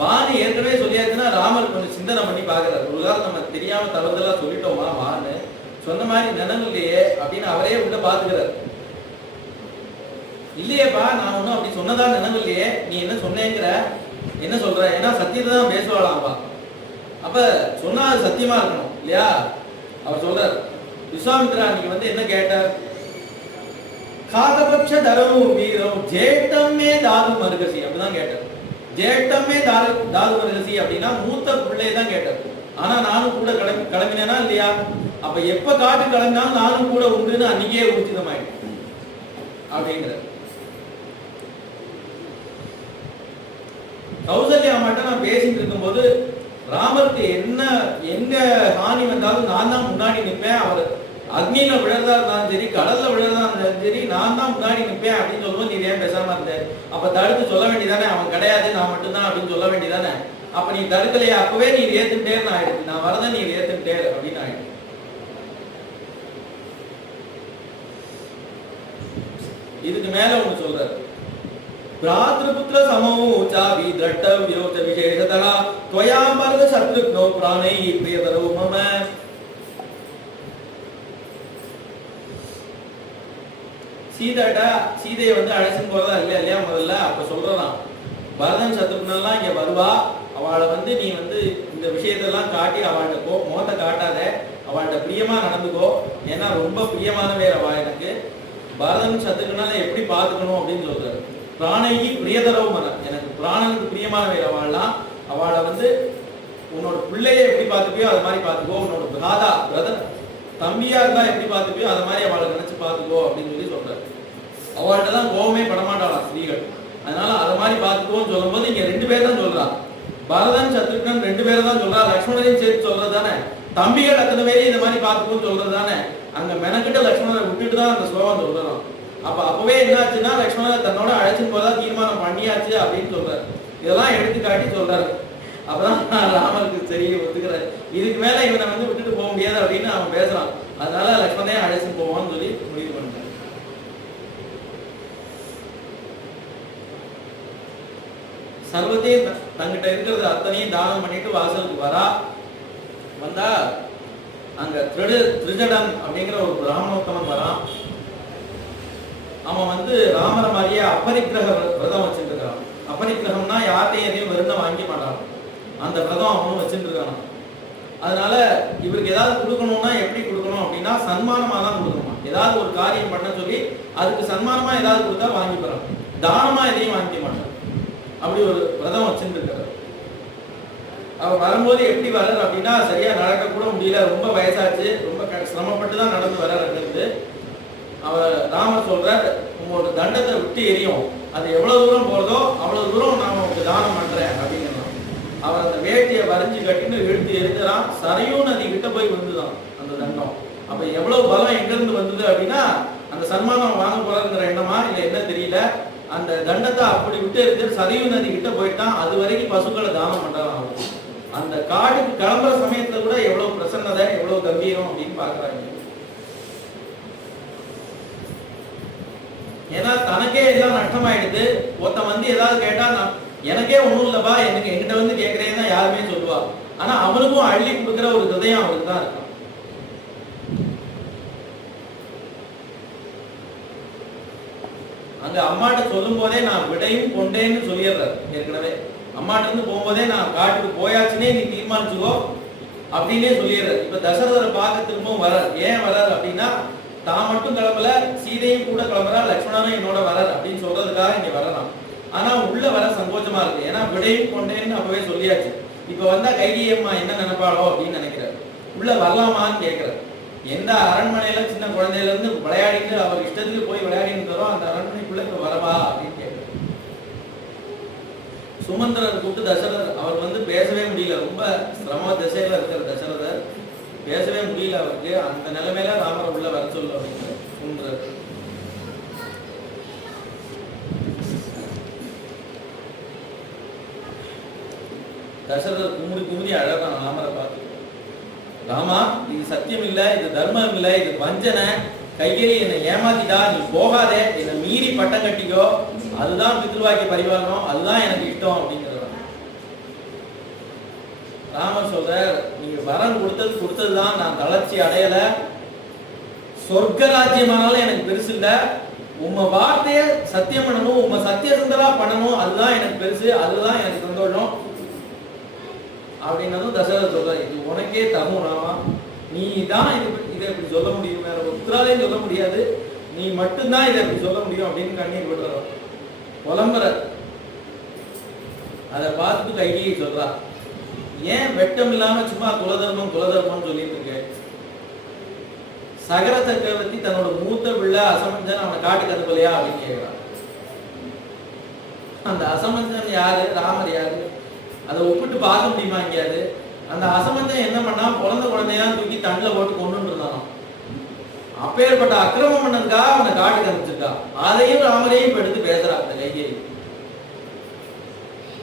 வான்னு ஏற்கனவே சொல்லியாச்சுன்னா ராமர் கொஞ்சம் சிந்தனை பண்ணி பாக்குறாரு. ஒரு காலம் நம்ம தெரியாம தவறுதலா சொல்லிட்டோமா வான்னு, சொன்ன மாதிரி நினைவு இல்லையே அப்படின்னு அவரே உள்ள பாத்துக்கிறாரு. இல்லையேப்பா, நான் ஒன்னும் அப்படி சொன்னதா நினைவு இல்லையே, நீ என்ன சொன்னேங்கிற, என்ன சொல்ற, ஏன்னா சத்தியத்தை தான் பேசுவாளாம்பா, அப்ப சொன்னா அது சத்தியமா இருக்கணும் இல்லையா. அவர் சொல்றார், விஸ்வாமித்ரா நீங்க என்ன கேட்டார், காதபட்ச தரவும் வீரம் ஜேட்டமே தாது மருகசி அப்படிதான் கேட்டார். ஜேட்டமே தாது மருகசி அப்படின்னா மூத்த பிள்ளையை தான் கேட்டார். ஆனா நானும் கூட கிளம்பினேனா இல்லையா, அப்ப எப்ப காட்டு கிளம்பினாலும் நானும் கூட உண்டுன்னு அன்னைக்கே உச்சிதமாயிடும் அப்படிங்கிற. கௌசல்யா மட்டும் நான் பேசிட்டு இருக்கும் போது ராமருக்கு எங்க ஹானி வந்தாலும் நான் தான் முன்னாடி நிற்பேன், அவர் அக்னியில விழுறதா இருந்தாலும் சரி, கடல்ல விழுறதா இருந்தாலும் சரி, நான் தான் முன்னாடி நிற்பேன் அப்படின்னு சொல்லுவோம். நீ ஏன் பேசாம இருந்த, அப்ப தடுத்து சொல்ல வேண்டியதானே, அவன் கிடையாது நான் மட்டும்தான் அப்படின்னு சொல்ல வேண்டியதானே, அப்ப நீ தடுக்கலையா, அப்பவே நீ ஏத்துட்டேன்னு ஆயிடுச்சு, நான் வரத நீ ஏத்துட்டே அப்படின்னு ஆயிடுச்சு. இதுக்கு மேல ஒண்ணு சொல்றாரு, भ्रातृपुत्र समो चापि द्रष्टव्यो च विशेषतः त्वया भरत शत्रुघ्नो प्राणैः प्रियतरो मम. சீதையை அழைச்சிட்டு போறதா இல்லையா முதல்ல, அப்ப சொல்றதான் பரதன் சத்ருக்னெல்லாம் இங்க வருவா, அவளை நீ இந்த விஷயத்தெல்லாம் காட்டி அவள்கிட்ட முகத்தை காட்டாத, அவள்கிட்ட பிரியமா நடந்துக்கோ, ஏன்னா ரொம்ப பிரியமானவே அவ எனக்கு, பரதன் சத்ருக்னால எப்படி பாத்துக்கணும் அப்படின்னு சொல்றாரு. பிராணைக்கு பிரியதரவு மன, எனக்கு பிராணனுக்கு பிரியமானவை அவள்லாம், அவளை உன்னோட பிள்ளைய எப்படி பார்த்துப்பியோ அது மாதிரி பார்த்துக்கோ, உன்னோட பிராதா பிரதர் தம்பியா இருந்தா எப்படி பார்த்துப்பியோ அது மாதிரி அவளை நினைச்சு பார்த்துக்கோ அப்படின்னு சொல்லி சொல்றாரு. அவள்கிட்ட தான் கோபமே படமாட்டாளாம் ஸ்திரீகள், அதனால அதை மாதிரி பார்த்துக்கோன்னு சொல்லும் போது இங்க 2 பேர் தான் சொல்றா, பரதன் சத்ருகன் 2 பேரை தான் சொல்றா, லக்ஷ்மணரையும் சேர்த்து சொல்றது தானே, தம்பிகள் அத்தனை பேரையும் இந்த மாதிரி பார்த்துக்கோன்னு சொல்றது தானே. அங்க மெனக்கிட்ட லக்ஷ்மணரை விட்டுட்டு தான் அந்த ஸ்லோகம் சொல்றோம். அப்பவே என்னாச்சுன்னா லக்ஷ்மணரை தன்னோட அழைச்சிட்டு போறதா தீர்மானம் பண்ணியாச்சு அப்படின்னு சொல்றாரு. இதெல்லாம் எடுத்துக்காட்டி சொல்றாரு. அப்பதான் ராமருக்கு சரி ஒத்துக்கிறாரு, இதுக்கு மேல இவனை விட்டுட்டு போக முடியாது அப்படின்னு அவன் பேசுறான், அதனால லக்ஷ்மணனே அழைச்சிட்டு போவான்னு சொல்லி முடிவு பண்றாரு. சர்வத்தையும் தங்கிட்ட இருக்கிறது அத்தனையும் தானம் பண்ணிட்டு வாசலுக்கு வந்தா அங்க திருஜடன் அப்படிங்கிற ஒரு பிராமணோத்தமன் வரான். அவன் ராமர மாதிரியே அபரிக்கிரக விரதம் வச்சுட்டு இருக்கான். அபரிக்கிரகம்னா யார்ட்டையும் எதையும் விருந்தம் வாங்கி மாட்டான், அந்த விரதம் அவனும் வச்சுட்டு இருக்கான். அதனால இவருக்கு ஏதாவது கொடுக்கணும்னா எப்படி கொடுக்கணும் அப்படின்னா சன்மானமா தான் கொடுக்கணுமா. ஏதாவது ஒரு காரியம் பண்ண சொல்லி அதுக்கு சன்மானமா ஏதாவது கொடுத்தா வாங்கி போறாங்க, தானமா எதையும் வாங்கிக்க மாட்டாங்க. அப்படி ஒரு விரதம் வச்சிருந்துருக்காரு. அவர் வரும்போது எப்படி வர்றாரு அப்படின்னா சரியா நடக்க கூட முடியல, ரொம்ப வயசாச்சு, ரொம்ப சிரமப்பட்டு தான் நடந்து வர்றாரு. அவர் ராமர் சொல்றார், உங்களோட தண்டத்தை விட்டு எரியும், அது எவ்வளவு தூரம் போறதோ அவ்வளவு தூரம் நான் உங்களுக்கு தானம் பண்றேன் அப்படிங்கிறான். அவர் அந்த வேட்டியை வரைஞ்சு கட்டின்னு இழுத்து எரிஞ்சான். சரையூ நதி கிட்ட போய் விழுந்துதான் அந்த தண்டம். அப்ப எவ்வளவு பலம் எங்க இருந்து வந்தது அப்படின்னா அந்த சன்மானம் வாங்க போறாருங்கிற எண்ணமா இல்ல என்ன தெரியல, அந்த தண்டத்தை அப்படி விட்டு எரிஞ்சு சரையூ நதி கிட்ட போயிட்டான். அது வரைக்கும் பசுக்களை தானம் பண்றான். அந்த காடுக்கு கிளம்புற சமயத்துல கூட எவ்வளவு பிரசன்னதை, எவ்வளவு கம்பீரம் அப்படின்னு பாக்குறாங்க. ஏன்னா தனக்கே எல்லாம் நஷ்டமாயிடுது. ஒருத்தன் வந்து ஏதாவது கேட்டா நான் எனக்கே ஒண்ணும் இல்லப்பா, எனக்கு என்கிட்ட வந்து கேட்கறேன்னு யாருமே சொல்லுவா. ஆனா அவனுக்கும் அள்ளி கொடுக்குற ஒரு ஹிருதயம் அவனுக்கு தான் இருக்கும். அங்க அம்மாட்ட சொல்லும் போதே நான் விடையும் கொண்டேன்னு சொல்லிடுறாரு. ஏற்கனவே அம்மாட்ட இருந்து போகும்போதே நான் காட்டுக்கு போயாச்சுன்னே நீ தீர்மானிச்சுக்கோ அப்படின்னே சொல்லிடுறாரு. இப்ப தசரதரை பார்க்க திரும்பவும் வரார். ஏன் வராரு அப்படின்னா தான் மட்டும் கிளம்பல, சீதையும் கூட கிளம்புறா, லட்சுமணனும் என்னோட வரார் அப்படின்னு சொல்றதுக்காக இங்க வரலாம். ஆனா உள்ள வர சங்கோச்சமா இருக்கு. ஏன்னா விடையும் கொண்டேன்னு அப்பவே சொல்லியாச்சு. இப்ப வந்தா கைதியம்மா என்ன நினைப்பாளோ அப்படின்னு நினைக்கிறார். உள்ள வரலாமான்னு கேட்கிறார். எந்த அரண்மனையில சின்ன குழந்தையில இருந்து விளையாடிட்டு அவர் இஷ்டத்துக்கு போய் விளையாடிட்டு தரோம் அந்த அரண்மனைக்குள்ள இப்ப வரவா அப்படின்னு கேட்கிறார். சுமந்திரர் கூப்பிட்டு தசரதர் அவர் வந்து பேசவே முடியல, ரொம்ப சிரம திசையில இருக்கிற தசரதர் பேசவே முடியல அவருக்கு. அந்த நிலைமையில ராமரை உள்ள வர சொல்ல அப்படிங்கிற சுமந்திரர். தசரதர் குமுறி அழகான ராமரை பார்த்து, ராமா இது சத்தியம் இல்ல, இது தர்மம் இல்ல, இது வஞ்சனை, கைகேயி என்னை ஏமாத்திட்டா, நீ போகாதே, என்னை மீறி பட்டம் கட்டிக்கோ, அதுதான் பித்ருவாக்கிய பரிபாலனம், அதுதான் எனக்கு இஷ்டம் அப்படிங்கிறார். ராமர் சொல்ற, நீங்க வரம் கொடுத்ததுதான், நான் தளர்ச்சி அடையல, சொர்க்க ராஜ்யமானாலும் எனக்கு பெருசு இல்ல, உம்ம வார்த்தைய சத்தியம் பண்ணணும், உம்ம சத்தியசுந்தரா பண்ணணும், அதுதான் எனக்கு பெருசு, அதுதான் எனக்கு சந்தோஷம் அப்படின்னதும் தசரதர் சொல்ற, இது உனக்கே தகும் ராமா, நீ தான் இதை இப்படி சொல்ல முடியும், வேற ஒருத்தராலையும் சொல்ல முடியாது, நீ மட்டும்தான் இதை இப்படி சொல்ல முடியும் அப்படின்னு கண்ணீர் விடுறார். புலம்புற அதை பார்த்துட்டு கைகேயி சொல்றா, ஏன் வெட்டம் இல்லாம சும்மா குலதர்மம் சொல்லிட்டு இருக்கு. சகர சக்கரவர்த்தி தன்னோட மூத்த பிள்ளை அசமஞ்சன் அவனை காட்டுக்கு அனுப்பலையா அப்படின்னு கேட்கிறான். அந்த அசமஞ்சன் யாரு, ராமர் யாரு, அதை ஒப்பிட்டு பார்க்க முடியுமா எங்கேயாவது? அந்த அசமஞ்சன் என்ன பண்ணா, பிறந்த குழந்தையெல்லாம் தூக்கி தண்டில் போட்டு கொண்டு இருந்தானோ, அப்பேற்பட்ட அக்கிரமம் பண்ணதுக்காக அவனை காட்டுக்கு அனுப்பிச்சிருக்கா. அதையும் ராமரையும் இப்ப எடுத்து பேசுறா அந்த கைகேயி.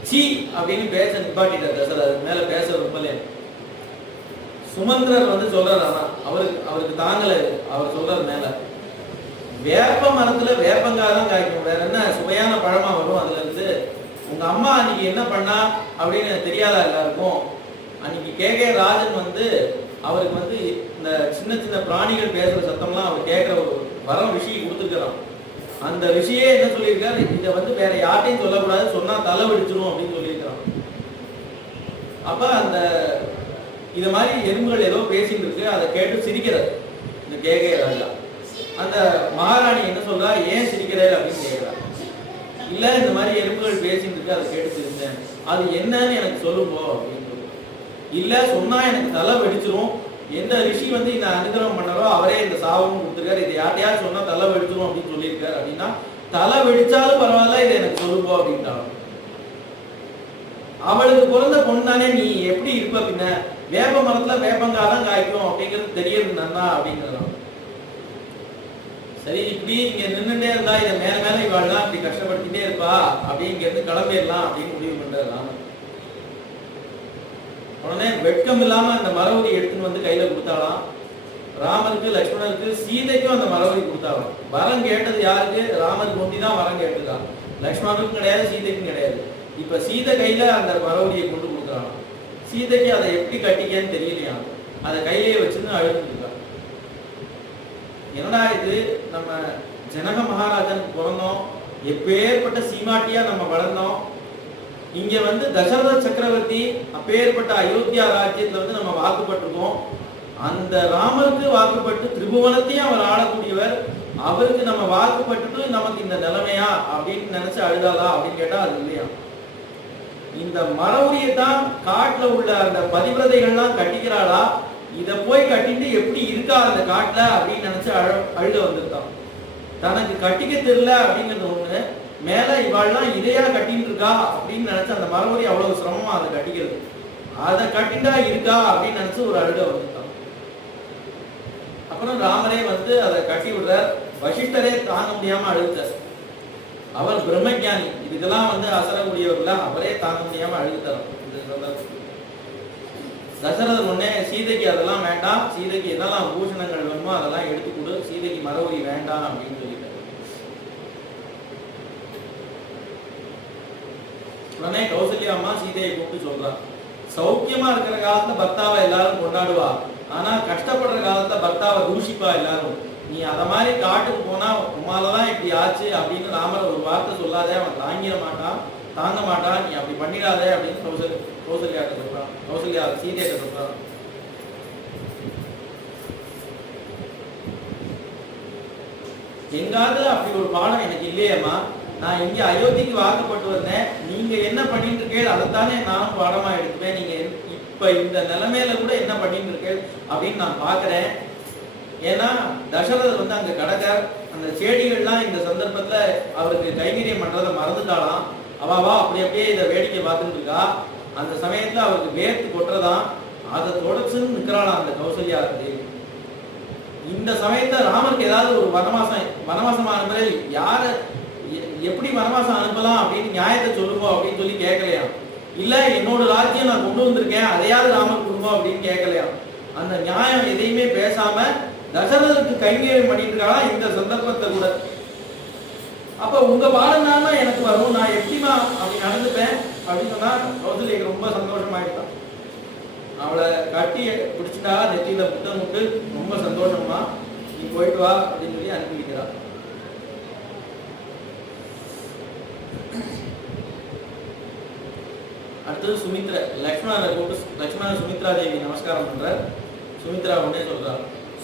சி அப்படின்னு பேச நிப்பாட்டிட்டார் தசரதர். மேல பேச ரொம்பலே சுமந்திரர் வந்து சொல்றாரு, ஆனா அவருக்கு தாங்கல, அவர் சொல்றாரு மேல, வேப்ப மரத்துல வேப்பங்காய் தான் காய்க்கும், வேற என்ன சுவையான பழமா வரும் அதுல இருந்து. உங்க அம்மா அன்னைக்கு என்ன பண்ணா அப்படின்னு தெரியாதா எல்லாருக்கும்? அன்னைக்கு கேகே ராஜன் வந்து அவருக்கு வந்து இந்த சின்ன சின்ன பிராணிகள் பேசுற சத்தம்லாம் அவர் கேட்கிற ஒரு வரம் ரிஷி கொடுத்துருக்கிறான். அந்த ரிஷியே என்ன சொல்லியிருக்காரு, இதை வந்து வேற யார்ட்டையும் சொல்லக்கூடாது, சொன்னா தலை வெடிச்சிடும் அப்படின்னு சொல்லியிருக்கிறான். அப்ப அந்த இது மாதிரி எறும்புகள் ஏதோ பேசிட்டு இருக்கு, அதை கேட்டு சிரிக்கிறார் இந்த கேகே ராஜா. அந்த மகாராணி என்ன சொல்றா, ஏன் சிரிக்கிறார் அப்படின்னு கேட்கிறா. இல்ல இந்த மாதிரி எறும்புகள் பேசிட்டு இருக்கு, அதை கேட்டு சிரிச்சேன், அது என்னன்னு எனக்கு சொல்லுங்கோ அப்படின்னு. இல்ல சொன்னா எனக்கு தலை வெடிச்சிரும், எந்த ரிஷி வந்து இந்த அனுகிரகம் பண்ணாரோ அவரே இந்த சாபம் கொடுத்துருக்காரு, இது யார்ட்டையாவது சொன்னா தலை வெடிச்சிரும் அப்படின்னு சொல்லியிருக்காரு. அப்படின்னா தலை வெடிச்சாலும் பரவாயில்ல, இதை எனக்கு சொல்லுப்போ அப்படின்ட்டாங்க. அவளுக்கு பிறந்த பொண்ணு தானே, நீ எப்படி இருப்ப, பின்ன வேப்ப மரத்துல வேப்பங்காய் தான் காய்க்கும் அப்படிங்கிறது தெரியறது நன்னா அப்படிங்கிறதான். சரி இப்படி இங்க நின்றுட்டே இருந்தா இதை மேல மேல இவாள்லாம் இப்படி கஷ்டப்படுத்திட்டே இருப்பா, அப்படி இங்க இருந்து கிளம்பிடலாம் அப்படின்னு முடிவு பண்றாரு. உடனே வெட்கம் இல்லாம அந்த மரவதி எடுத்துன்னு வந்து கையில கொடுத்தாலாம். ராமருக்கு லட்சுமணருக்கு சீதைக்கும் அந்த மரவதி கொடுத்தாலும். வரம் கேட்டது யாருக்கு? ராமருக்கு ஒண்டிதான் வரம் கேட்டுதான், லட்சுமணருக்கும் கிடையாது, சீதைக்கும் கிடையாது. இப்ப சீதை கையில அந்த மரவதியை கொண்டு கொடுக்குறாங்க. சீதைக்கு அதை எப்படி கட்டிக்கன்னு தெரியலையா, அதை கையிலேயே வச்சுன்னு அழுதுருக்கா. என்னடா இது, நம்ம ஜனக மகாராஜனுக்கு பிறந்தோம், எப்பேற்பட்ட சீமாட்டியா நம்ம வளர்ந்தோம், இங்க வந்து தசரத சக்கரவர்த்தி அப்பேற்பட்ட அயோத்தியா ராஜ்யத்துல வந்து நம்ம வாக்குப்பட்டிருக்கோம். அந்த ராமருக்கு வாக்குப்பட்டு திரிபுவனத்தையும் அவர் ஆளக்கூடியவர், அவருக்கு நம்ம வாக்குப்பட்டுட்டு நமக்கு இந்த நிலைமையா அப்படின்னு நினைச்சு அழுதாளா அப்படின்னு கேட்டா அது இல்லையா. இந்த மரவுரியை தான் காட்டுல உள்ள அந்த பதிவிரதைகள்லாம் கட்டிக்கிறாளா, இத போய் கட்டிட்டு எப்படி இருக்கா அந்த காட்டுல அப்படின்னு நினைச்சு அழுக வந்திருக்கான். தனக்கு கட்டிக்க தெரியல அப்படிங்கிறது ஒண்ணு, மேல இவாள்லாம் இதையா கட்டின்னு இருக்கா அப்படின்னு நினைச்சு அந்த மரவுரி அவ்வளவு சிரமமா அதை கட்டிக்கிறது, அதை கட்டிட்டா இருக்கா அப்படின்னு நினைச்சு ஒரு அழுக வந்திருக்கான். அப்புறம் ராமரே வந்து அதை கட்டி விடுறார். வசிஷ்டரே தாங்க முடியாம அழுத்தார். அவர் பிரம்மஞானி, இதுக்கெல்லாம் வந்து அசரக்கூடியவர்கள அவரே தாங்க முடியாம அழுத்தார். தசரதர் உடனே சீதைக்கு அதெல்லாம் வேண்டாம், சீதைக்கு என்னெல்லாம் பூஷணங்கள் வேணுமோ அதெல்லாம் எடுத்து கொடு, சீதைக்கு மரவுரி வேண்டாம் அப்படின்னு சொல்லிட்டார். உடனே கௌசல்யா அம்மா சீதையை கூப்பிட்டு சொல்றான், சௌக்கியமா இருக்கிற காலத்துல பர்த்தாவை எல்லாரும் கொண்டாடுவா, ஆனா கஷ்டப்படுற காலத்துல பர்த்தாவை தூஷிப்பா எல்லாரும். நீ அத மாதிரி காட்டுக்கு போனா உமாலதான் இப்படி ஆச்சு அப்படின்னு ராமர் ஒரு வார்த்தை சொல்லாதே, அவன் தாங்கிட மாட்டான், தாங்க மாட்டான், நீ அப்படி பண்ணிடாதே அப்படின்னு கௌசல்யாட்ட சொல்றான். கௌசல்யா சீதையிட்ட சொல்றான். எங்காவது அப்படி ஒரு பாடம் எனக்கு இல்லையேம்மா, நான் இங்க அயோத்திக்கு வாக்கப்பட்டு வந்தேன், நீங்க என்ன பண்ணிட்டு இருக்கேன் அதைத்தானே நானும் பாடமா எடுத்துப்பேன், நீங்க இப்ப இந்த நிலைமையில கூட என்ன பண்ணிட்டு இருக்கேன் அப்படின்னு நான் பாக்குறேன். ஏன்னா தசரதர் வந்து அங்க கடக்கார், அந்த செடிகள்லாம் இந்த சந்தர்ப்பத்துல அவருக்கு கைங்கரியம் பண்றதை மறந்துட்டாலாம். அவாவா அப்படி அப்படியே இதை வேடிக்கை பார்த்துட்டு இருக்கா. அந்த சமயத்துல அவருக்கு வேர்த்து கொட்டுறதான், அதை தொடச்சுன்னு நிக்கிறாளாம் அந்த கௌசல்யா தேவி. இந்த சமயத்துல ராமருக்கு ஏதாவது ஒரு வனவாசம் அனுப்புற யார எப்படி வனவாசம் அனுப்பலாம் அப்படின்னு நியாயத்தை சொல்லுங்க அப்படின்னு சொல்லி கேட்கலையா. இல்ல என்னோட ராஜ்யம் நான் கொண்டு வந்திருக்கேன் அதையாவது ராமர் கொடுங்க அப்படின்னு கேட்கலையா. அந்த நியாயம் எதையுமே பேசாம தசரதருக்கு கைங்கரியம் பண்ணிட்டு இருக்காளா இந்த சந்தர்ப்பத்தை கூட. அப்ப உங்க பாடம் தான் எனக்கு வரும், நான் எப்படிமா அப்படி நடந்துப்பேன் அப்படின்னு சொன்னா கௌசல்யாக்கு ரொம்ப சந்தோஷமாயிட்டான். அவளை கட்டி பிடிச்சிட்டா, நெத்தியில முட்டு ரொம்ப சந்தோஷமா, நீ போயிட்டு வா அப்படின்னு சொல்லி அனுப்பி வைக்கிறான். அடுத்தது சுமித்ரா, லக்ஷ்மண சுமித்ரா தேவி நமஸ்காரம் பண்ற. சுமித்ரா உடனே சொல்றா,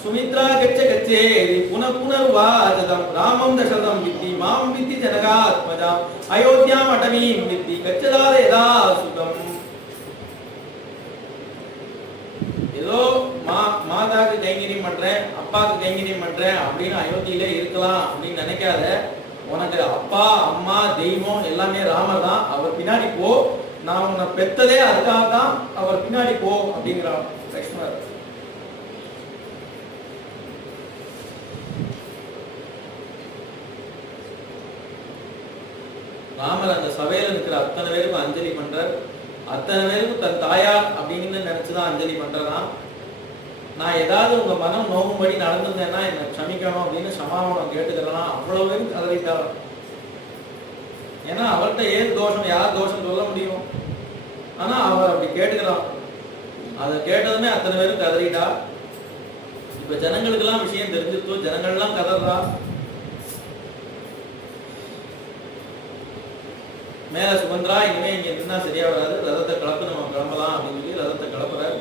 சுமித்ரா கச்ச கச்சே புனர்வாஜதம் ராமம் தசரதம் வித்தி மாம் வித்தி ஜனகாத்மஜாம் அயோத்தியாம் அடவீம் வித்தி கச்சதாத யதா சுகம். ஏதோ மாதாக்கு கைங்கரியம் பண்றேன், அப்பாவுக்கு கைங்கரியம் பண்றேன் அப்படின்னு அயோத்தியில இருக்கலாம் அப்படின்னு நினைக்காத. உனக்கு அப்பா அம்மா தெய்வம் எல்லாமே ராமர் தான், அவர் பின்னாடி போ, நான் உன்னை பெத்ததே அதுக்காக தான், அவர் பின்னாடி போ அப்படிங்கிறார் லக்ஷ்மணர். ராமர் அந்த சபையில இருக்கிற அத்தனை பேருக்கும் அஞ்சலி பண்றார். அத்தனை பேருக்கும் தன் தாயார் அப்படின்னு நினைச்சுதான் அஞ்சலி பண்றான். நான் ஏதாவது உங்க மனம் நோகும்படி நடந்திருந்தேன்னா என்னை க்ஷமிக்கணும் அப்படின்னு சமாதானம் கேட்டுக்கிறலாம். அவ்வளவு பேரும் கதறிட்டார். ஏன்னா அவர்கிட்ட ஏது தோஷம், யார் தோஷம் சொல்ல முடியும். ஆனா அவர் அப்படி கேட்டுக்கிறான். அதை கேட்டதுமே அத்தனை பேரும் கதறிட்டா. இப்ப ஜனங்களுக்கு எல்லாம் விஷயம் தெரிஞ்சிருத்தோ, ஜனங்கள் எல்லாம் கதறா. மேல சுமந்திரா இனிமே இங்க நின்னா சரியா வராது, ரதத்தை கலப்பு நம்ம கிளம்பலாம் அப்படின்னு சொல்லி ரதத்தை கலப்புறாரு.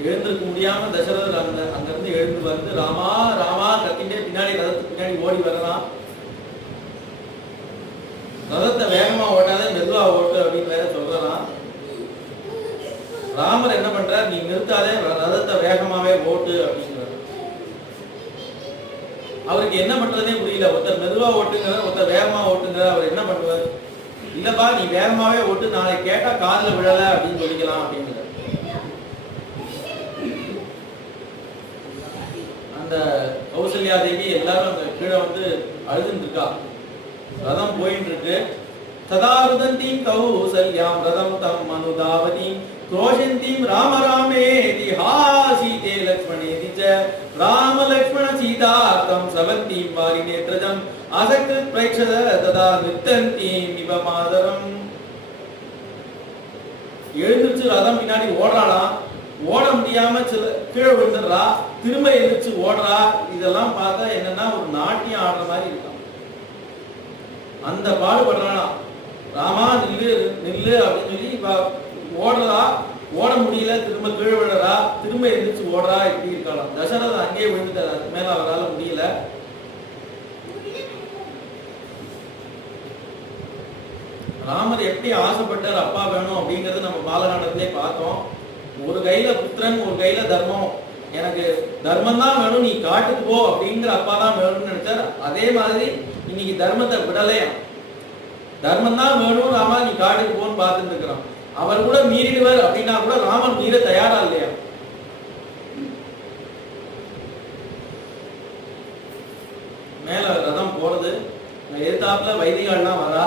எழுந்திருக்க முடியாம தசரதர் அங்கிருந்து எழுந்து வந்து ராமா ராமா கத்திட்டே பின்னாடி ரதத்துக்கு பின்னாடி ஓடி வரலாம். ரதத்தை வேகமா ஓட்டாத மெதுவா ஓட்டு அப்படின்னு வேற சொல்றான். ராமர் என்ன பண்றார், நீ நிறுத்தாதே ரதத்தை வேகமாவே ஓட்டு அப்படிங்கிறார். அவருக்கு என்ன பண்றதே புரியல. ஒருத்தர் மெதுவா ஓட்டுங்கிற, ஒருத்தர் வேகமா ஓட்டுங்கிற, அவர் என்ன பண்ணுவார். இல்லப்பா நீ வேகமாவே ஓட்டு, நாளைக்கு கேட்டா காதுல விழல அப்படின்னு சொல்லிக்கலாம் அப்படிங்கிற. அந்த கௌசல்யா தேவி எல்லாரும் அந்த கீழே வந்து அழுதுன்னு இருக்கா. ரதம் போயிட்டு இருக்கு. ததாருதந்தீம் கௌசல்யாம் ரதம் தம் அனுதாவதீம் க்ரோஷந்தீம் ராம ராமேதி ஹாசீதே லக்ஷ்மணேதி ச ராம லக்ஷ்மண சீதார்த்தம் சவந்தீம் வாரி நேத்ரஜம் அசக்ருத் ப்ரேக்ஷத ததா நித்தந்தீம் இவ மாதரம். எழுந்திருச்சு ரதம் பின்னாடி ஓடுறாளாம். ஓட முடியாம சில கீழே விழுந்துடுறா, திரும்ப எழுந்திருச்சு ஓடுறா. இதெல்லாம் பார்த்தா என்னன்னா ஒரு நாட்டியம் ஆடுற மாதிரி இருக்கும். அந்த பாடுபடுறானா. ராமா நில்லு நில்லு அப்படின்னு சொல்லி இப்ப ஓடுறா, ஓட முடியல, திரும்ப கீழே விழுறா, திரும்ப எந்திரிச்சு ஓடுறா, இப்படி இருக்கலாம். தசரதன் அங்கேயே விழுந்துட்டார், அதுக்கு மேல அவரால் முடியல. ராமர் எப்படி ஆசைப்பட்டார் அப்பா வேணும் அப்படிங்கறது நம்ம பாலகாண்டத்திலே பார்த்தோம். ஒரு கையில புத்திரன், ஒரு கையில தர்மம். எனக்கு தர்மம் தான் வேணும், நீ காட்டுக்கு போ அப்படிங்கிற அப்பா தான் வேணும்னு நினைச்சார். அதே மாதிரி இன்னைக்கு தர்மத்தை விடலையா, தர்மம் தான் வேணும் ராமா நீ காட்டுக்கு போன்னு பார்த்துட்டு இருக்கிறான். அவர் கூட மீறிடுவர் அப்படின்னா கூட ராமன் மீற தயாரா இல்லையா? மேல ரதம் போறது, எதிர்த்தாப்புல வைதிகள்லாம் வரா.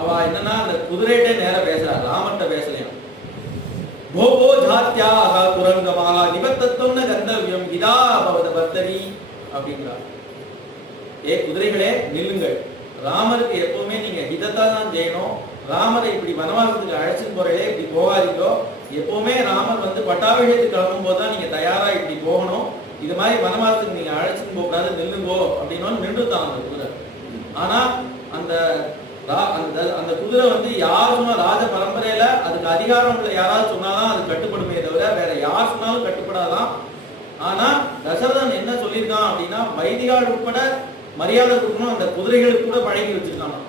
அவ என்னன்னா அந்த குதிரைட்டே நேர பேசுறா, ராமன்ட்ட பேசலையாம். கோபோ ஜாத்யாக துரங்கமாக நிபத்தத்துவம்னு கந்தவியம் இதா பவத பர்த்தனி அப்படிங்கிறா. ஏ குதிரைகளே நில்லுங்கள், ராமருக்கு எப்பவுமே நீங்க ஹிதத்தா தான் செய்யணும். ராமரை இப்படி வனவாசத்துக்கு அழைச்சிட்டு போறீங்களே, இப்படி போகாதீங்கோ. எப்பவுமே ராமர் வந்து பட்டாபிஷேகத்துக்கு கிளம்பும் போது தான் நீங்க தயாரா இப்படி போகணும். இது மாதிரி வனவாசத்துக்கு நீங்க அழைச்சிட்டு போக கூடாது, நில்லுங்கோ அப்படின்னு நின்றுதான் அந்த குதிரை. ஆனா அந்த அந்த குதிரை வந்து யார் சொன்னா ராஜ பரம்பரையில அதுக்கு அதிகாரம் உள்ள யாராவது சொன்னாதான் அது கட்டுப்படுமே தவிர வேற யார் சொன்னாலும் கட்டுப்படாதான். ஆனா தசரதன் என்ன சொல்லியிருக்கான் அப்படின்னா, வைதிகால் உட்பட மரியாதை கொடுக்கணும், அந்த குதிரைகளுக்கு கூட பழகி வச்சிருக்காங்க.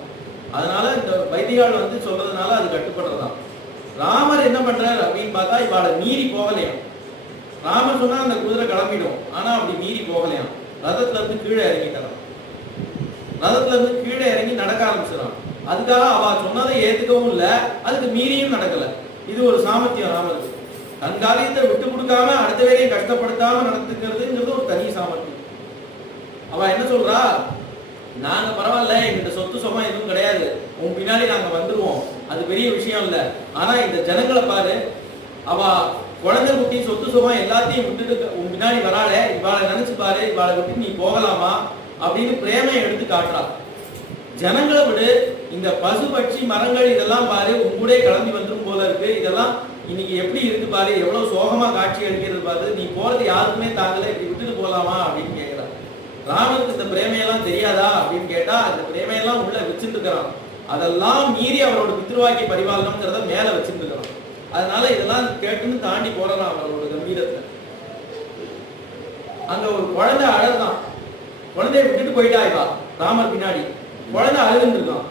அதனால இந்த வைதிகால் வந்து சொல்றதுனால அது கட்டுப்படுறதான். ராமர் என்ன பண்றாரு அப்படின்னு பார்த்தா, இவாளை மீறி போகலையாம். ராமர் சொன்னா அந்த குதிரை கிளம்பிடும், ஆனா அப்படி மீறி போகலையாம். ரதத்துல இருந்து கீழே இறங்கிட்டான். ரதத்துல இருந்து கீழே இறங்கி நடக்க ஆரம்பிச்சிடான். அதுக்காக அவ சொன்னதை ஏத்துக்கவும் இல்லை, அதுக்கு மீறியும் நடக்கல. இது ஒரு சாமர்த்தியம் ராமருக்கு. தன் காரியத்தை விட்டு கொடுக்காம அடுத்த வேலையை கஷ்டப்படுத்தாம நடத்துக்கிறதுங்கிறது ஒரு தனி சாமர்த்தியம். அவ என்ன சொல்றா, நாங்க பரவாயில்ல, எங்கிட்ட சொத்து சுகம் எதுவும் கிடையாது, உன் பின்னாடி நாங்க வந்துருவோம், அது பெரிய விஷயம் இல்ல. ஆனா இந்த ஜனங்களை பாரு, அவ குழந்தை குட்டி சொத்து சுகம் எல்லாத்தையும் விட்டுட்டு உன் பின்னாடி வராளே, இவாளை நினைச்சு பாரு, இவாளை விட்டு நீ போகலாமா அப்படின்னு பிரேமையை எடுத்து காட்டுறா. ஜனங்களை விடு, இந்த பசு பட்சி மரங்கள் இதெல்லாம் பாரு, உங்கூடே கிளம்பி வந்துடும் போல இருக்கு, இதெல்லாம் இன்னைக்கு எப்படி இருக்கு பாரு, எவ்வளவு சோகமா காட்சி அளிக்கிறது பாரு, நீ போறது யாருக்குமே தாங்கல, இப்படி விட்டுட்டு போலாமா அப்படின்னு கேட்கிறா. ராமருக்கு இந்த பிரேமையெல்லாம் தெரியாதா அப்படின்னு கேட்டா, அந்த பிரேமையெல்லாம் உள்ள வச்சுட்டு இருக்கிறான். அதெல்லாம் மீறி அவரோட பித்ருவாக்கி பரிபாலனம்ங்கிறத மேல வச்சுட்டு இருக்கிறான். அதனால இதெல்லாம் கேட்டுன்னு தாண்டி போறான் அவரோட கம்பீரத்தை. அங்க ஒரு குழந்தை அழகுதான், குழந்தைய விட்டுட்டு போயிட்டா இவா ராமர் பின்னாடி. குழந்தை அழுதுன்னு இருக்கான்.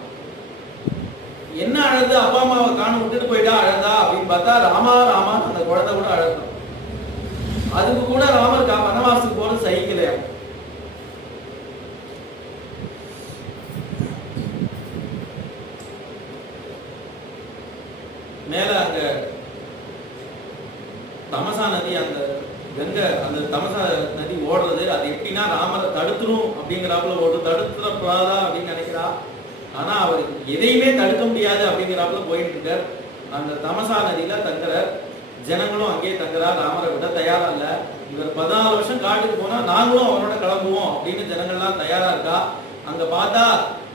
என்ன அழுது, அப்பா அம்மாவை காண விட்டுட்டு போயிட்டா அழுதா அப்படின்னு பார்த்தா, ராமா ராமா அந்த குழந்தை கூட அழுதான். அதுக்கு கூட ராமர் வனவாசத்துக்கு போறது சகிக்கலையா. மேல அங்க தமசா நதி, அந்த கங்கை, அந்த தமசா நதி ஓடுறது, அது எப்படின்னா ராமரை தடுத்துரும் அப்படிங்கிறாப்புல ஓடு, தடுத்துடக்கூடாதா அப்படின்னு நினைக்கிறா. ஆனா அவர் எதையுமே தடுக்க முடியாது அப்படிங்கிறாப்புல போயிட்டு இருக்கார். அந்த தமசா நதியில தங்குறார். ஜனங்களும் அங்கேயே தங்குறா, ராமரை விட தயாரா இல்ல. இவர் 14 வருஷம் காட்டுக்கு போனா நாங்களும் அவரோட கிளம்புவோம் அப்படின்னு ஜனங்கள்லாம் தயாரா இருக்கா. அங்க பார்த்தா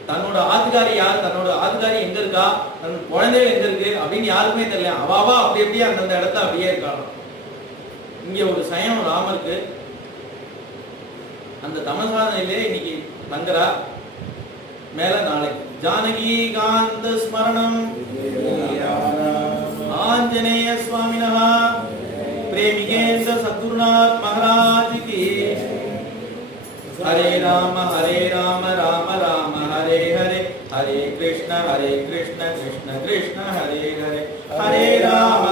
தன்னோட ஆத்துக்காரி யார், தன்னோட ஆத்துக்காரி எங்க இருக்கா, தன்னோட குழந்தைகள் எங்க இருக்கு அப்படின்னு யாருக்குமே தெரியல. அவாவா அப்படி அப்படியே அந்தந்த இடத்த அப்படியே இருக்காங்க. இங்க ஒரு சயம் ராமருக்கு. அந்த தமசானையிலே இன்னைக்கு தங்குறா. மேல நாளைக்கு ஜானகி காந்த ஸ்மரணம் ஆஞ்சநேய சுவாமினஹ பிரேமிகேந்திர சத்குருநாத் மகாராஜ் கி. ஹரே ராம ராம ராம ஹரே ஹரே, ஹரே கிருஷ்ண கிருஷ்ண கிருஷ்ண ஹரே ஹரே, ஹரே ராம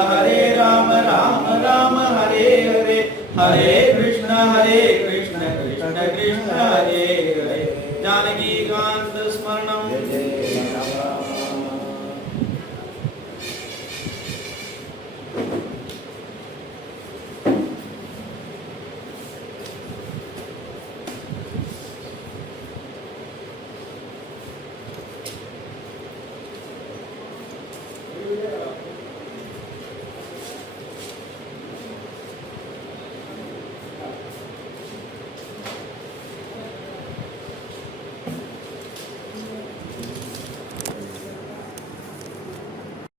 ராம ராம ஹரே ஹரே, ஹரே கிருஷ்ண